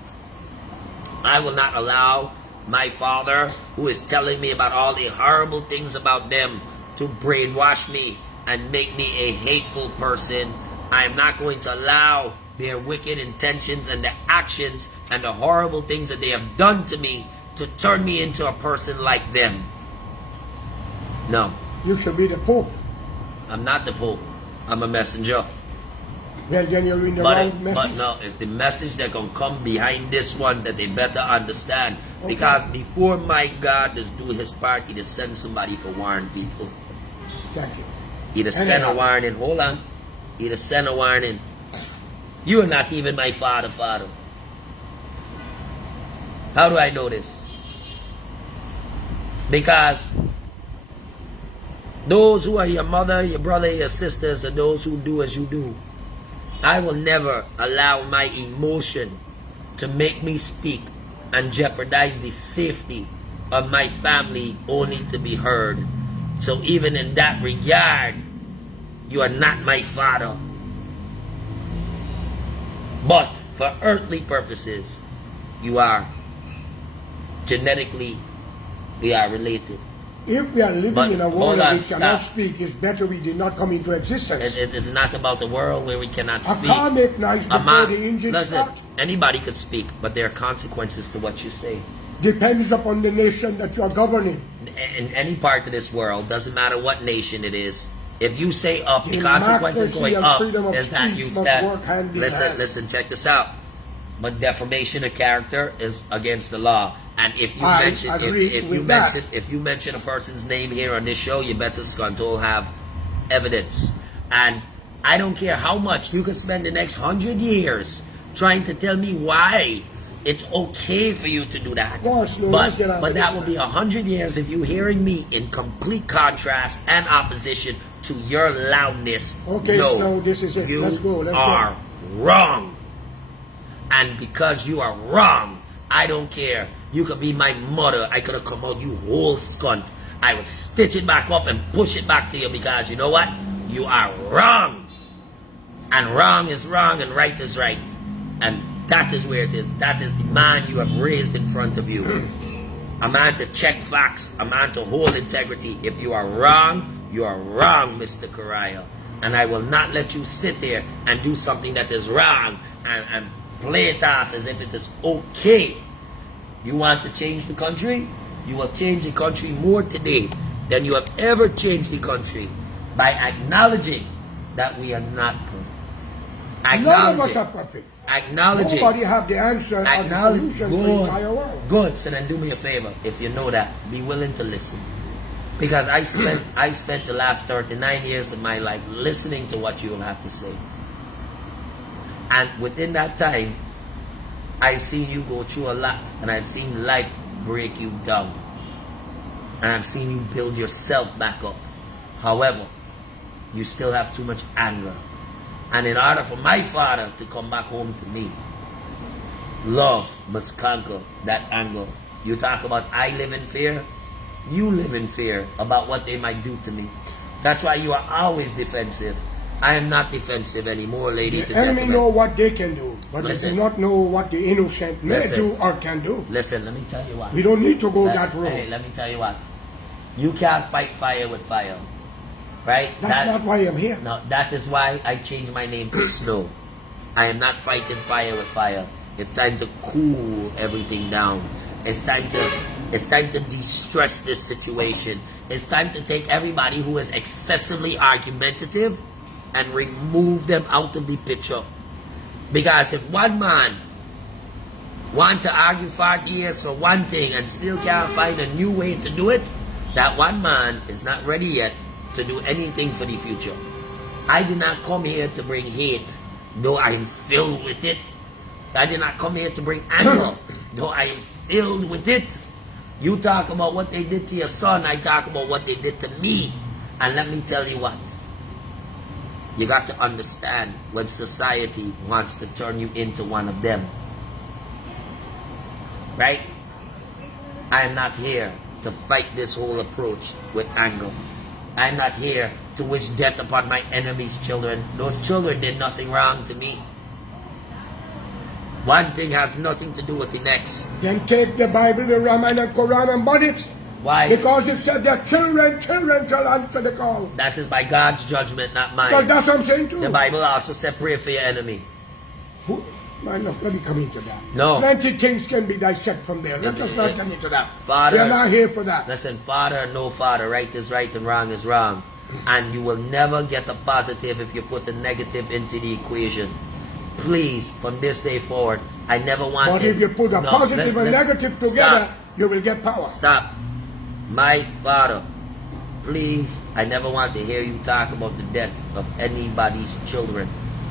I will not allow my father, who is telling me about all the horrible things about them, to brainwash me and make me a hateful person. I am not going to allow their wicked intentions and their actions and the horrible things that they have done to me to turn me into a person like them. No. You should be the Pope. I'm not the Pope. I'm a messenger. Well, then you're in the wrong message. But no, it's the message that can come behind this one that they better understand. Okay. Because before my God does do his part, he does send somebody for warn people. Thank you. He does send a warning. Hold on. He does send a warning. You are not even my father. How do I know this? Because those who are your mother, your brother, your sisters, and those who do as you do, I will never allow my emotion to make me speak and jeopardize the safety of my family only to be heard. So even in that regard, you are not my father. But for earthly purposes, you are. Genetically, we are related. If we are living in a world that we cannot stop. speak, it's better we did not come into existence. It's not about the world where we cannot A speak. car make nice before the engine Listen, start. anybody could speak, but there are consequences to what you say. Depends upon the nation that you are governing. In any part of this world, doesn't matter what nation it is, if you say up, the consequences Democracy going and up freedom of is that speech you must stand. work hand in hand. Listen, check this out. But defamation of character is against the law. And if you I mention agree if with you that. if you mention a person's name here on this show, you better control have evidence. And I don't care how much you could spend the next 100 years trying to tell me why It's okay for you to do that. Go on, Snow, but let's get on but with that this, will be 100 years if you hearing me in complete contrast and opposition to your loudness. Okay, No, Snow, this is it. You Let's go. Let's are wrong. And because you are wrong, I don't care. You could be my mother. I could have come out, you whole skunt. I would stitch it back up and push it back to you because you know what? You are wrong. And wrong is wrong and right is right. And that is where it is. That is the man you have raised in front of you. A man to check facts. A man to hold integrity. If you are wrong, Mr. Correia. And I will not let you sit there and do something that is wrong and play it off as if it is okay. You want to change the country? You will change the country more today than you have ever changed the country by acknowledging that we are not perfect. None of us are perfect. Acknowledge Nobody it. have the answer or the Acknowledge. solution to the entire world. Good. So then do me a favor. If you know that, be willing to listen. Because I spent the last 39 years of my life listening to what you will have to say. And within that time, I've seen you go through a lot. And I've seen life break you down. And I've seen you build yourself back up. However, you still have too much anger. And in order for my father to come back home to me, love must conquer that anger. You talk about I live in fear. You live in fear about what they might do to me. That's why you are always defensive. I am not defensive anymore, ladies The and enemy gentlemen. know what they can do, but Listen. they do not know what the innocent may Listen. do or can do. Listen, let me tell you what. We don't need to go that road. Hey, let me tell you what. You can't fight fire with fire. Right? That's not why I'm here. No, that is why I changed my name to Snow. I am not fighting fire with fire. It's time to cool everything down. It's time to de-stress this situation. It's time to take everybody who is excessively argumentative and remove them out of the picture. Because if one man wants to argue 40 years for one thing and still can't find a new way to do it, that one man is not ready yet to do anything for the future. I did not come here to bring hate, though I am filled with it. I did not come here to bring anger, though I am filled with it. You talk about what they did to your son, I talk about what they did to me. And let me tell you what. You got to understand when society wants to turn you into one of them. Right? I am not here to fight this whole approach with anger. I am not here to wish death upon my enemy's children. Those children did nothing wrong to me. One thing has nothing to do with the next. Then take the Bible, the Ramayana, and Quran and burn it. Why? Because it said that children shall answer the call. That is by God's judgment, not mine. Well, that's what I'm saying too. The Bible also said pray for your enemy. Man, no, let me come into that. No. Plenty things can be dissected from there. Let us not get into that. Father, We're not here for that. Listen, father, no father. Right is right and wrong is wrong. And you will never get a positive if you put a negative into the equation. Please, from this day forward, I never want But if you put a positive and negative together, stop. you will get power. Stop. My father, please, I never want to hear you talk about the death of anybody's children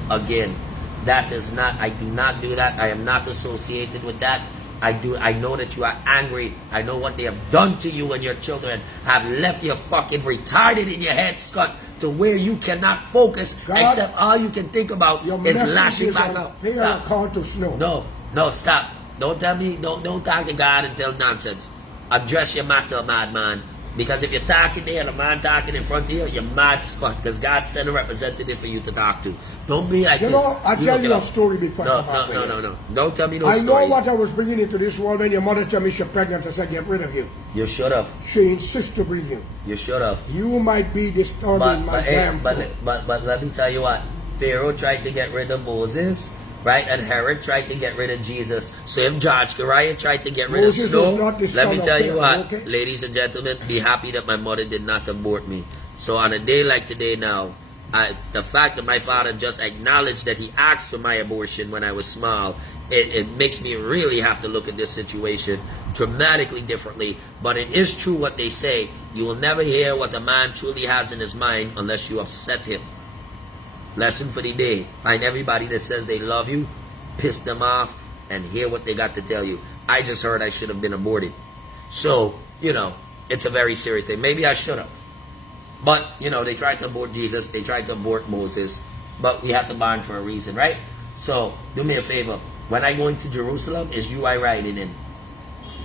again. That is not, I do not do that. I am not associated with that. I know that you are angry. I know what they have done to you and your children. Have left you fucking retarded in your head, Scott, to where you cannot focus, God, except all you can think about is lashing back out. They are called to snow. No, stop. Don't tell me, don't talk to God and tell nonsense. Address your matter, madman. Because if you're talking there and a man talking in front of you, you're mad, Scott. Because God sent a representative for you to talk to. Don't be like You this. know, I'll tell you a story before I come out with it. No. Don't tell me no I story. know what I was bringing into this world when your mother told me she's pregnant. I said, get rid of you. You should have. She insists to bring you. You should have. You might be disturbing my damn food. But let me tell you what. Pharaoh tried to get rid of Moses, right? And Herod tried to get rid of Jesus. So if George Correia tried to get rid Moses of Snow, is not the let me son tell of you Pharaoh, what, okay? ladies and gentlemen, be happy that my mother did not abort me. So on a day like today now, the fact that my father just acknowledged that he asked for my abortion when I was small, it makes me really have to look at this situation dramatically differently. But it is true what they say. You will never hear what a man truly has in his mind unless you upset him. Lesson for the day. Find everybody that says they love you, piss them off, and hear what they got to tell you. I just heard I should have been aborted. So, it's a very serious thing. Maybe I should have. But, they tried to abort Jesus. They tried to abort Moses. But we have to bond for a reason, right? So, do me a favor. When I go into Jerusalem, is you I riding in?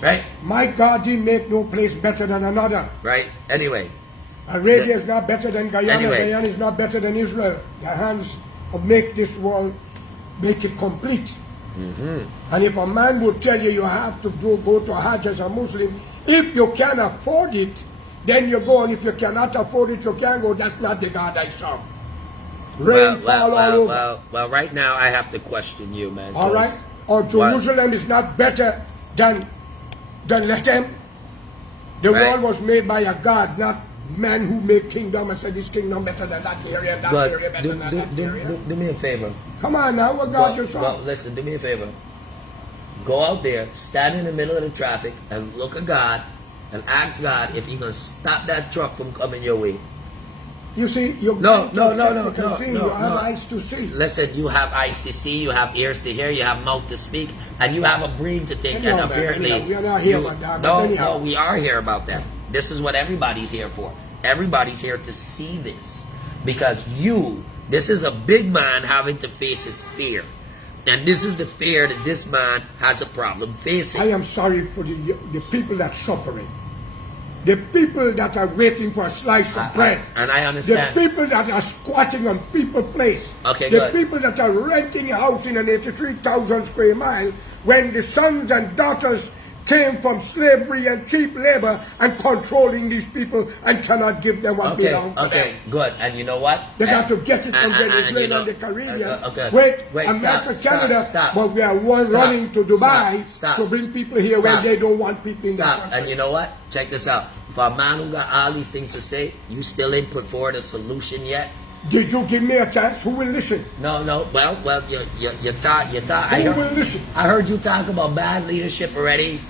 Right? My God didn't make no place better than another. Right? Anyway. Arabia is not better than Guyana. Anyway. Guyana is not better than Israel. The hands of make this world, make it complete. And if a man would tell you have to go to Hajj as a Muslim, if you can afford it, then you go, and if you cannot afford it, you can't go. That's not the God I serve. Rain fall all over. Well, right now I have to question you, man. All right? Or Jerusalem is not better than Lethem. The world was made by a God, not men who make kingdom and say this kingdom better than that area, that area better than that area. Do me a favor. Come on now, what God you saw? Well, listen, do me a favor. Go out there, stand in the middle of the traffic, and look at God, and ask God if He's going to stop that truck from coming your way. You see, you No. You have eyes to see. Listen, you have eyes to see, you have ears to hear, you have mouth to speak, and you have a brain to think. And apparently, we are not here about that. No, we are here about that. This is what everybody's here for. Everybody's here to see this, because this is a big man having to face its fear, and this is the fear that this man has a problem facing. I am sorry for the people that suffering. The people that are waiting for a slice of bread. And I understand. The people that are squatting on people's place. Okay, the people that are renting a house in an 83,000 square mile when the sons and daughters came from slavery and cheap labor and controlling these people and cannot give them what belongs to them. Okay, good. And you know what? They got to get it from Venezuela and the Caribbean. Wait, America, Canada, stop. but we are running to Dubai to bring people here when they don't want people in that country. And you know what? Check this out. For a man who got all these things to say, you still ain't put forward a solution yet. Did you give me a chance? Who will listen? No. Well, you talk. Who will listen? I heard you talk about bad leadership already.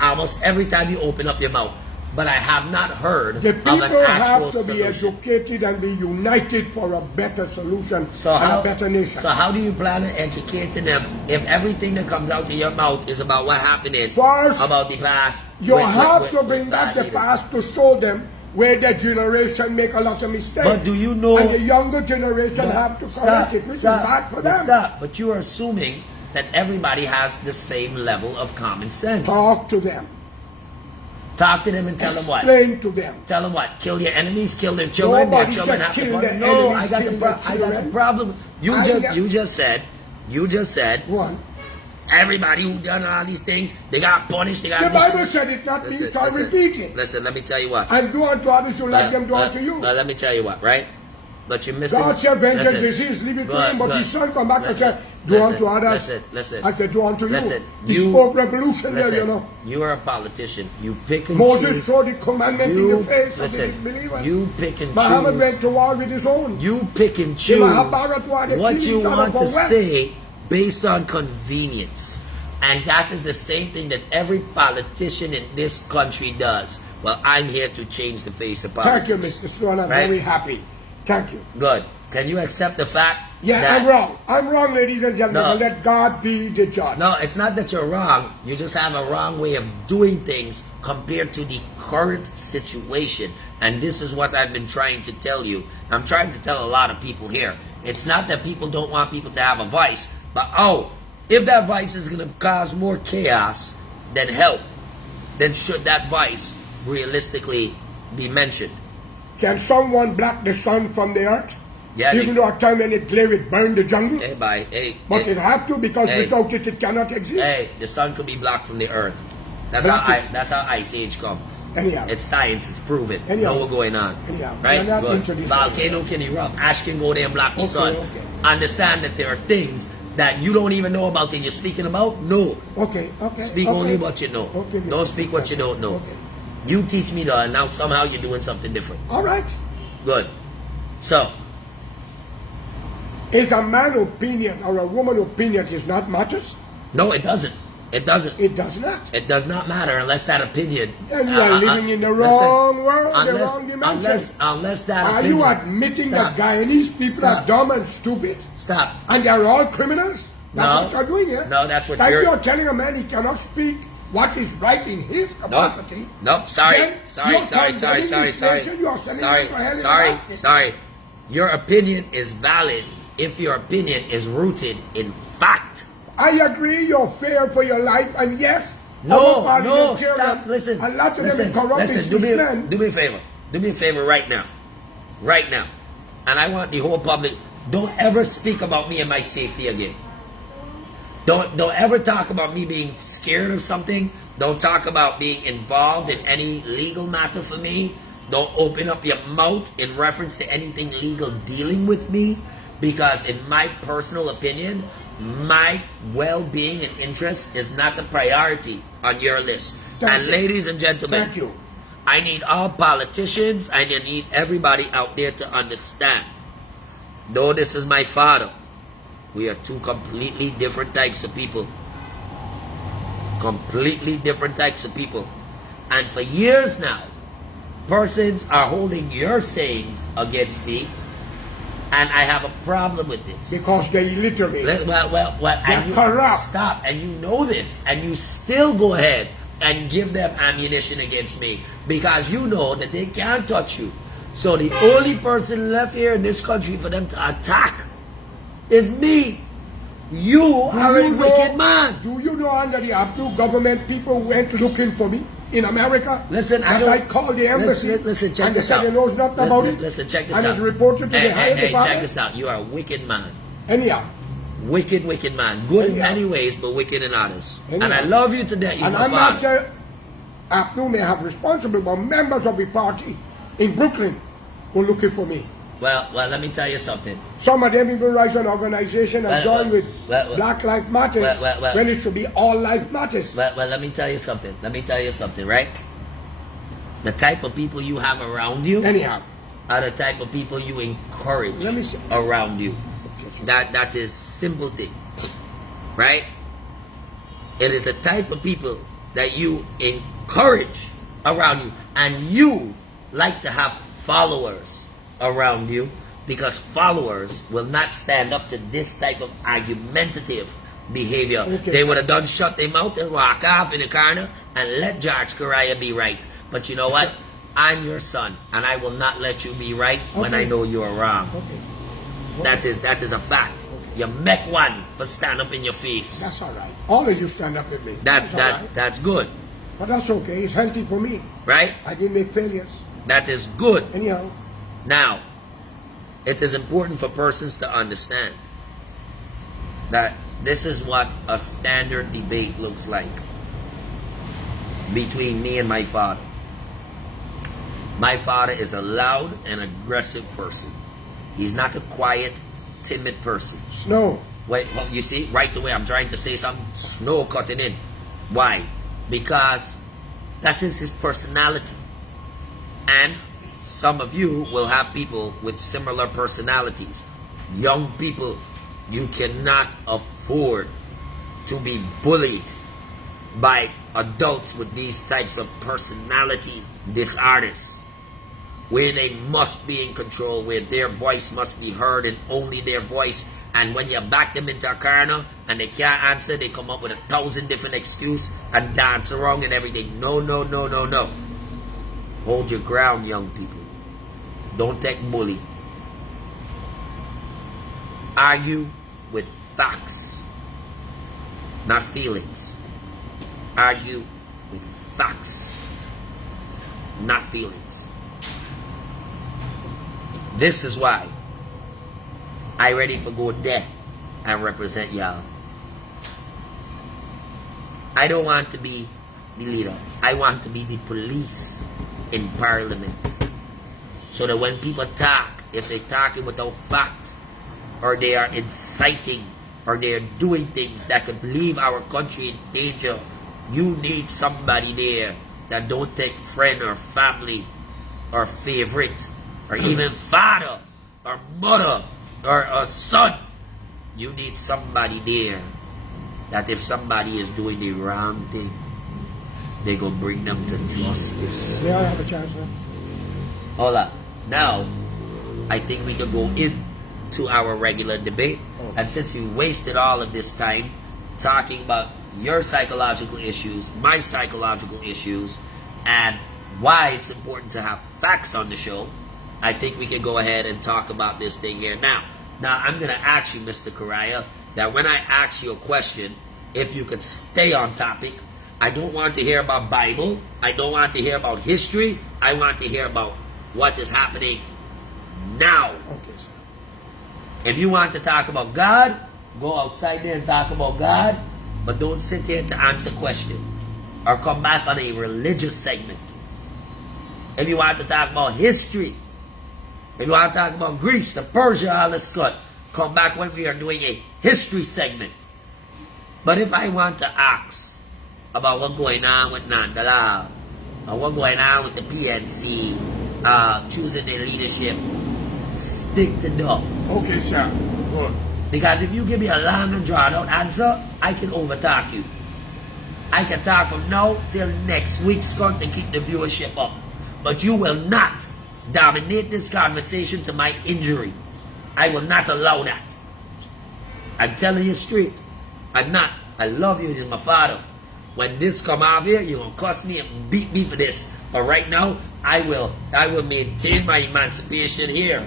Almost every time you open up your mouth, but I have not heard the of an people actual have to solution. be educated and be united for a better solution a better nation. So how do you plan on educating them if everything that comes out of your mouth is about what happened First, about the past? You have to bring back the past to show them where the generation make a lot of mistakes. But do you know? And the younger generation have to correct it, which is bad for them. But you are assuming that everybody has the same level of common sense. Talk to them. Talk to them and tell them what? Explain to them. Tell them what? Kill your enemies, kill their children. Nobody their children said have kill to the No, enemies, I got the problem. You just said one. Everybody who done all these things, they got punished. The Bible said it, not me, so I repeat it. Listen, let me tell you what. And do unto others you like them do unto you. Let me tell you what, right? But you're missing. God said, vengeance disease, leave it to him. But his son come back and said, do unto others. Listen. I said, do unto you. Listen, he spoke revolution there, you know. You are a politician. You pick and Moses choose. saw the commandment in the face of the disbelievers. You pick and choose. Muhammad went to war with his own. You pick and choose what you want to say based on convenience. And that is the same thing that every politician in this country does. Well, I'm here to change the face of politics. Thank you, Mr. Sloan. I'm very happy. Thank you. Good. Can you accept the fact I'm wrong. I'm wrong, ladies and gentlemen. No. Let God be the judge. No, it's not that you're wrong. You just have a wrong way of doing things compared to the current situation. And this is what I've been trying to tell you. I'm trying to tell a lot of people here. It's not that people don't want people to have a vice. But, if that vice is going to cause more chaos than help, then should that vice realistically be mentioned? Can someone block the sun from the earth? Yeah, even though at time when it glare, it burn the jungle? But it have to, because without it, it cannot exist. The sun could be blocked from the earth. That's how Ice Age come. Anyhow. It's science, it's proven. Anyhow. Know what's going on. Anyhow. Right? We're not Good. into this. Volcano can erupt. Ash can go there and block the sun. Okay. Understand that there are things that you don't even know about that you're speaking about? No. Okay. Speak only what you know. Okay, don't speak what you don't know. Okay. You teach me that, and now somehow you're doing something different. All right. Good. So. Is a man opinion or a woman opinion is not matters? No, it doesn't. It doesn't. It does not. It does not matter unless that opinion. And you are living in the wrong world, the wrong dimension. Unless that Are opinion. you admitting that Guyanese people are dumb and stupid? Stop. And they are all criminals? That's what you're doing here. No, that's what like you're... you're telling a man he cannot speak what is right in his capacity. Nope, sorry. Then you're condemning this nation, you are sending them to hell in a basket. Sorry. Your opinion is valid if your opinion is rooted in fact. I agree you're fair for your life, and yes, No, no, stop. Listen. A lot of them corrupt Listen, do me a favor. Do me a favor right now. Right now. And I want the whole public, don't ever speak about me and my safety again. Don't ever talk about me being scared of something. Don't talk about being involved in any legal matter for me. Don't open up your mouth in reference to anything legal dealing with me, because in my personal opinion, my well-being and interest is not the priority on your list. Thank you. Ladies and gentlemen, Thank you. I need all politicians, I need everybody out there to understand. Though this is my father, we are two completely different types of people. Completely different types of people. And for years now, persons are holding your sayings against me, and I have a problem with this. Because they're illiterate. Well, They're corrupt. Stop, and you know this, and you still go ahead and give them ammunition against me, because you know that they can't touch you. So the only person left here in this country for them to attack is me. You are a wicked man. Do you know under the Abdul government people went looking for me in America? Listen, I called the embassy. Listen, check and they this said out. they knows nothing about it. Listen, check this and out. And it's reported to the higher Hey, department. check this out. You are a wicked man. Anyhow. Wicked man. Good Anyhow. in many ways, but wicked in others. Anyhow. And I love you to death. And I'm not sure Abdul may have responsible, but members of the party in Brooklyn were looking for me. Well, let me tell you something. Some of them even rise an organization and join with Black Lives Matter when it should be All Life Matters. Well, let me tell you something. Right? The type of people you have around you Anyhow. are the type of people you encourage around you. That is simple thing. Right? It is the type of people that you encourage around you. And you like to have followers around you, because followers will not stand up to this type of argumentative behavior. Okay. They would have done shut their mouth and walk off in the corner and let George Correia be right. But you know what? I'm your son, and I will not let you be right when I know you are wrong. Okay. That is a fact. You make one for stand up in your face. That's all right. All of you stand up with me. That's good. But that's okay. It's healthy for me. Right? I didn't make failures. That is good. Anyhow. Now, it is important for persons to understand that this is what a standard debate looks like between me and my father. My father is a loud and aggressive person. He's not a quiet, timid person. Snow. Wait, well, you see, right away I'm trying to say something, snow cutting in. Why? Because that is his personality. And some of you will have people with similar personalities. Young people, you cannot afford to be bullied by adults with these types of personality disorders, where they must be in control, where their voice must be heard and only their voice. And when you back them into a corner and they can't answer, they come up with 1,000 different excuses and dance around and everything. No. Hold your ground, young people. Don't take bully. Argue with facts, not feelings. Argue with facts, not feelings. This is why I ready for go there and represent y'all. I don't want to be the leader. I want to be the police in Parliament. So that when people talk, if they're talking without fact, or they are inciting, or they are doing things that could leave our country in danger, you need somebody there that don't take friend or family or favorite or even father or mother or a son. You need somebody there that if somebody is doing the wrong thing, they go bring them to justice. May I have a chance, sir? Hold up. Now, I think we can go in to our regular debate. And since you wasted all of this time talking about your psychological issues, my psychological issues, and why it's important to have facts on the show, I think we can go ahead and talk about this thing here now. Now, I'm going to ask you, Mr. Correia, that when I ask you a question, if you could stay on topic. I don't want to hear about Bible. I don't want to hear about history. I want to hear about what is happening now. Okay, sir. If you want to talk about God, go outside there and talk about God, but don't sit here to answer questions or come back on a religious segment. If you want to talk about history, if you want to talk about Greece, the Persia, all the slut, come back when we are doing a history segment. But if I want to ask about what's going on with Nandala, or what's going on with the PNC, choosing their leadership, stick to the. Okay, sir. Good. Because if you give me a long and drawn out answer, I can overtalk you. I can talk from now till next week's going to keep the viewership up. But you will not dominate this conversation to my injury. I will not allow that. I'm telling you straight. I'm not. I love you, you're my father. When this come out here, you're going to cuss me and beat me for this. But right now, I will maintain my emancipation here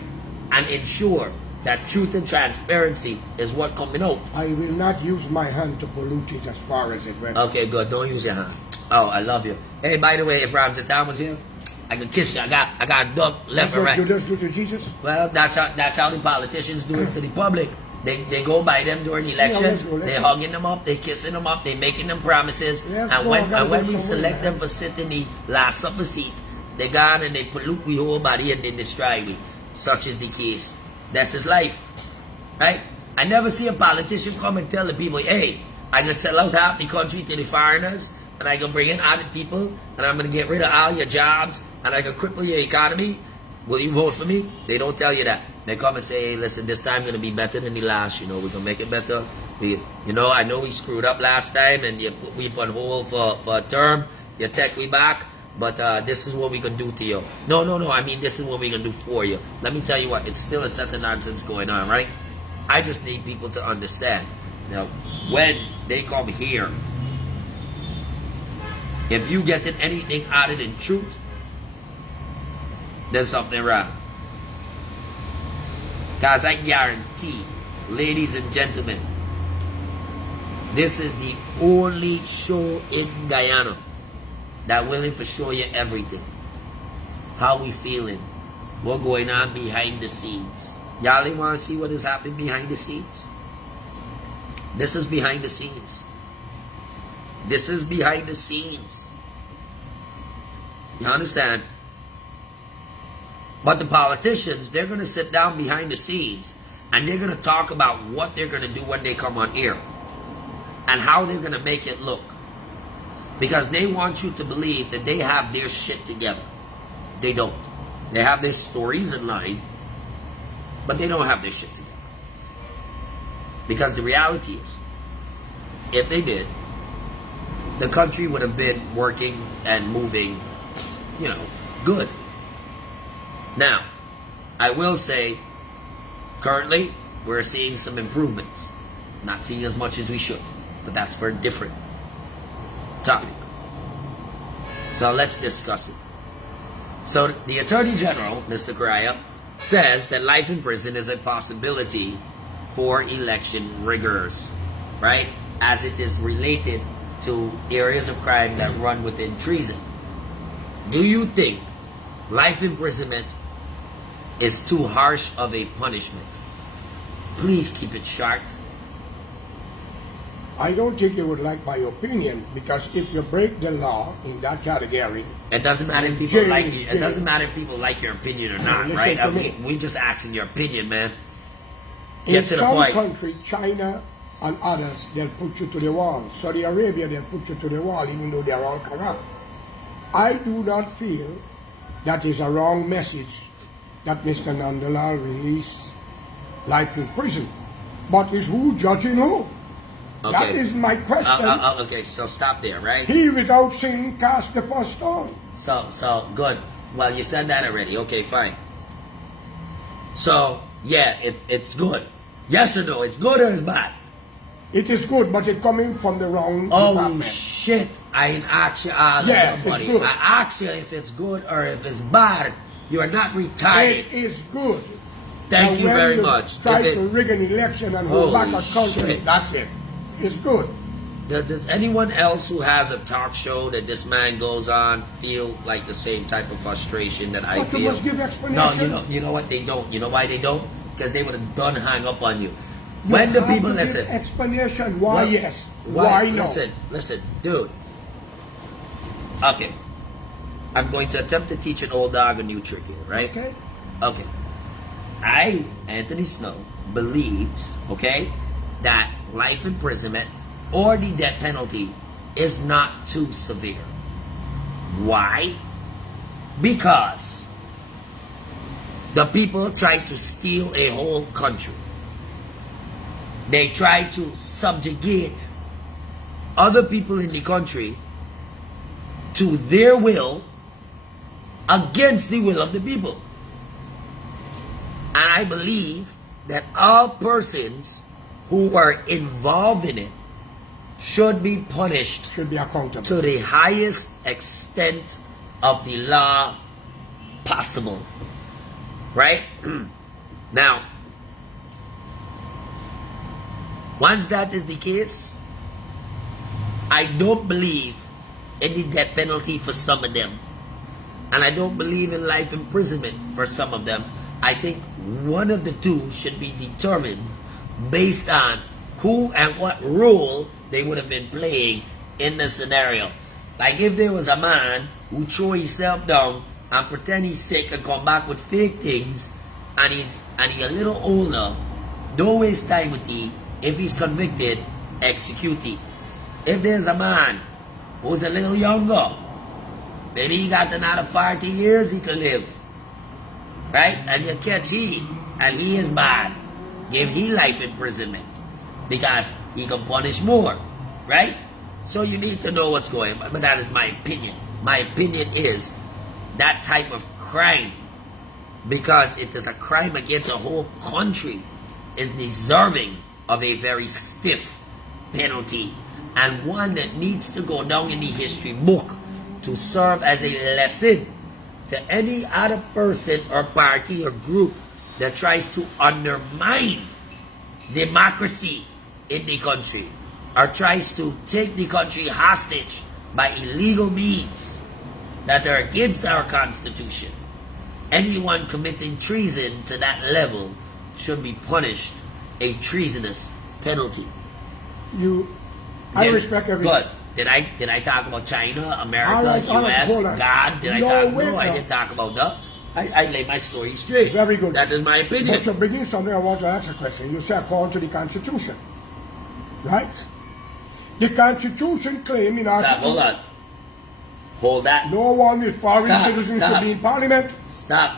and ensure that truth and transparency is what coming out. I will not use my hand to pollute it as far as it went. Okay, good. Don't use your hand. Oh, I love you. Hey, by the way, if Ramsey Town was here, I could kiss you. I got a dog left and right. That's what Judas do to Jesus? Well, that's how the politicians do it to the public. They go by them during elections. They're hugging them up. They're kissing them up. They're making them promises. And when we select them for sitting the Last Supper seat, they gone and they pollute we whole body and they destroy we. Such is the case. That's his life. Right? I never see a politician come and tell the people, hey, I'm going to sell out half the country to the foreigners, and I'm going to bring in other people, and I'm going to get rid of all your jobs, and I'm going to cripple your economy. Will you vote for me? They don't tell you that. They come and say, hey, listen, this time going to be better than the last. We're going to make it better. I know we screwed up last time, and we put on hold for a term. You take me back. But this is what we can do to you. No. I mean, this is what we can do for you. Let me tell you what. It's still a set of nonsense going on, right? I just need people to understand. Now, when they come here, if you getting anything other than truth, there's something wrong. Because I guarantee, ladies and gentlemen, this is the only show in Guyana that willing to show you everything. How we feeling. What's going on behind the scenes. Y'all want to see what is happening behind the scenes? This is behind the scenes. This is behind the scenes. You understand? But the politicians, they're going to sit down behind the scenes and they're going to talk about what they're going to do when they come on air and how they're going to make it look. Because they want you to believe that they have their shit together. They don't. They have their stories in line, but they don't have their shit together. Because the reality is, if they did, the country would have been working and moving, good. Now, I will say, currently, we're seeing some improvements. Not seeing as much as we should, but that's for a different topic. So let's discuss it. So the Attorney General, Mr. Correia, says that life in prison is a possibility for election riggers, right? As it is related to areas of crime that run within treason. Do you think life imprisonment is too harsh of a punishment? Please keep it short. I don't think you would like my opinion, because if you break the law in that category, it doesn't matter if people like you. It doesn't matter if people like your opinion or not, right? I mean, we just asking your opinion, man. In some country, China and others, they'll put you to the wall. Saudi Arabia, they'll put you to the wall, even though they're all corrupt. I do not feel that is a wrong message that Mr. Nandalal released life in prison. But is who judging who? Okay. That is my question. Okay, so stop there, right? He without sin cast the first stone. So good. Well, you said that already. Okay, fine. So yeah, it's good. Yes or no? It's good or it's bad? It is good, but it's coming from the wrong Oh department. shit! I didn't ask you all Yes, that, buddy. it's good. I asked you if it's good or if it's bad. You are not retired. It is good. Thank Now, you when very you much. Try If it- to rig an election and hold back Holy a country. shit. That's it. It's good. Does anyone else who has a talk show that this man goes on feel like the same type of frustration that I But you feel? must give No, explanation. you know what they don't. You know why they don't? Because they would have done hang up on you. You When the have people to give listen, explanation. Why Well, yes? Why no? Listen, dude. Okay, I'm going to attempt to teach an old dog a new trick here, right? Okay. Okay. I, Anthony Snow, believes, okay, that life imprisonment or the death penalty is not too severe. Why? Because the people tried to steal a whole country. They tried to subjugate other people in the country to their will against the will of the people. And I believe that all persons who were involved in it should be punished Should be accountable. to the highest extent of the law possible. Right? Now, once that is the case, I don't believe in the death penalty for some of them. And I don't believe in life imprisonment for some of them. I think one of the two should be determined based on who and what role they would have been playing in the scenario. Like if there was a man who threw himself down and pretend he's sick and come back with fake things, and he's a little older, don't waste time with he. If he's convicted, execute he. If there's a man who's a little younger, maybe he got another 40 years he can live, right? And you catch he, and he is bad, give he life imprisonment because he can punish more, right? So you need to know what's going on. But that is my opinion. My opinion is that type of crime, because it is a crime against a whole country, is deserving of a very stiff penalty, and one that needs to go down in the history book to serve as a lesson to any other person or party or group that tries to undermine democracy in the country or tries to take the country hostage by illegal means that are against our Constitution. Anyone committing treason to that level should be punished a treasonous penalty. I respect everything. Good. Did I talk about China, America, All right, US, hold on. God? Did I No, talk? wait No, I now. didn't talk about that. I laid my story straight. Very good. That is my opinion. But you're bringing something I want to ask a question. You say according to the Constitution, right? The Constitution claim in Stop, Article hold on. Hold that. no one with foreign Stop, citizenship stop. should be in Parliament. Stop.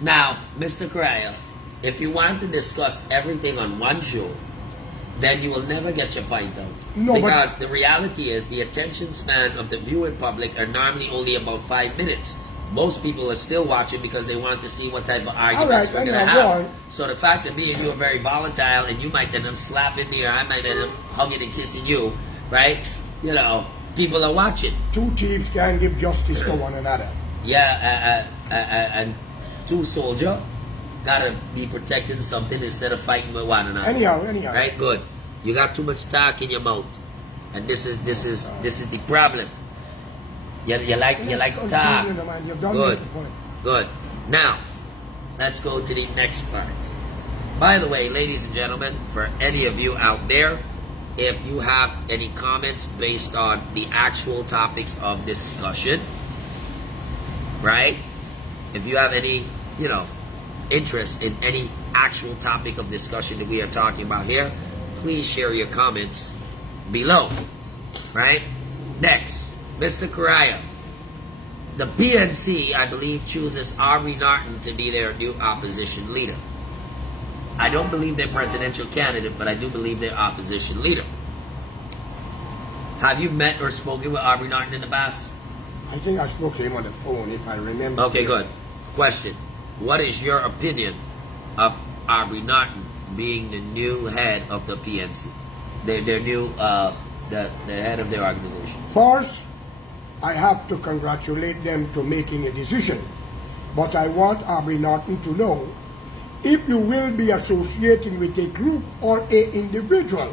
Now, Mr. Correia, if you want to discuss everything on one show, then you will never get your point out. No, but- because the reality is the attention span of the viewing public are normally only about 5 minutes. Most people are still watching because they want to see what type of arguments right, we're going to anyhow, have. go on. So the fact that me and you are very volatile and you might end up slapping me or I might end up hugging and kissing you, right? You know, people are watching. Two thieves can give justice to one another. Yeah, and two soldiers gotta be protecting something instead of fighting with one another. Anyhow. Right, good. You got too much talk in your mouth, and this is the problem. You like Let's talk. continue, no, man. You've done Good, the point. good. Now, let's go to the next part. By the way, ladies and gentlemen, for any of you out there, if you have any comments based on the actual topics of discussion, right? If you have any, interest in any actual topic of discussion that we are talking about here, please share your comments below, right? Next, Mr. Correia. The PNC, I believe, chooses Aubrey Norton to be their new opposition leader. I don't believe they're presidential candidate, but I do believe they're opposition leader. Have you met or spoken with Aubrey Norton in the past? I think I spoke to him on the phone, if I remember. Okay, good. Question. What is your opinion of Aubrey Norton being the new head of the PNC? Their new, the head of their organization. First, I have to congratulate them to making a decision. But I want Aubrey Norton to know, if you will be associating with a group or a individual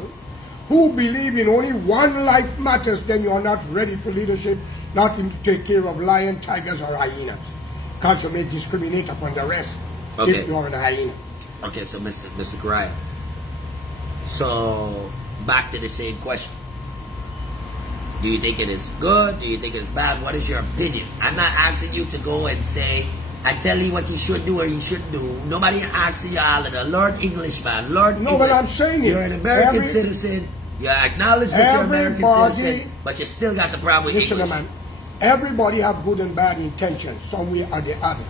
who believe in only one life matters, then you are not ready for leadership, not to take care of lions, tigers, or hyenas. Because you may discriminate upon the rest Okay. if you are the hyena. Okay, so Mr. Correia. So back to the same question. Do you think it is good? Do you think it's bad? What is your opinion? I'm not asking you to go and say and tell you what you should do or you shouldn't do. Nobody asking you all of that. Learn English, man. Learn No, English. but I'm saying it. You're an American citizen. You acknowledge that you're an American citizen, but you still got the problem with Listen, English. man. Everybody have good and bad intentions, some way or the other.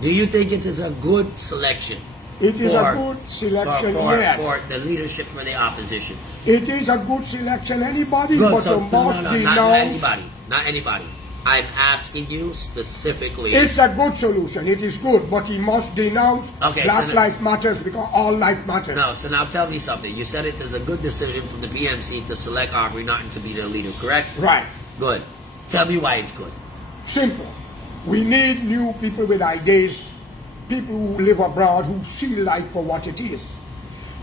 Do you think it is a good selection? It is a good selection, yes. For the leadership for the opposition. It is a good selection, anybody, Good, but so, you must not denounce. anybody. Not anybody. I'm asking you specifically. It's a good solution. It is good, but he must denounce Okay, Black so Lives Matters because all life matters. No, so now tell me something. You said it is a good decision from the PNC to select Aubrey Norton to be their leader, correct? Right. Good. Tell me why it's good. Simple. We need new people with ideas, people who live abroad, who see life for what it is.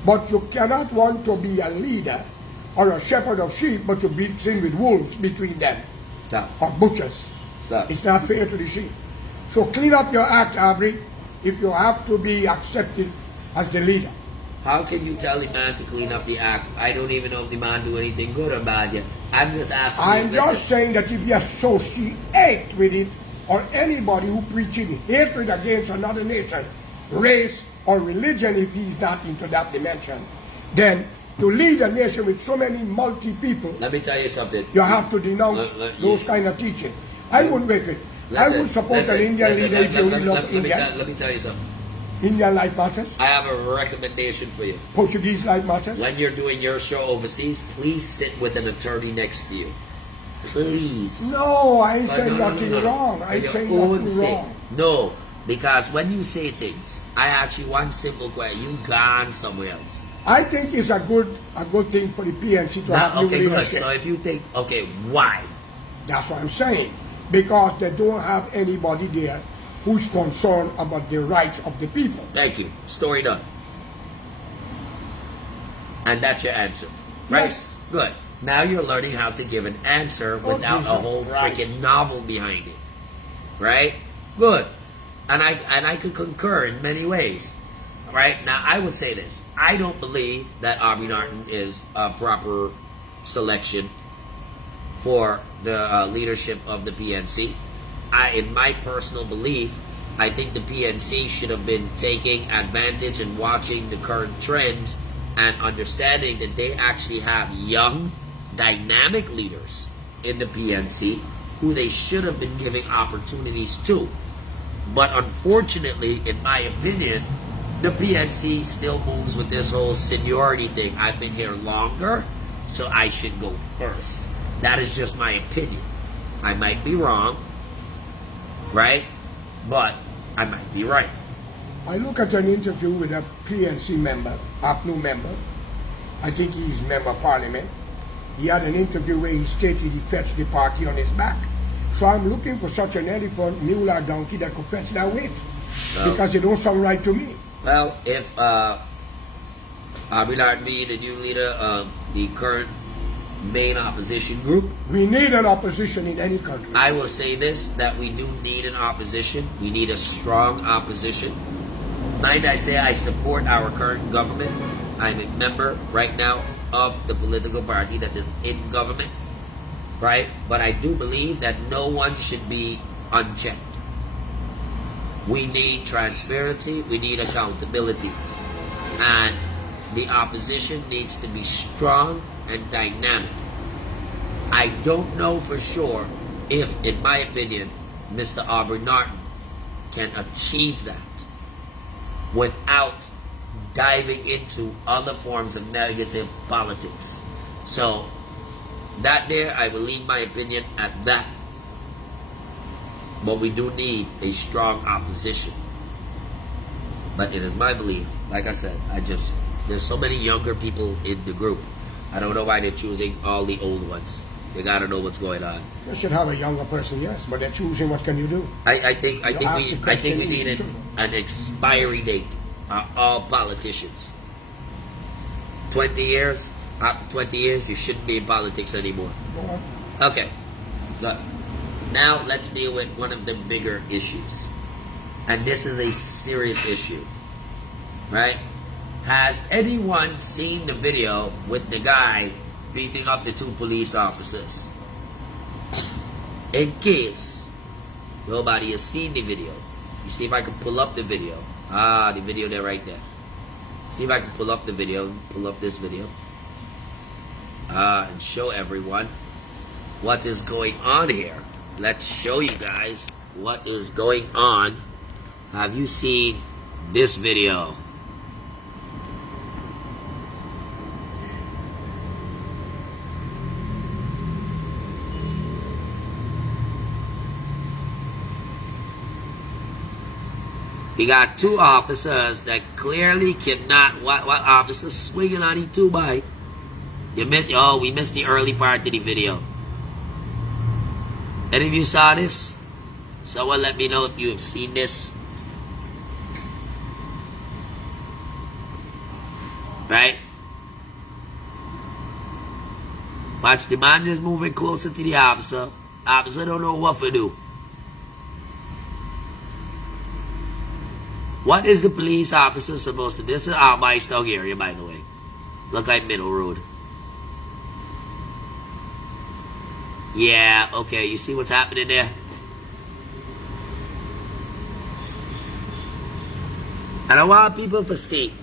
But you cannot want to be a leader or a shepherd of sheep, but you be seen with wolves between them, Stop. or butchers. Stop. It's not fair to the sheep. So clean up your act, Aubrey, if you have to be accepted as the leader. How can you tell the man to clean up the act? I don't even know if the man do anything good or bad yet. I'm just asking I'm you. just saying that if you associate with it, or anybody who preaching hatred against another nation, race, or religion, if he's not into that dimension, then to lead a nation with so many multi-people, Let me tell you something. you have to denounce those kind of teaching. I would make it. I would support an Indian leader if you really love India. Let me tell you something. Indian life matters. I have a recommendation for you. Portuguese life matters. When you're doing your show overseas, please sit with an attorney next to you. Please. No, I ain't But saying no, nothing no, no. wrong. I For ain't your saying own nothing sake. wrong. No, because when you say things, I ask you one simple question. You gone somewhere else. I think it's a good thing for the PNC to Now, have new okay, good. leadership. So if you think, okay, why? That's what I'm saying. Because they don't have anybody there who's concerned about the rights of the people. Thank you. Story done. And that's your answer. Right? Yes. Good. Now you're learning how to give an answer without a Jesus whole Christ. freaking novel behind it. Right? Good. And I could concur in many ways. Right? Now I would say this. I don't believe that Aubrey Norton is a proper selection for the leadership of the PNC. In my personal belief, I think the PNC should have been taking advantage and watching the current trends and understanding that they actually have young, dynamic leaders in the PNC who they should have been giving opportunities to. But unfortunately, in my opinion, the PNC still moves with this whole seniority thing. I've been here longer, so I should go first. That is just my opinion. I might be wrong, right? But I might be right. I look at an interview with a PNC member, APNU member. I think he's member of parliament. He had an interview where he stated he fetched the party on his back. So I'm looking for such an elephant, mule or donkey that could fetch that weight. Well, Because it don't sound right to me. Well, if Aubrey Norton be the new leader of the current main opposition group, We need an opposition in any country. I will say this, that we do need an opposition. We need a strong opposition. Mind I say I support our current government. I'm a member right now of the political party that is in government, right? But I do believe that no one should be unchecked. We need transparency, we need accountability. And the opposition needs to be strong and dynamic. I don't know for sure if, in my opinion, Mr. Aubrey Norton can achieve that without diving into other forms of negative politics. So, that there, I will leave my opinion at that. But we do need a strong opposition. But it is my belief, like I said, there's so many younger people in the group. I don't know why they're choosing all the old ones. They gotta know what's going on. You should have a younger person, yes, but they're choosing. What can you do? I think we need you an expiry date on all politicians. 20 years. After 20 years, you shouldn't be in politics anymore. Go on. Okay. Look. Now let's deal with one of the bigger issues. And this is a serious issue. Right? Has anyone seen the video with the guy beating up the 2 police officers? In case nobody has seen the video, you see if I can pull up the video. The video there right there. See if I can pull up the video, pull up this video, and show everyone what is going on here. Let's show you guys what is going on. Have you seen this video? We got 2 officers that clearly cannot. What officers swinging on the 2 bike? We missed the early part of the video. Any of you saw this? Someone let me know if you have seen this. Right? Watch, the man just moving closer to the officer. Officer don't know what to do. What is the police officer supposed to do? This is my Stoke area, by the way. Look like Middle Road. Yeah, okay, you see what's happening there? And I want people to see.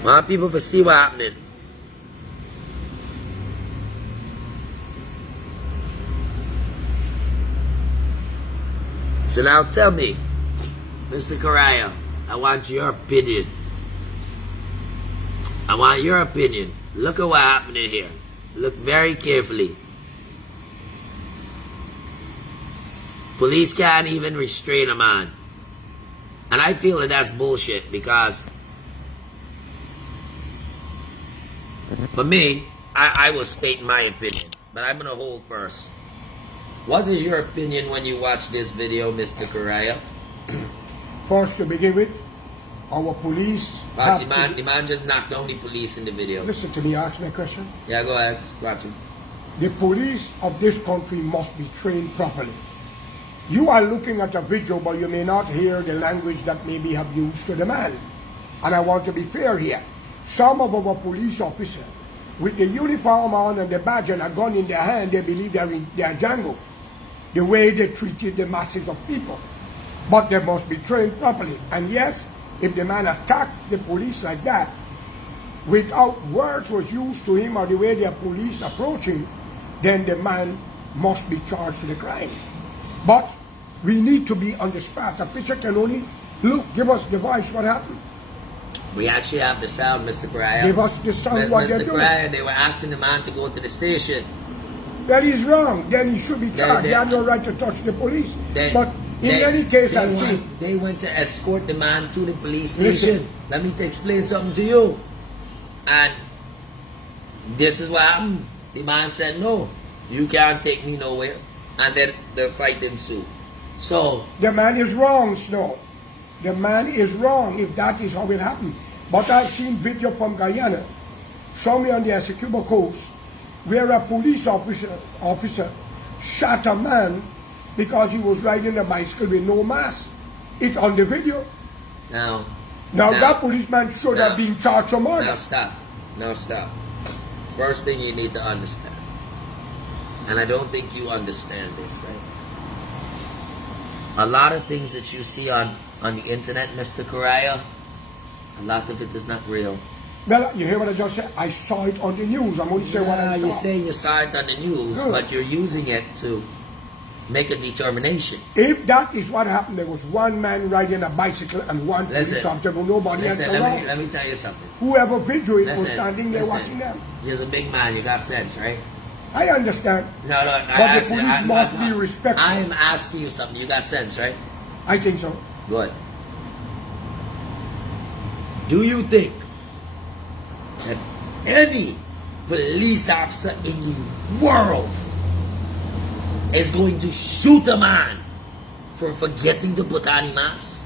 I want people to see what's happening. So now tell me, Mr. Correia, I want your opinion. I want your opinion. Look at what's happening here. Look very carefully. Police can't even restrain a man. And I feel that that's bullshit because for me, I will state my opinion. But I'm going to hold first. What is your opinion when you watch this video, Mr. Correia? First, to begin with, our police. The man just knocked down the police in the video. Listen to me, ask me a question. Yeah, go ahead. Watch him. The police of this country must be trained properly. You are looking at a video, but you may not hear the language that maybe have used to the man. And I want to be fair here. Some of our police officers, with the uniform on and the badge and a gun in their hand, they believe they're in their jungle. The way they treated the masses of people. But they must be trained properly. And yes, if the man attacked the police like that, without words was used to him or the way the police approach him, then the man must be charged with the crime. But we need to be on the spot. A picture can only look, give us the voice, what happened. We actually have the sound, Mr. Correia. Give us the sound, what they're doing. Mr. Correia, they were asking the man to go to the station. That is wrong. Then he should be charged. They have no right to touch the police. But in any case, they went to escort the man to the police station. Let me explain something to you. And this is what happened. The man said, no, you can't take me nowhere. And then the fight ensued. So the man is wrong, Snow. The man is wrong if that is how it happened. But I've seen video from Guyana, somewhere on the Essequibo coast, where a police officer shot a man because he was riding a bicycle with no mask. It's on the video. Now that policeman should have been charged for murder. Now stop. First thing you need to understand, and I don't think you understand this, right? A lot of things that you see on the internet, Mr. Correia, a lot of it is not real. Well, you hear what I just said? I saw it on the news. I'm only saying what I saw. You say you saw it on the news, but you're using it to make a determination. If that is what happened, there was one man riding a bicycle and one police officer, nobody else around. Let me tell you something. Whoever videoed it was standing there watching them. You're a big man, you got sense, right? I understand. No, but the police must be respectful. I am asking you something. You got sense, right? I think so. Good. Do you think that any police officer in the world is going to shoot a man for forgetting to put on a mask?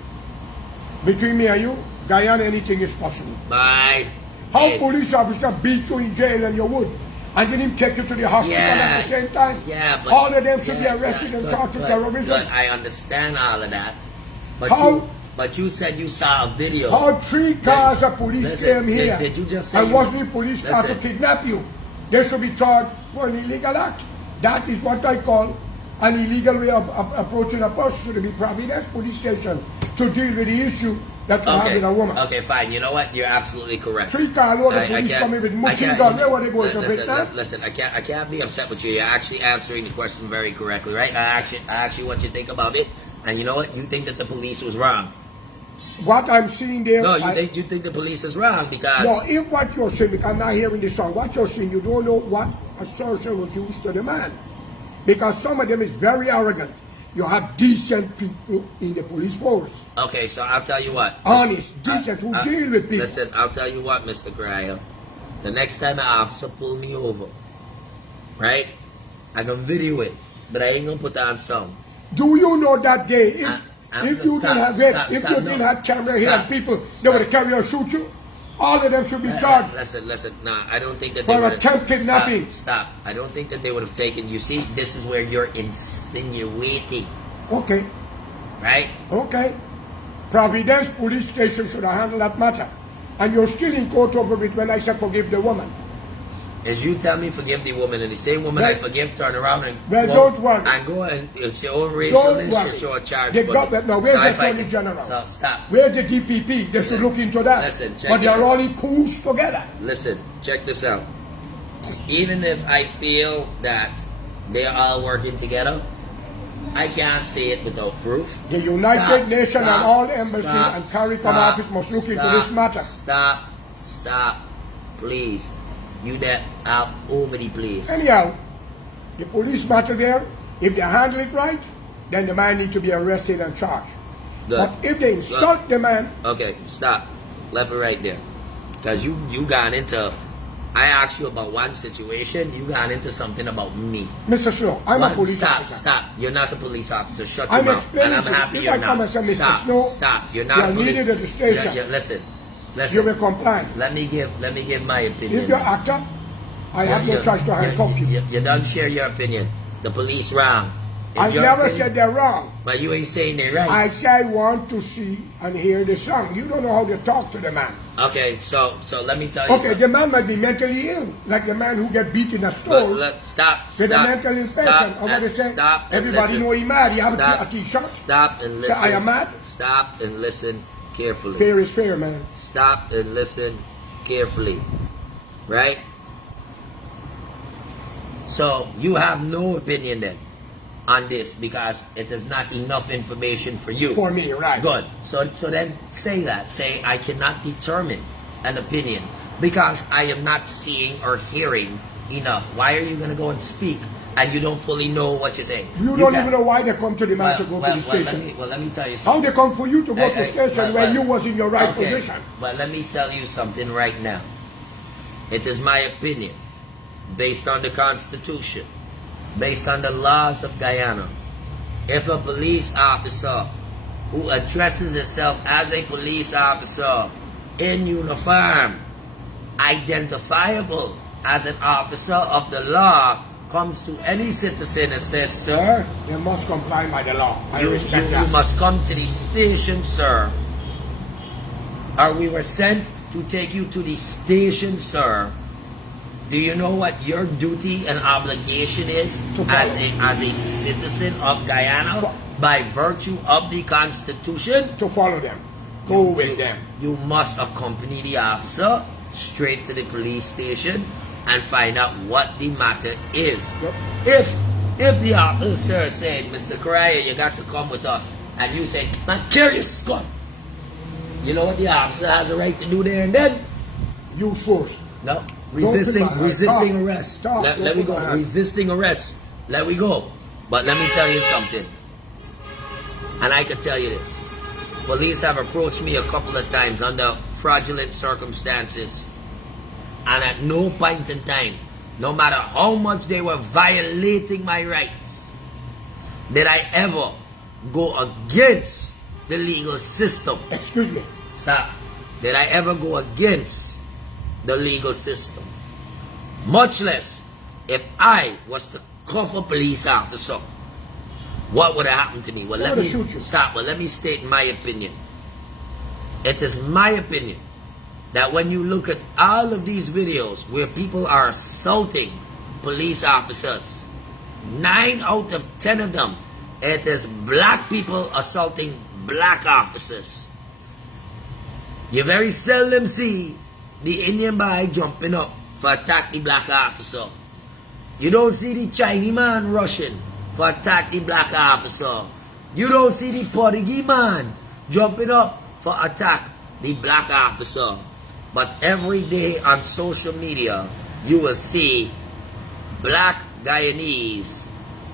Between me and you, Guyana, anything is possible. Bye. How police officer beat you in jail and you would, and then him take you to the hospital at the same time? Yeah, but all of them should be arrested and charged with terrorism. Good, I understand all of that. But How? But you said you saw a video. How 3 cars of police came here Did you just say and wasn't in police car to listen. kidnap you? They should be charged for an illegal act. That is what I call an illegal way of approaching a person to the Providence police station to deal with the issue that you have with a woman. Okay, fine. You know what? You're absolutely correct. 3 car load of police coming with machine gun. Where were they going to Vietnam? Listen, I can't be upset with you. You're actually answering the question very correctly, right? I actually want you to think about it. And you know what? You think that the police was wrong. What I'm seeing there... No, you think the police is wrong because... No, if what you're saying, because I'm not hearing the song, what you're saying, you don't know what assertion was used to the man. Because some of them is very arrogant. You have decent people in the police force. Okay, so I'll tell you what. Honest, decent, who deal with people. Listen, I'll tell you what, Mr. Correia. The next time an officer pull me over, right, I'm going to video it, but I ain't going to put on sound. Do you know that day, if you didn't have camera here and people, they would carry and shoot you? All of them should be charged. Listen. Nah, I don't think that they for would attempt kidnapping. Stop. I don't think that they would have taken. You see, this is where you're insinuating. Okay. Right? Okay. Providence police station should have handled that matter. And you're still in court over it when I said forgive the woman. As you tell me forgive the woman, and the same woman I forgive turn around and don't worry. And go and it's your own racial issue, show a charge. They got that now. Where's the Attorney General? So stop. Where's the DPP? They should look into that. Listen, check but this they're out. all in cools together. Listen, check this out. Even if I feel that they're all working together, I can't say it without proof. The United Nations and all embassies and CARICOM office must look into this matter. Stop, please. You that out over the place. Anyhow, the police matter there, if they handle it right, then the man needs to be arrested and charged. Good. But if they insult the man... Okay, stop. Left it right there. Because you got into... I asked you about one situation, you got into something about me. Mr. Snow, I'm a police officer. Stop. You're not a police officer. Shut your mouth. And I'm happy you're not. Stop. You're not a police officer. At the station. Listen. You will comply. Let me give my opinion. If you're actor, I have no choice to handcuff you. You don't share your opinion. The police wrong. I never said they're wrong. But you ain't saying they're right. I say I want to see and hear the song. You don't know how to talk to the man. Okay, so let me tell you something. The man might be mentally ill, like the man who get beat in a store. Stop. With a mental infection. Everybody know he's mad. He have a t-shirt. Stop and listen. I am mad. Stop and listen carefully. Fair is fair, man. Stop and listen carefully. Right? So you have no opinion then on this because it is not enough information for you. For me, right. Good. So then say that. Say I cannot determine an opinion because I am not seeing or hearing enough. Why are you going to go and speak and you don't fully know what you're saying? You don't even know why they come to the man to go to the station. Let me tell you something. How they come for you to go to the station when you was in your right position? But let me tell you something right now. It is my opinion, based on the Constitution, based on the laws of Guyana, if a police officer who addresses himself as a police officer in uniform, identifiable as an officer of the law, comes to any citizen and says, sir, you must comply by the law. You must come to the station, sir. Or we were sent to take you to the station, sir. Do you know what your duty and obligation is as a citizen of Guyana by virtue of the Constitution? To follow them. Go with them. You must accompany the officer straight to the police station and find out what the matter is. Yep. If the officer said, Mr. Correia, you got to come with us, and you say, man, carry your gun. You know what the officer has a right to do there and then? Use force. No. Resisting arrest. Let me go. Resisting arrest. Let me go. But let me tell you something. And I can tell you this. Police have approached me a couple of times under fraudulent circumstances. And at no point in time, no matter how much they were violating my rights, did I ever go against the legal system. Excuse me. Stop. Did I ever go against the legal system? Much less if I was to cuff a police officer, what would have happened to me? Well, let me shoot you. stop. Well, let me state my opinion. It is my opinion that when you look at all of these videos where people are assaulting police officers, 9 out of 10 of them, it is black people assaulting black officers. You very seldom see the Indian boy jumping up for attack the black officer. You don't see the Chinese man rushing for attack the black officer. You don't see the Portuguese man jumping up for attack the black officer. But every day on social media, you will see black Guyanese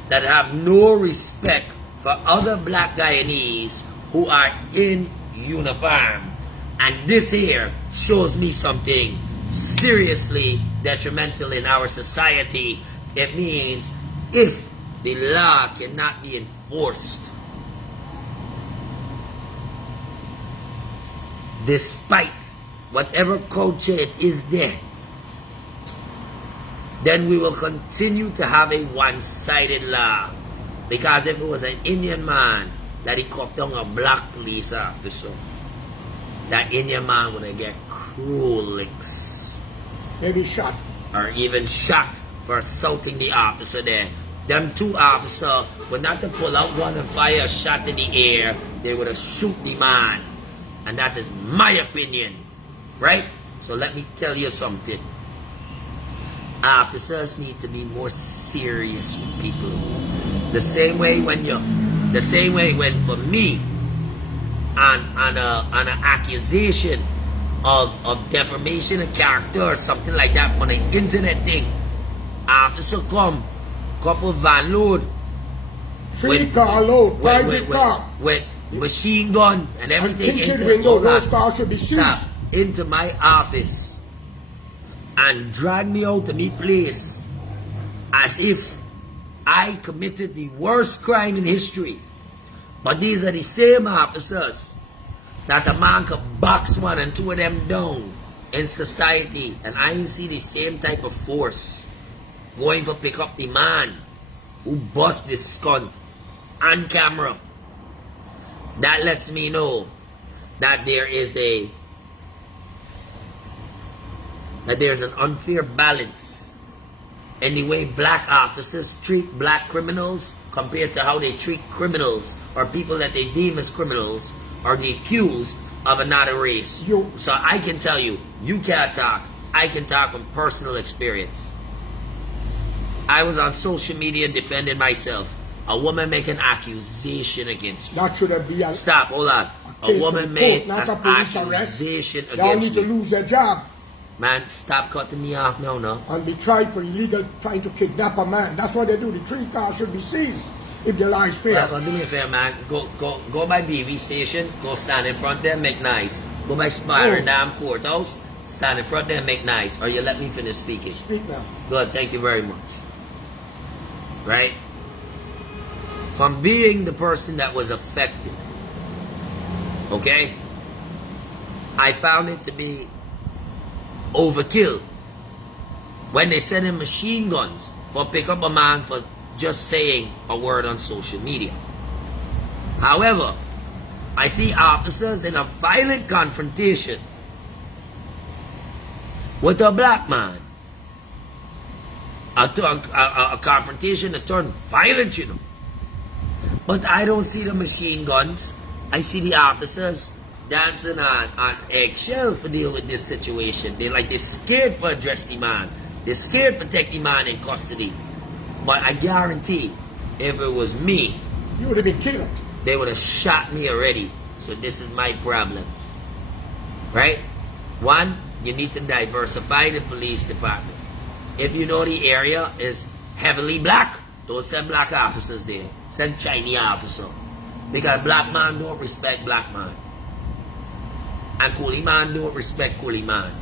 that have no respect for other black Guyanese who are in uniform. And this here shows me something seriously detrimental in our society. It means if the law cannot be enforced, despite whatever culture it is there, then we will continue to have a one-sided law. Because if it was an Indian man that he cuffed down a black police officer, that Indian man would get cruel licks. Maybe shot. Or even shot for assaulting the officer there. Them 2 officers would not have pull out gun and fire a shot in the air. They would have shoot the man. And that is my opinion. Right? So let me tell you something. Officers need to be more serious with people. The same way when for me, on an accusation of defamation of character or something like that on an internet thing, officer come, couple van load, Private car. with machine gun and everything tinted window, those cars should be seized. Stop. Into my office and drag me out to me place as if I committed the worst crime in history. But these are the same officers that a man could box 1 and 2 of them down in society, and I ain't see the same type of force going to pick up the man who bust this scunt on camera. That lets me know that there's an unfair balance in the way black officers treat black criminals compared to how they treat criminals or people that they deem as criminals or the accused of another race. So I can tell you, you can't talk. I can talk from personal experience. I was on social media defending myself. A woman make an accusation against me. That should have been Stop, hold on. A woman made an accusation They against need to me. lose their job Man, stop cutting me off now, no? and be tried for illegal trying to kidnap a man. That's what they do. The 3 cars should be seized if the law is fair. Well, do me a favor, man. Go by BV station. Go stand in front there, make nice. Go by Spire Dam Courthouse. Stand in front there, make nice. Or you let me finish speaking. Speak now. Good, thank you very much. Right? From being the person that was affected, okay, I found it to be overkill when they send in machine guns for pick up a man for just saying a word on social media. However, I see officers in a violent confrontation with a black man. A confrontation that turned violent, you know. But I don't see the machine guns. I see the officers dancing on eggshell to deal with this situation. They're scared for address the man. They're scared to take the man in custody. But I guarantee, if it was me, You would have been killed. they would have shot me already. So this is my problem. Right? 1, you need to diversify the police department. If you know the area is heavily black, don't send black officers there. Send Chinese officers. Because black man don't respect black man. And coolie man don't respect coolie man.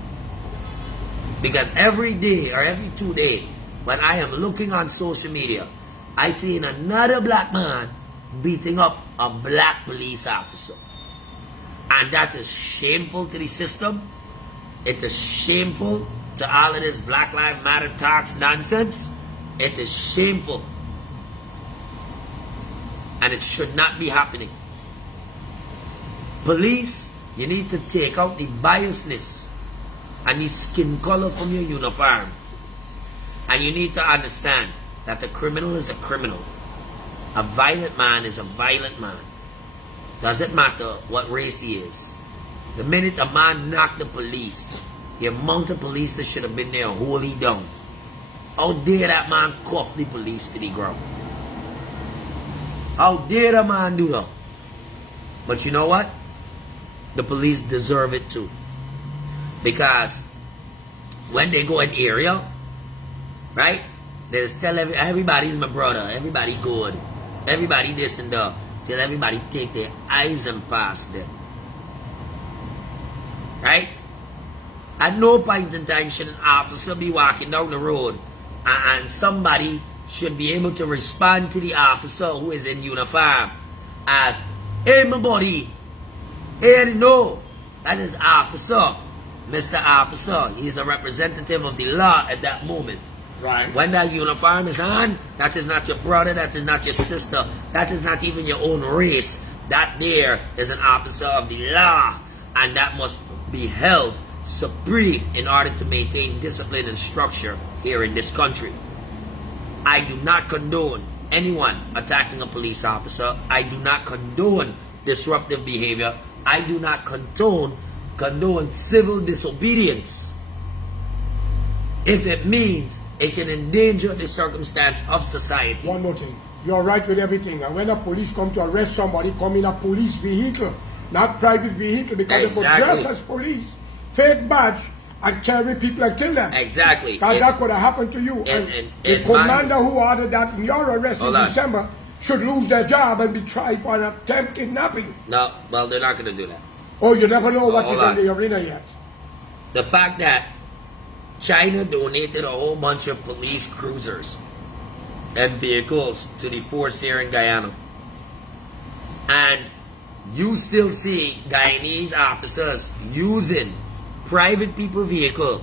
Because every day or every 2 days, when I am looking on social media, I see another black man beating up a black police officer. And that is shameful to the system. It is shameful to all of this Black Lives Matter talks nonsense. It is shameful. And it should not be happening. Police, you need to take out the biasness and the skin color from your uniform. And you need to understand that a criminal is a criminal. A violent man is a violent man. Doesn't matter what race he is. The minute a man knocked the police, the amount of police that should have been there hold he down. How dare that man cuff the police to the ground? How dare a man do that? But you know what? The police deserve it too. Because when they go in area, right? They just tell everybody's my brother, everybody good, everybody this and that. Till everybody take their eyes and pass them. Right? At no point in time should an officer be walking down the road and somebody should be able to respond to the officer who is in uniform as, hey my buddy, hey no, that is officer, Mr. Officer. He's a representative of the law at that moment. Right. When that uniform is on, that is not your brother, that is not your sister, that is not even your own race. That there is an officer of the law, and that must be held supreme in order to maintain discipline and structure here in this country. I do not condone anyone attacking a police officer. I do not condone disruptive behavior. I do not condone civil disobedience. If it means it can endanger the circumstance of society. One more thing. You're right with everything. And when the police come to arrest somebody, come in a police vehicle, not private vehicle, because they could dress as police, fake badge, and carry people and kill them. Exactly. Because that could have happened to you. And the commander who ordered that in your arrest in December should lose their job and be tried for an attempt kidnapping. No, well, they're not going to do that. Oh, you never know what is in the arena yet. The fact that China donated a whole bunch of police cruisers and vehicles to the force here in Guyana. And you still see Guyanese officers using private people vehicle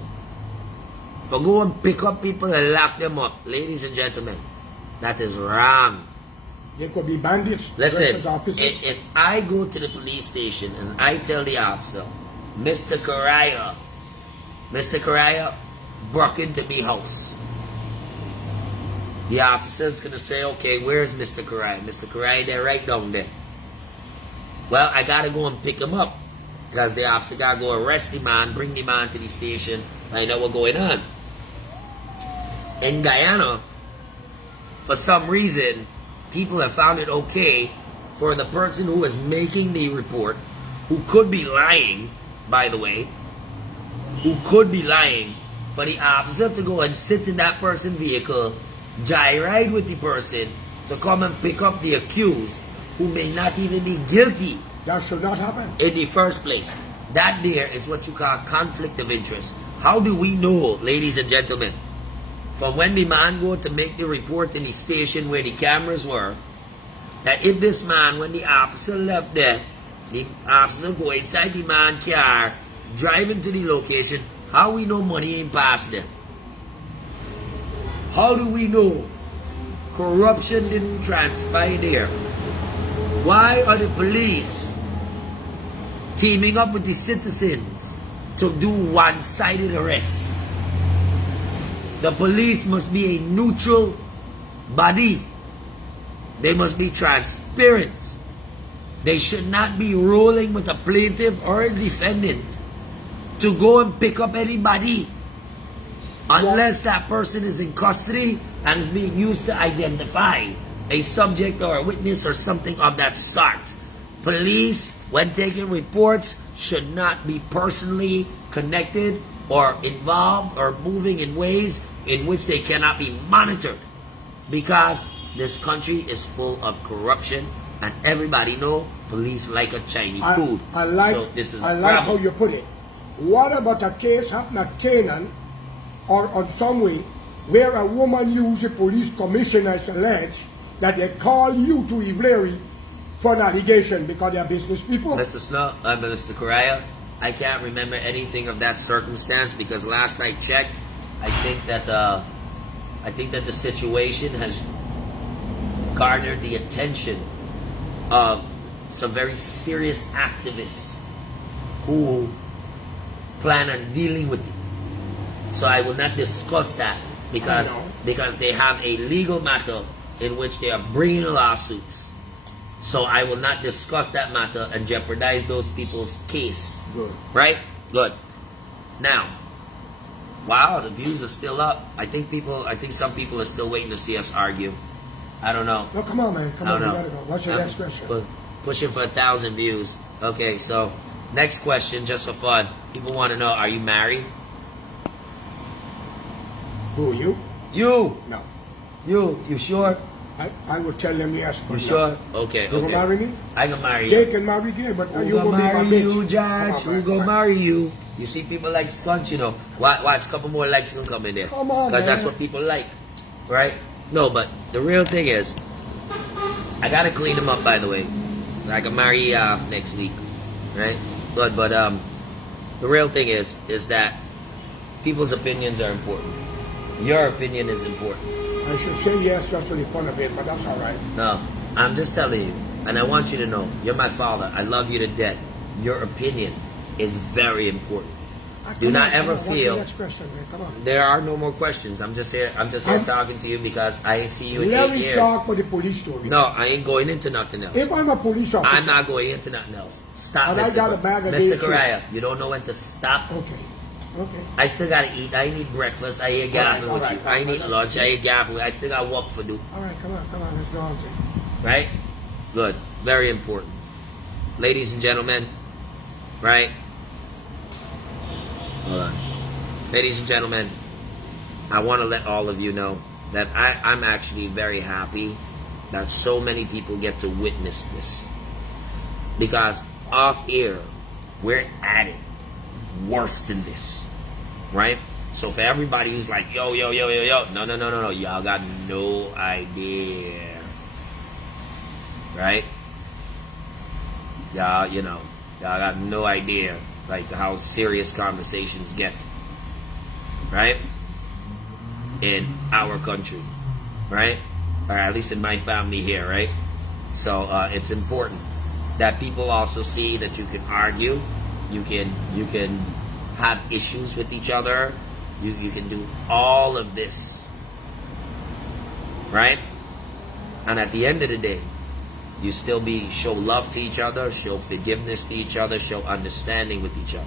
for go and pick up people and lock them up. Ladies and gentlemen, that is wrong. They could be bandits. Listen, if I go to the police station and I tell the officer, Mr. Correia, broke into me house. The officer's gonna say, okay, where's Mr. Correia? Mr. Correia, they're right down there. Well, I gotta go and pick him up because the officer gotta go arrest the man, bring the man to the station, find out what's going on. In Guyana, for some reason, people have found it okay for the person who is making the report, who could be lying, by the way, for the officer to go and sit in that person's vehicle, joyride with the person, to come and pick up the accused, who may not even be guilty. That should not happen. In the first place. That there is what you call conflict of interest. How do we know, ladies and gentlemen, from when the man go to make the report in the station where the cameras were, that if this man, when the officer left there, the officer go inside the man's car, driving to the location, how we know money ain't passed there? How do we know corruption didn't transpire there? Why are the police teaming up with the citizens to do one-sided arrests? The police must be a neutral body. They must be transparent. They should not be rolling with a plaintiff or a defendant to go and pick up anybody unless that person is in custody and is being used to identify a subject or a witness or something of that sort. Police, when taking reports, should not be personally connected or involved or moving in ways in which they cannot be monitored, because this country is full of corruption And everybody know police like a Chinese food. I like, so this is I like gravel. how you put it. What about a case happened at Canaan or on some way where a woman used a police commissioner as alleged that they call you to Ivory for an allegation because they are business people? Mr. Snow, Mr. Correia, I can't remember anything of that circumstance because last I checked, I think that the situation has garnered the attention of some very serious activists who plan on dealing with it. So I will not discuss that because they have a legal matter in which they are bringing lawsuits. So I will not discuss that matter and jeopardize those people's case. Good. Right? Good. Now, wow, the views are still up. I think some people are still waiting to see us argue. I don't know. No, come on, man. Come on, you gotta go. What's your next question? Pushing for 1,000 views. Okay, so next question, just for fun. People want to know, are you married? Who, you? You! No. You sure? I will tell them yes. You sure? Okay, You gonna marry me? I can marry They you. can marry gay, but Who you gonna gonna be my marry bitch. you, Judge? Come on, Who man. gonna marry you? You see people like Skunch, you know. Watch, a couple more likes gonna come in there. Come on, Because that's man. what people like. Right? No, but the real thing is, I gotta clean them up, by the way. So I can marry you off next week. Right? But the real thing is that people's opinions are important. Your opinion is important. I should say yes just for the fun of it, but that's all right. No, I'm just telling you, and I want you to know, you're my father. I love you to death. Your opinion is very important. Do not ever What's the feel next question, man? Come on. there are no more questions. I'm just here talking to you because I ain't see you in Let 8 me years. talk about the police story. No, I ain't going into nothing else. If I'm a police officer, I'm not going into nothing else. Stop, And I got a bag of Mr. dates, Correia, you don't know when to stop. Okay. Okay. I still gotta eat. I need breakfast. I eat gaffle with you. I need let's- lunch. I eat gaffle. I still got work to do. All right, come on, let's go on. Right? Good. Very important. Ladies and gentlemen, right? Hold on. Ladies and gentlemen, I want to let all of you know that I'm actually very happy that so many people get to witness this. Because off air, we're at it worse than this. Right? So for everybody who's like, yo, no, y'all got no idea. Right? Y'all got no idea, like, how serious conversations get. Right? In our country. Right? Or at least in my family here, right? So it's important that people also see that you can argue, you can have issues with each other, you can do all of this, right? And at the end of the day, you still show love to each other, show forgiveness to each other, show understanding with each other.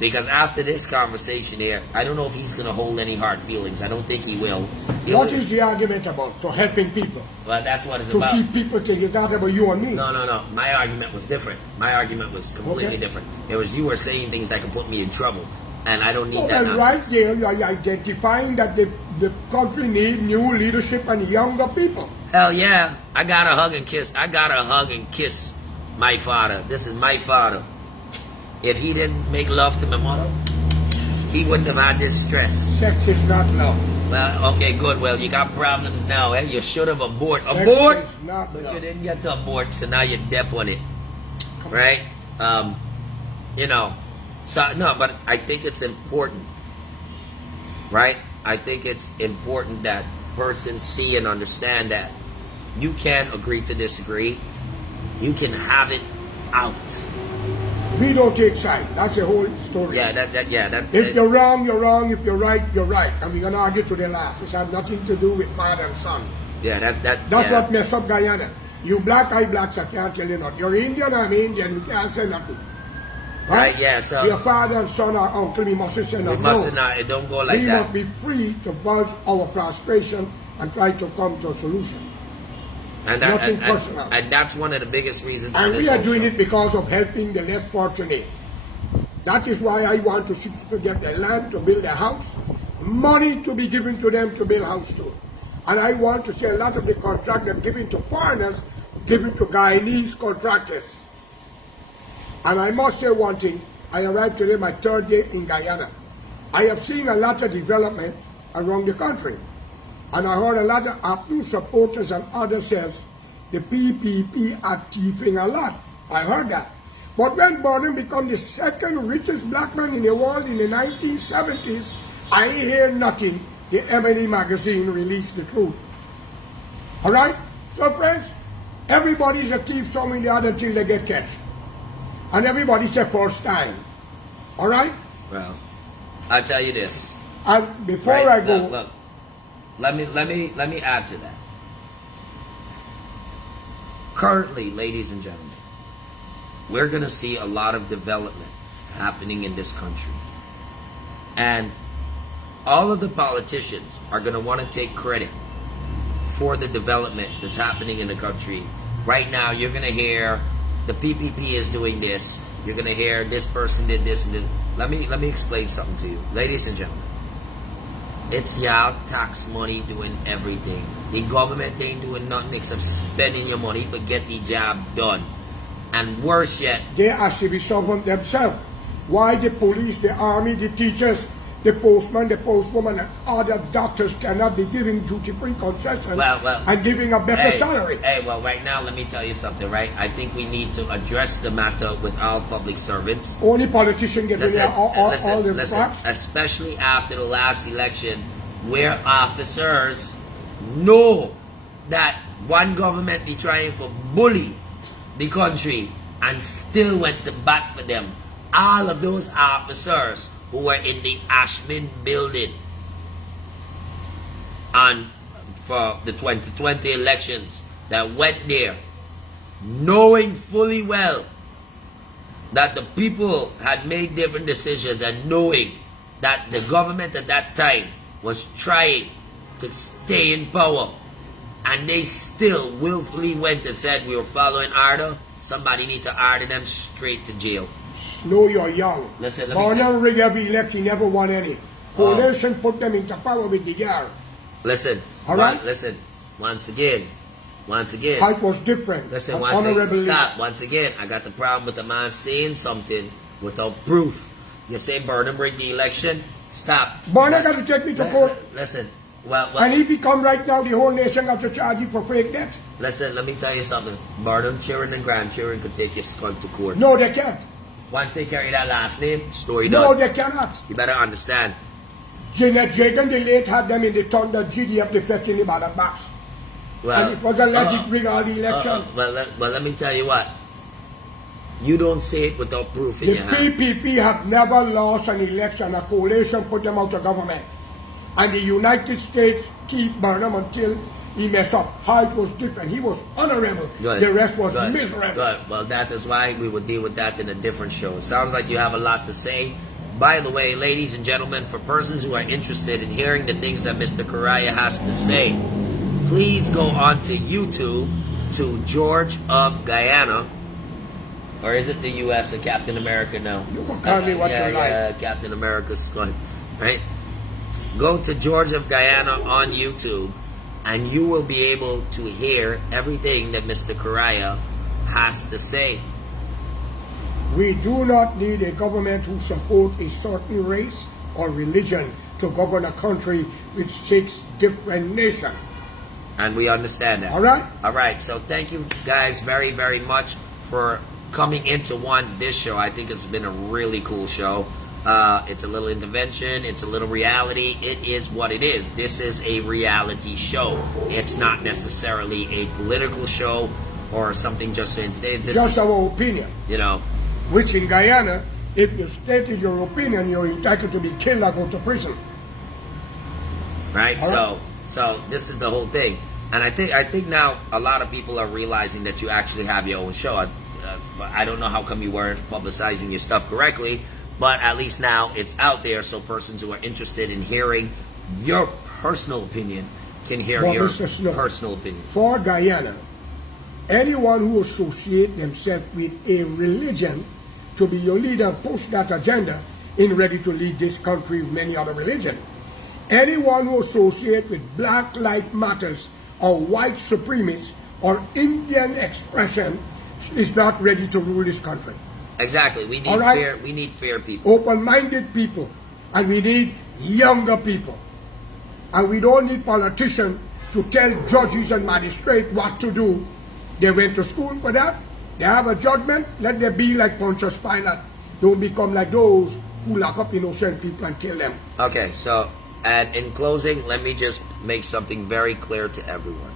Because after this conversation here, I don't know if he's going to hold any hard feelings. I don't think he will. What is the argument about? For helping people? Well, that's what it's To about. see people think it's not about you and me. No. My argument was different. My argument was completely different. It was you were saying things that could put me in trouble, and I don't need that. And right there, you are identifying that the country needs new leadership and younger people. Hell yeah. I gotta hug and kiss my father. This is my father. If he didn't make love to my mother, he wouldn't have had this stress. Sex is not love. Well, okay, good. Well, you got problems now, eh? You should have aborted. Sex Abort! is not But love. you didn't get to abort, so now you're deaf on it. Right? So, no, but I think it's important. Right? I think it's important that persons see and understand that you can agree to disagree. You can have it out. We don't take sides. That's the whole story. Yeah, If you're wrong, you're wrong. If you're right, you're right. And we're going to argue to the last. This has nothing to do with father and son. Yeah, That's what messed up Guyana. You black, I black, so I can't tell you nothing. You're Indian, I'm Indian, we can't say nothing. Right, yeah, so your father and son or uncle, we mustn't say nothing. we mustn't not, it don't go like we that. must be free to buzz our frustration and try to come to a solution. And Nothing personal. and that's one of the biggest reasons. for And this we are whole doing show. it because of helping the less fortunate. That is why I want to see people get their land to build a house, money to be given to them to build a house too. And I want to see a lot of the contract they're giving to foreigners given to Guyanese contractors. And I must say one thing, I arrived today my third day in Guyana. I have seen a lot of development around the country. And I heard a lot of APNU supporters and others says the PPP are thieving a lot. I heard that. But when Burnham became the second richest black man in the world in the 1970s, I ain't hear nothing. The M&E magazine released the truth. All right? So friends, everybody's a thief somewhere in the other until they get catch. And everybody's a first time. All right? Well, I'll tell you this. And before Right? I go, Look, let me add to that. Currently, ladies and gentlemen, we're going to see a lot of development happening in this country. And all of the politicians are going to want to take credit for the development that's happening in the country. Right now, you're going to hear the PPP is doing this. You're going to hear this person did this and this. Let me explain something to you. Ladies and gentlemen, it's y'all tax money doing everything. The government ain't doing nothing except spending your money to get the job done. And worse yet, they actually be solvent themselves. Why the police, the army, the teachers, the postman, the postwoman, and other doctors cannot be giving duty-free concessions and giving a better salary? Well, right now, let me tell you something, right? I think we need to address the matter with our public servants. Only politicians get all the facts. Especially after the last election, where officers know that one government is trying to bully the country and still went to bat for them. All of those officers who were in the Ashman building on for the 2020 elections that went there, knowing fully well that the people had made different decisions and knowing that the government at that time was trying to stay in power, and they still willfully went and said we were following order, somebody need to order them straight to jail. No, you're young. Listen, Burnham rig every election, he never won any. Coalition put them into power with the girl. Listen, all right. Listen, once again. It was different. Listen, once again, I got the problem with the man saying something without proof. You're saying Burnham rigged the election? Stop. Burnham got to take me to court. Listen, well, and if he come right now, the whole nation got to charge you for fake debt. Listen, let me tell you something. Burnham children and grandchildren could take your skull to court. No, they can't. Once they carry that last name, story done. No, they cannot. You better understand. Janet Jagan, the late had them in the thunder GDF defecting the ballot box. Well, and it was a legit rig all the election. Well, let me tell you what. You don't say it without proof in your hand. The PPP have never lost an election. A coalition put them out of government. And the United States keep Burnham until he messed up. How it was different. He was honorable. Good. The rest was miserable. Good. Well, that is why we will deal with that in a different show. It sounds like you have a lot to say. By the way, ladies and gentlemen, for persons who are interested in hearing the things that Mr. Correia has to say, please go on to YouTube to George of Guyana. Or is it the U.S. or Captain America now? You can call me what you like. Yeah, Captain America's son, right? Go to George of Guyana on YouTube, and you will be able to hear everything that Mr. Correia has to say. We do not need a government who supports a certain race or religion to govern a country with 6 different nations. And we understand that. All right? All right. So thank you guys very, very much for coming into this show. I think it's been a really cool show. It's a little intervention. It's a little reality. It is what it is. This is a reality show. It's not necessarily a political show or something just in today. This just is our opinion. You know. Which in Guyana, if you stated your opinion, you're entitled to be killed or go to prison. Right? So this is the whole thing. And I think now a lot of people are realizing that you actually have your own show. I don't know how come you weren't publicizing your stuff correctly, but at least now it's out there, so persons who are interested in hearing your personal opinion can hear your personal opinion. For Guyana, anyone who associates themselves with a religion to be your leader push that agenda in ready to lead this country with many other religions. Anyone who associates with Black Lives Matters or white supremacists or Indian expression is not ready to rule this country. Exactly. We need All right? fair. We need fair people. Open-minded people, and we need younger people. And we don't need politicians to tell judges and magistrates what to do. They went to school for that. They have a judgment. Let them be like Pontius Pilate. Don't become like those who lock up innocent people and kill them. Okay. So, and in closing, let me just make something very clear to everyone.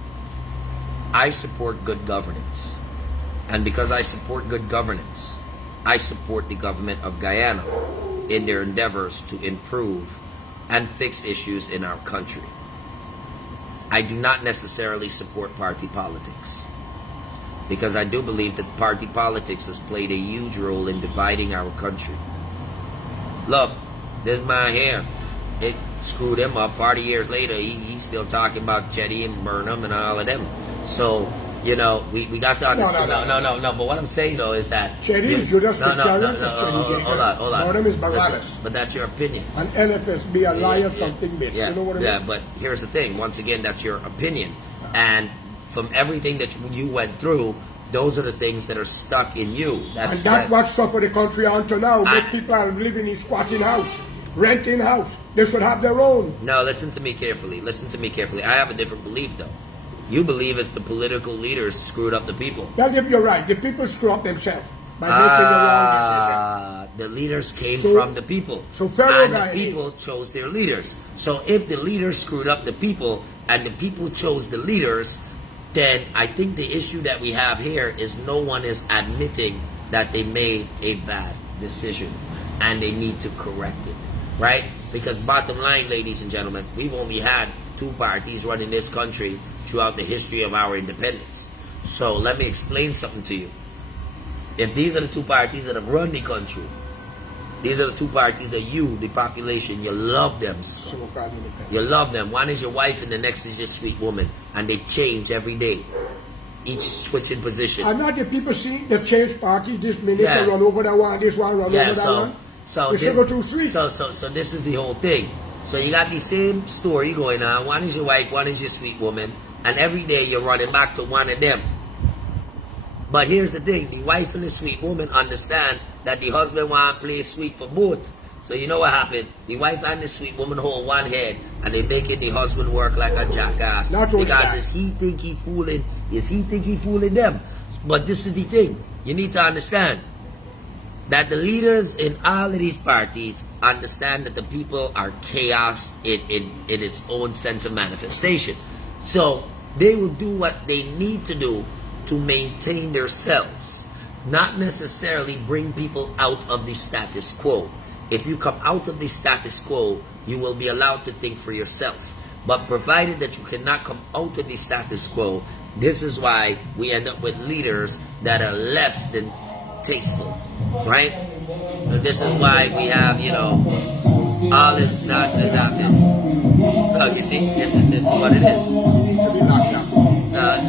I support good governance, and because I support good governance, I support the government of Guyana in their endeavors to improve and fix issues in our country. I do not necessarily support party politics, because I do believe that party politics has played a huge role in dividing our country. Look, this man here, it screwed him up. 40 years later, he's still talking about Chetty and Burnham and all of them. So, you know, we got to understand. No. But what I'm saying, though, is that... Chetty is Judas Iscariot. Hold on. Burnham is Barabbas. Listen, but that's your opinion. And LFSB, a liar, something mixed. Yeah, you know what I mean? Yeah, but here's the thing. Once again, that's your opinion. And from everything that you went through, those are the things that are stuck in you. That's what suffered the country until now. Make people are living in squatting house, renting house. They should have their own. No, listen to me carefully. I have a different belief, though. You believe it's the political leaders screwed up the people. Well, you're right. The people screw up themselves by making the wrong decision. The leaders came from the people. So and the people chose their leaders. So if the leaders screwed up the people and the people chose the leaders, then I think the issue that we have here is no one is admitting that they made a bad decision and they need to correct it, right? Because bottom line, ladies and gentlemen, we've only had two parties running this country throughout the history of our independence. So let me explain something to you. If these are the two parties that have run the country, these are the two parties that you, the population, you love them. You love them. One is your wife and the next is your sweet woman. And they change every day. Each switching position. And not the people see the change party, this minister run over that one, this one run over that one. So the sugar too sweet. So this is the whole thing. So you got the same story going on. One is your wife, one is your sweet woman. And every day you're running back to one of them. But here's the thing. The wife and the sweet woman understand that the husband want to play sweet for both. So you know what happened? The wife and the sweet woman hold one head and they making the husband work like a jackass. Because is he think he fooling them? But this is the thing. You need to understand that the leaders in all of these parties understand that the people are chaos in its own sense of manifestation. So they will do what they need to do to maintain themselves, not necessarily bring people out of the status quo. If you come out of the status quo, you will be allowed to think for yourself. But provided that you cannot come out of the status quo, this is why we end up with leaders that are less than tasteful, right? And this is why we have, all this nonsense happening. Oh, you see, this is what it is. You need to be locked up.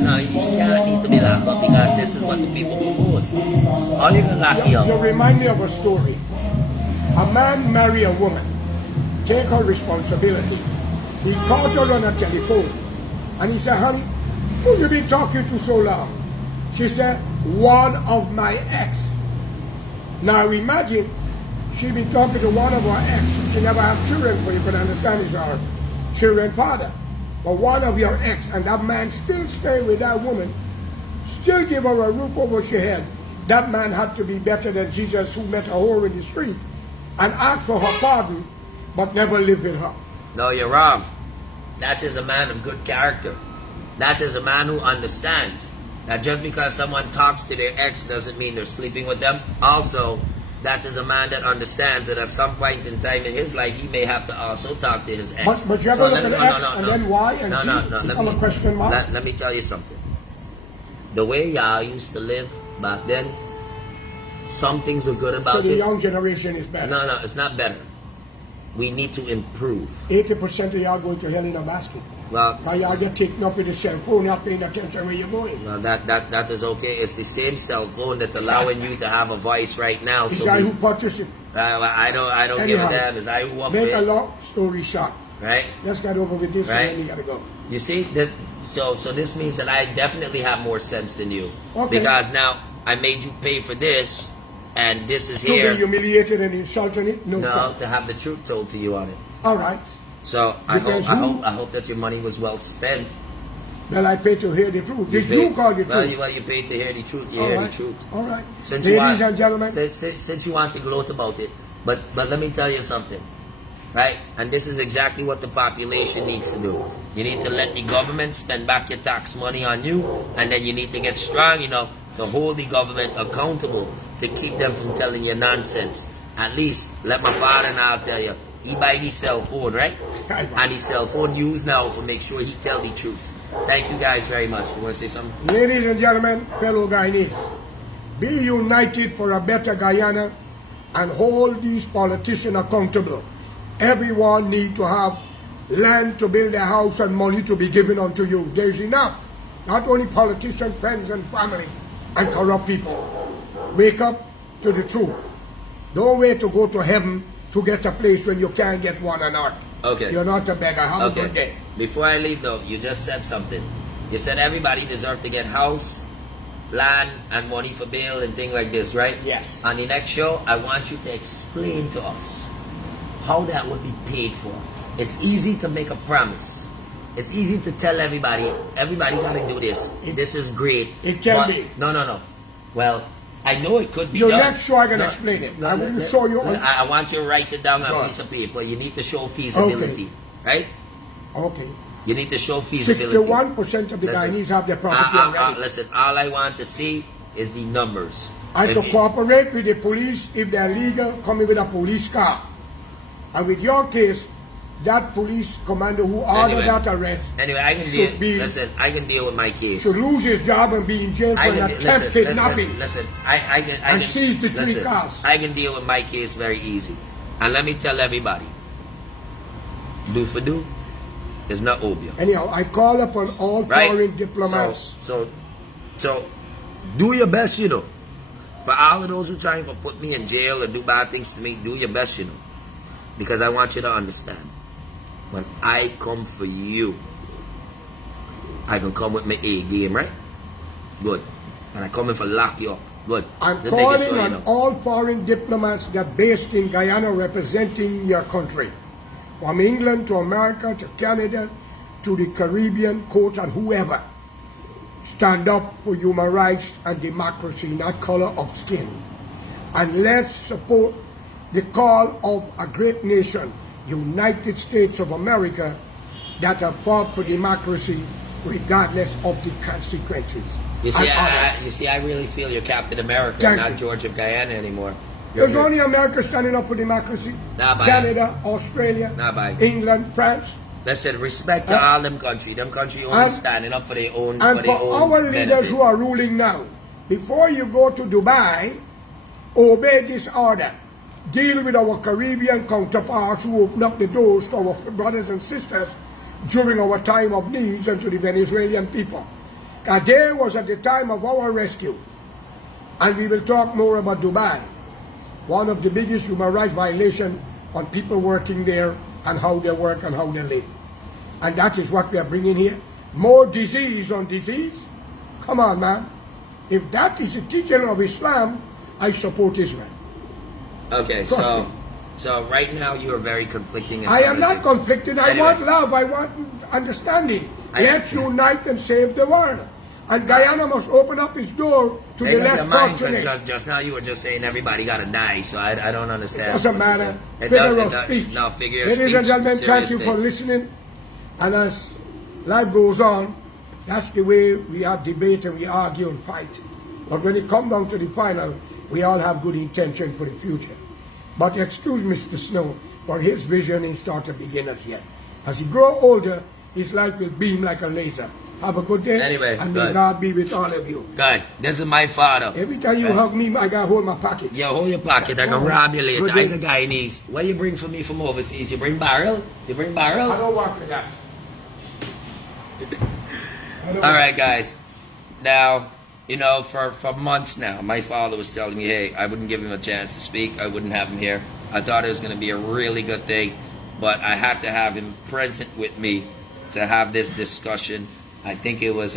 No, you can't need to be locked up because this is what the people will do. All you can lock you up. You remind me of a story. A man marry a woman, take her responsibility. He called her on a telephone and he said, honey, who you been talking to so long? She said, one of my ex. Now imagine she been talking to one of her ex. She never have children, but you can understand it's her children father. But one of your ex, and that man still stay with that woman, still give her a roof over her head. That man had to be better than Jesus who met a whore in the street and asked for her pardon, but never lived with her. No, you're wrong. That is a man of good character. That is a man who understands that just because someone talks to their ex doesn't mean they're sleeping with them. Also, that is a man that understands that at some point in time in his life, he may have to also talk to his ex. But you ever look at ex and then why and see? Question mark? Let me tell you something. The way y'all used to live back then, some things are good about it. So the young generation is better. No, it's not better. We need to improve. 80% of y'all going to hell in a basket. Well, because y'all get taken up with the cell phone, not paying attention where you're going. Well, that is okay. It's the same cell phone that's allowing you to have a voice right now. Is I who purchased it? I don't give a damn. Is I who up Make there. a long story short. Right? Let's get over with this and then you gotta go. You see that? So this means that I definitely have more sense than you. Okay. Because now I made you pay for this, and this is To here. be humiliated and insulted it? No, No, sir. to have the truth told to you on it. All right. So I Because hope that your money was well spent. Well, I pay to hear the truth. Did you call the truth? Well, you paid to hear the truth. You All hear right. the truth. All right. Since you Ladies want- and gentlemen, since you want to gloat about it, but let me tell you something, right? And this is exactly what the population needs to do. You need to let the government spend back your tax money on you, and then you need to get strong enough to hold the government accountable to keep them from telling you nonsense. At least let my father now tell you, he buy the cell phone, right? And the cell phone used now for make sure he tell the truth. Thank you guys very much. You want to say something? ladies and gentlemen, fellow Guyanese, be united for a better Guyana and hold these politicians accountable. Everyone need to have land to build a house and money to be given unto you. There's enough. Not only politicians, friends and family and corrupt people. Wake up to the truth. Don't wait to go to heaven to get a place when you can't get one on earth. Okay. You're not a beggar. Have a good day. Before I leave though, you just said something. You said everybody deserves to get house, land, and money for bail and things like this, right? Yes. On the next show, I want you to explain to us how that would be paid for. It's easy to make a promise. It's easy to tell everybody got to do this. This is great. It can But- be. No. Well, I know it could be Your done. next show I can explain it. I will show you on- I want you to write it down on Go a on. piece of paper. You need to show feasibility, right? Okay. You need to show feasibility. 61% of the Guyanese have their property already. Listen, all I want to see is the numbers. And to If- cooperate with the police if they're legal, coming with a police car. And with your case, that police commander who ordered Anyway. that arrest Anyway, I can should deal. be Listen, I can deal with my case. should lose his job and be in jail for I an can attempt kidnapping. Listen, I can. And seize the three listen, cars. I can deal with my case very easy. And let me tell everybody, do for do is not obeah. Anyhow, I call upon all Right? foreign diplomats. So, do your best, you know. For all of those who trying to put me in jail or do bad things to me, do your best, you know. Because I want you to understand, when I come for you, I can come with my A game, right? Good. And I come in for lock you up. Good. I'm Just make it calling so you on know. all foreign diplomats that are based in Guyana representing your country. From England to America to Canada to the Caribbean coast and whoever. Stand up for human rights and democracy, not color of skin. And let's support the call of a great nation, United States of America, that have fought for democracy regardless of the consequences. You see, And others. you see, I really feel you're Captain America, Thank not you. George of Guyana anymore. There's only America standing up for democracy. Nah, bye. Canada, Australia, Nah, bye. England, France. Listen, respect to all them country. Them country only And- standing up for their own. And their for own our leaders benefit. who are ruling now, before you go to Dubai, obey this order. Deal with our Caribbean counterparts who open up the doors to our brothers and sisters during our time of needs and to the Venezuelan people. There was at the time of our rescue, and we will talk more about Dubai, one of the biggest human rights violations on people working there and how they work and how they live. And that is what we are bringing here. More disease on disease? Come on, man. If that is the teaching of Islam, I support Israel. Okay, Trust so me. so right now you are very conflicting. I am not conflicted. I Anyway. want love. I want understanding. I- Let's unite and save the world. And Guyana must open up its door to the Make up less your mind, 'cause fortunate. just now you were just saying everybody gotta die, so I don't understand. Doesn't what you're matter. saying. Figure It of does- speech. No, figure of Ladies speech. and gentlemen, thank serious you for thing. listening. And as life goes on, that's the way we have debate and we argue and fight. But when it comes down to the final, we all have good intention for the future. But excuse Mr. Snow for his vision is not a beginner's yet. As he grow older, his life will beam like a laser. Have a good day. Anyway, and may good. God be with all of you. Good. This is my father. Every time you hug me, I gotta hold my pocket. Yo, hold your pocket. I can Oh, rob you later. good I's day. a Guyanese. What you bring for me from overseas? You bring barrel? You bring I barrel? don't want for that. All right, guys. Now, you know, for months now, my father was telling me, hey, I wouldn't give him a chance to speak. I wouldn't have him here. I thought it was going to be a really good thing, but I had to have him present with me to have this discussion. I think it was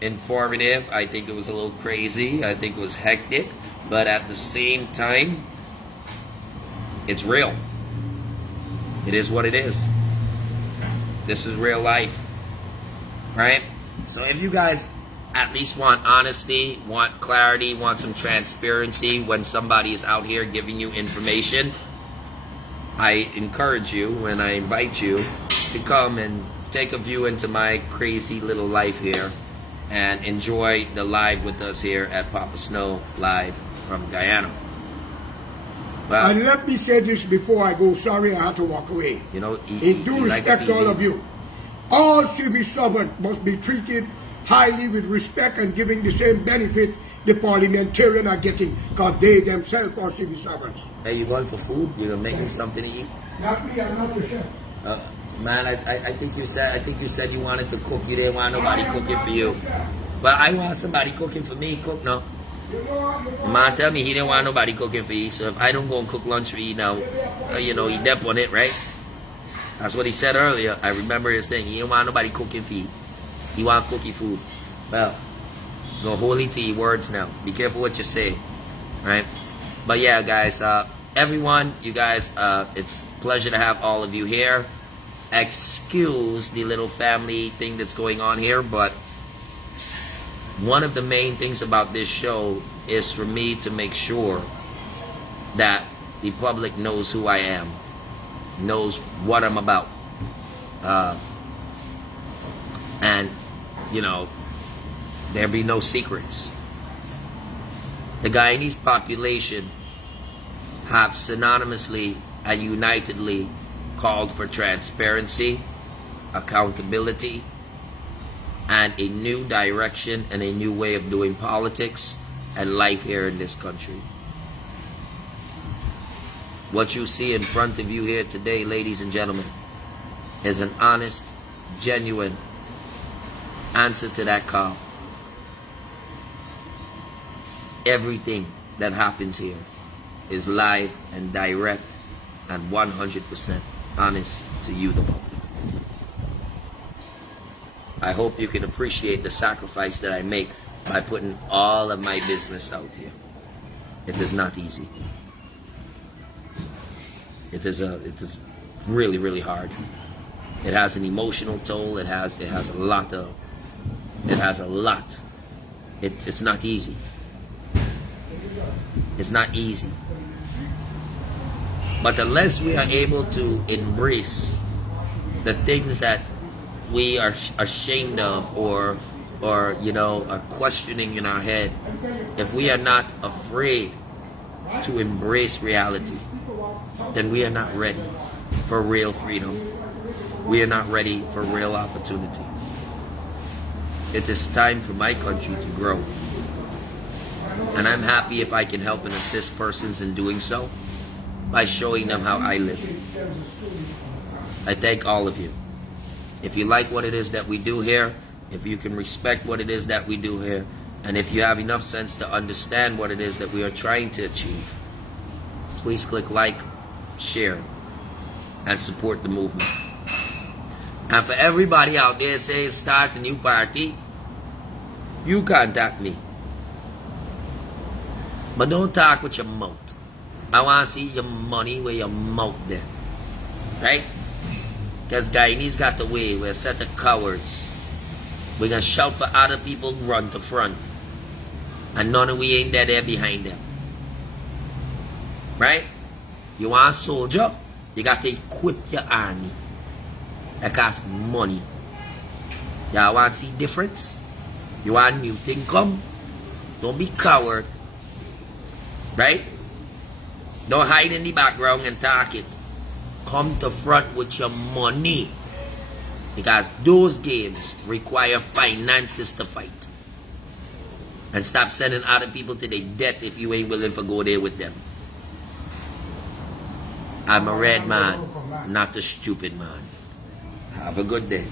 informative. I think it was a little crazy. I think it was hectic. But at the same time, it's real. It is what it is. This is real life. Right? So if you guys at least want honesty, want clarity, want some transparency when somebody is out here giving you information, I encourage you and I invite you to come and take a view into my crazy little life here and enjoy the live with us here at Papa Snow live from Guyana. Well, And let me say this before I go. Sorry, I had to walk away. you know, In due respect to all of you, all civil servants must be treated highly with respect and giving the same benefit the parliamentarians are getting, because they themselves are civil servants. Hey, you going for food? You're making something to eat? Not me, I'm not the chef. Man, I think you said you wanted to cook. You didn't want nobody cooking for you. But I want somebody cooking for me. Cook now. Man, tell me he didn't want nobody cooking for you. So if I don't go and cook lunch for you now, you know, he dep on it, right? That's what he said earlier. I remember his thing. He didn't want nobody cooking for you. He want cookie food. Well, go holy to your words now. Be careful what you say, right? But yeah, guys, everyone, you guys, it's a pleasure to have all of you here. Excuse the little family thing that's going on here, but one of the main things about this show is for me to make sure that the public knows who I am, knows what I'm about, and you know, there be no secrets. The Guyanese population have synonymously and unitedly called for transparency, accountability, and a new direction and a new way of doing politics and life here in this country. What you see in front of you here today, ladies and gentlemen, is an honest, genuine answer to that call. Everything that happens here is live and direct and 100% honest to you, the public. I hope you can appreciate the sacrifice that I make by putting all of my business out here. It is not easy. It is really, really hard. It has an emotional toll. It has a lot. It's not easy. It's not easy. But unless we are able to embrace the things that we are ashamed of or you know, are questioning in our head, if we are not afraid to embrace reality, then we are not ready for real freedom. We are not ready for real opportunity. It is time for my country to grow. And I'm happy if I can help and assist persons in doing so by showing them how I live. I thank all of you. If you like what it is that we do here, if you can respect what it is that we do here, and if you have enough sense to understand what it is that we are trying to achieve, please click like, share, and support the movement. And for everybody out there saying start a new party, you contact me. But don't talk with your mouth. I want to see your money where your mouth there. Right? Because Guyanese got the way. We're a set of cowards. We're going to shout for other people, run to front. And none of we ain't there behind them. Right? You want a soldier? You got to equip your army. That costs money. Y'all want to see difference? You want new thing come? Don't be coward. Right? Don't hide in the background and talk it. Come to front with your money. Because those games require finances to fight. And stop sending other people to their death if you ain't willing to go there with them. I'm a red man, not a stupid man. Have a good day.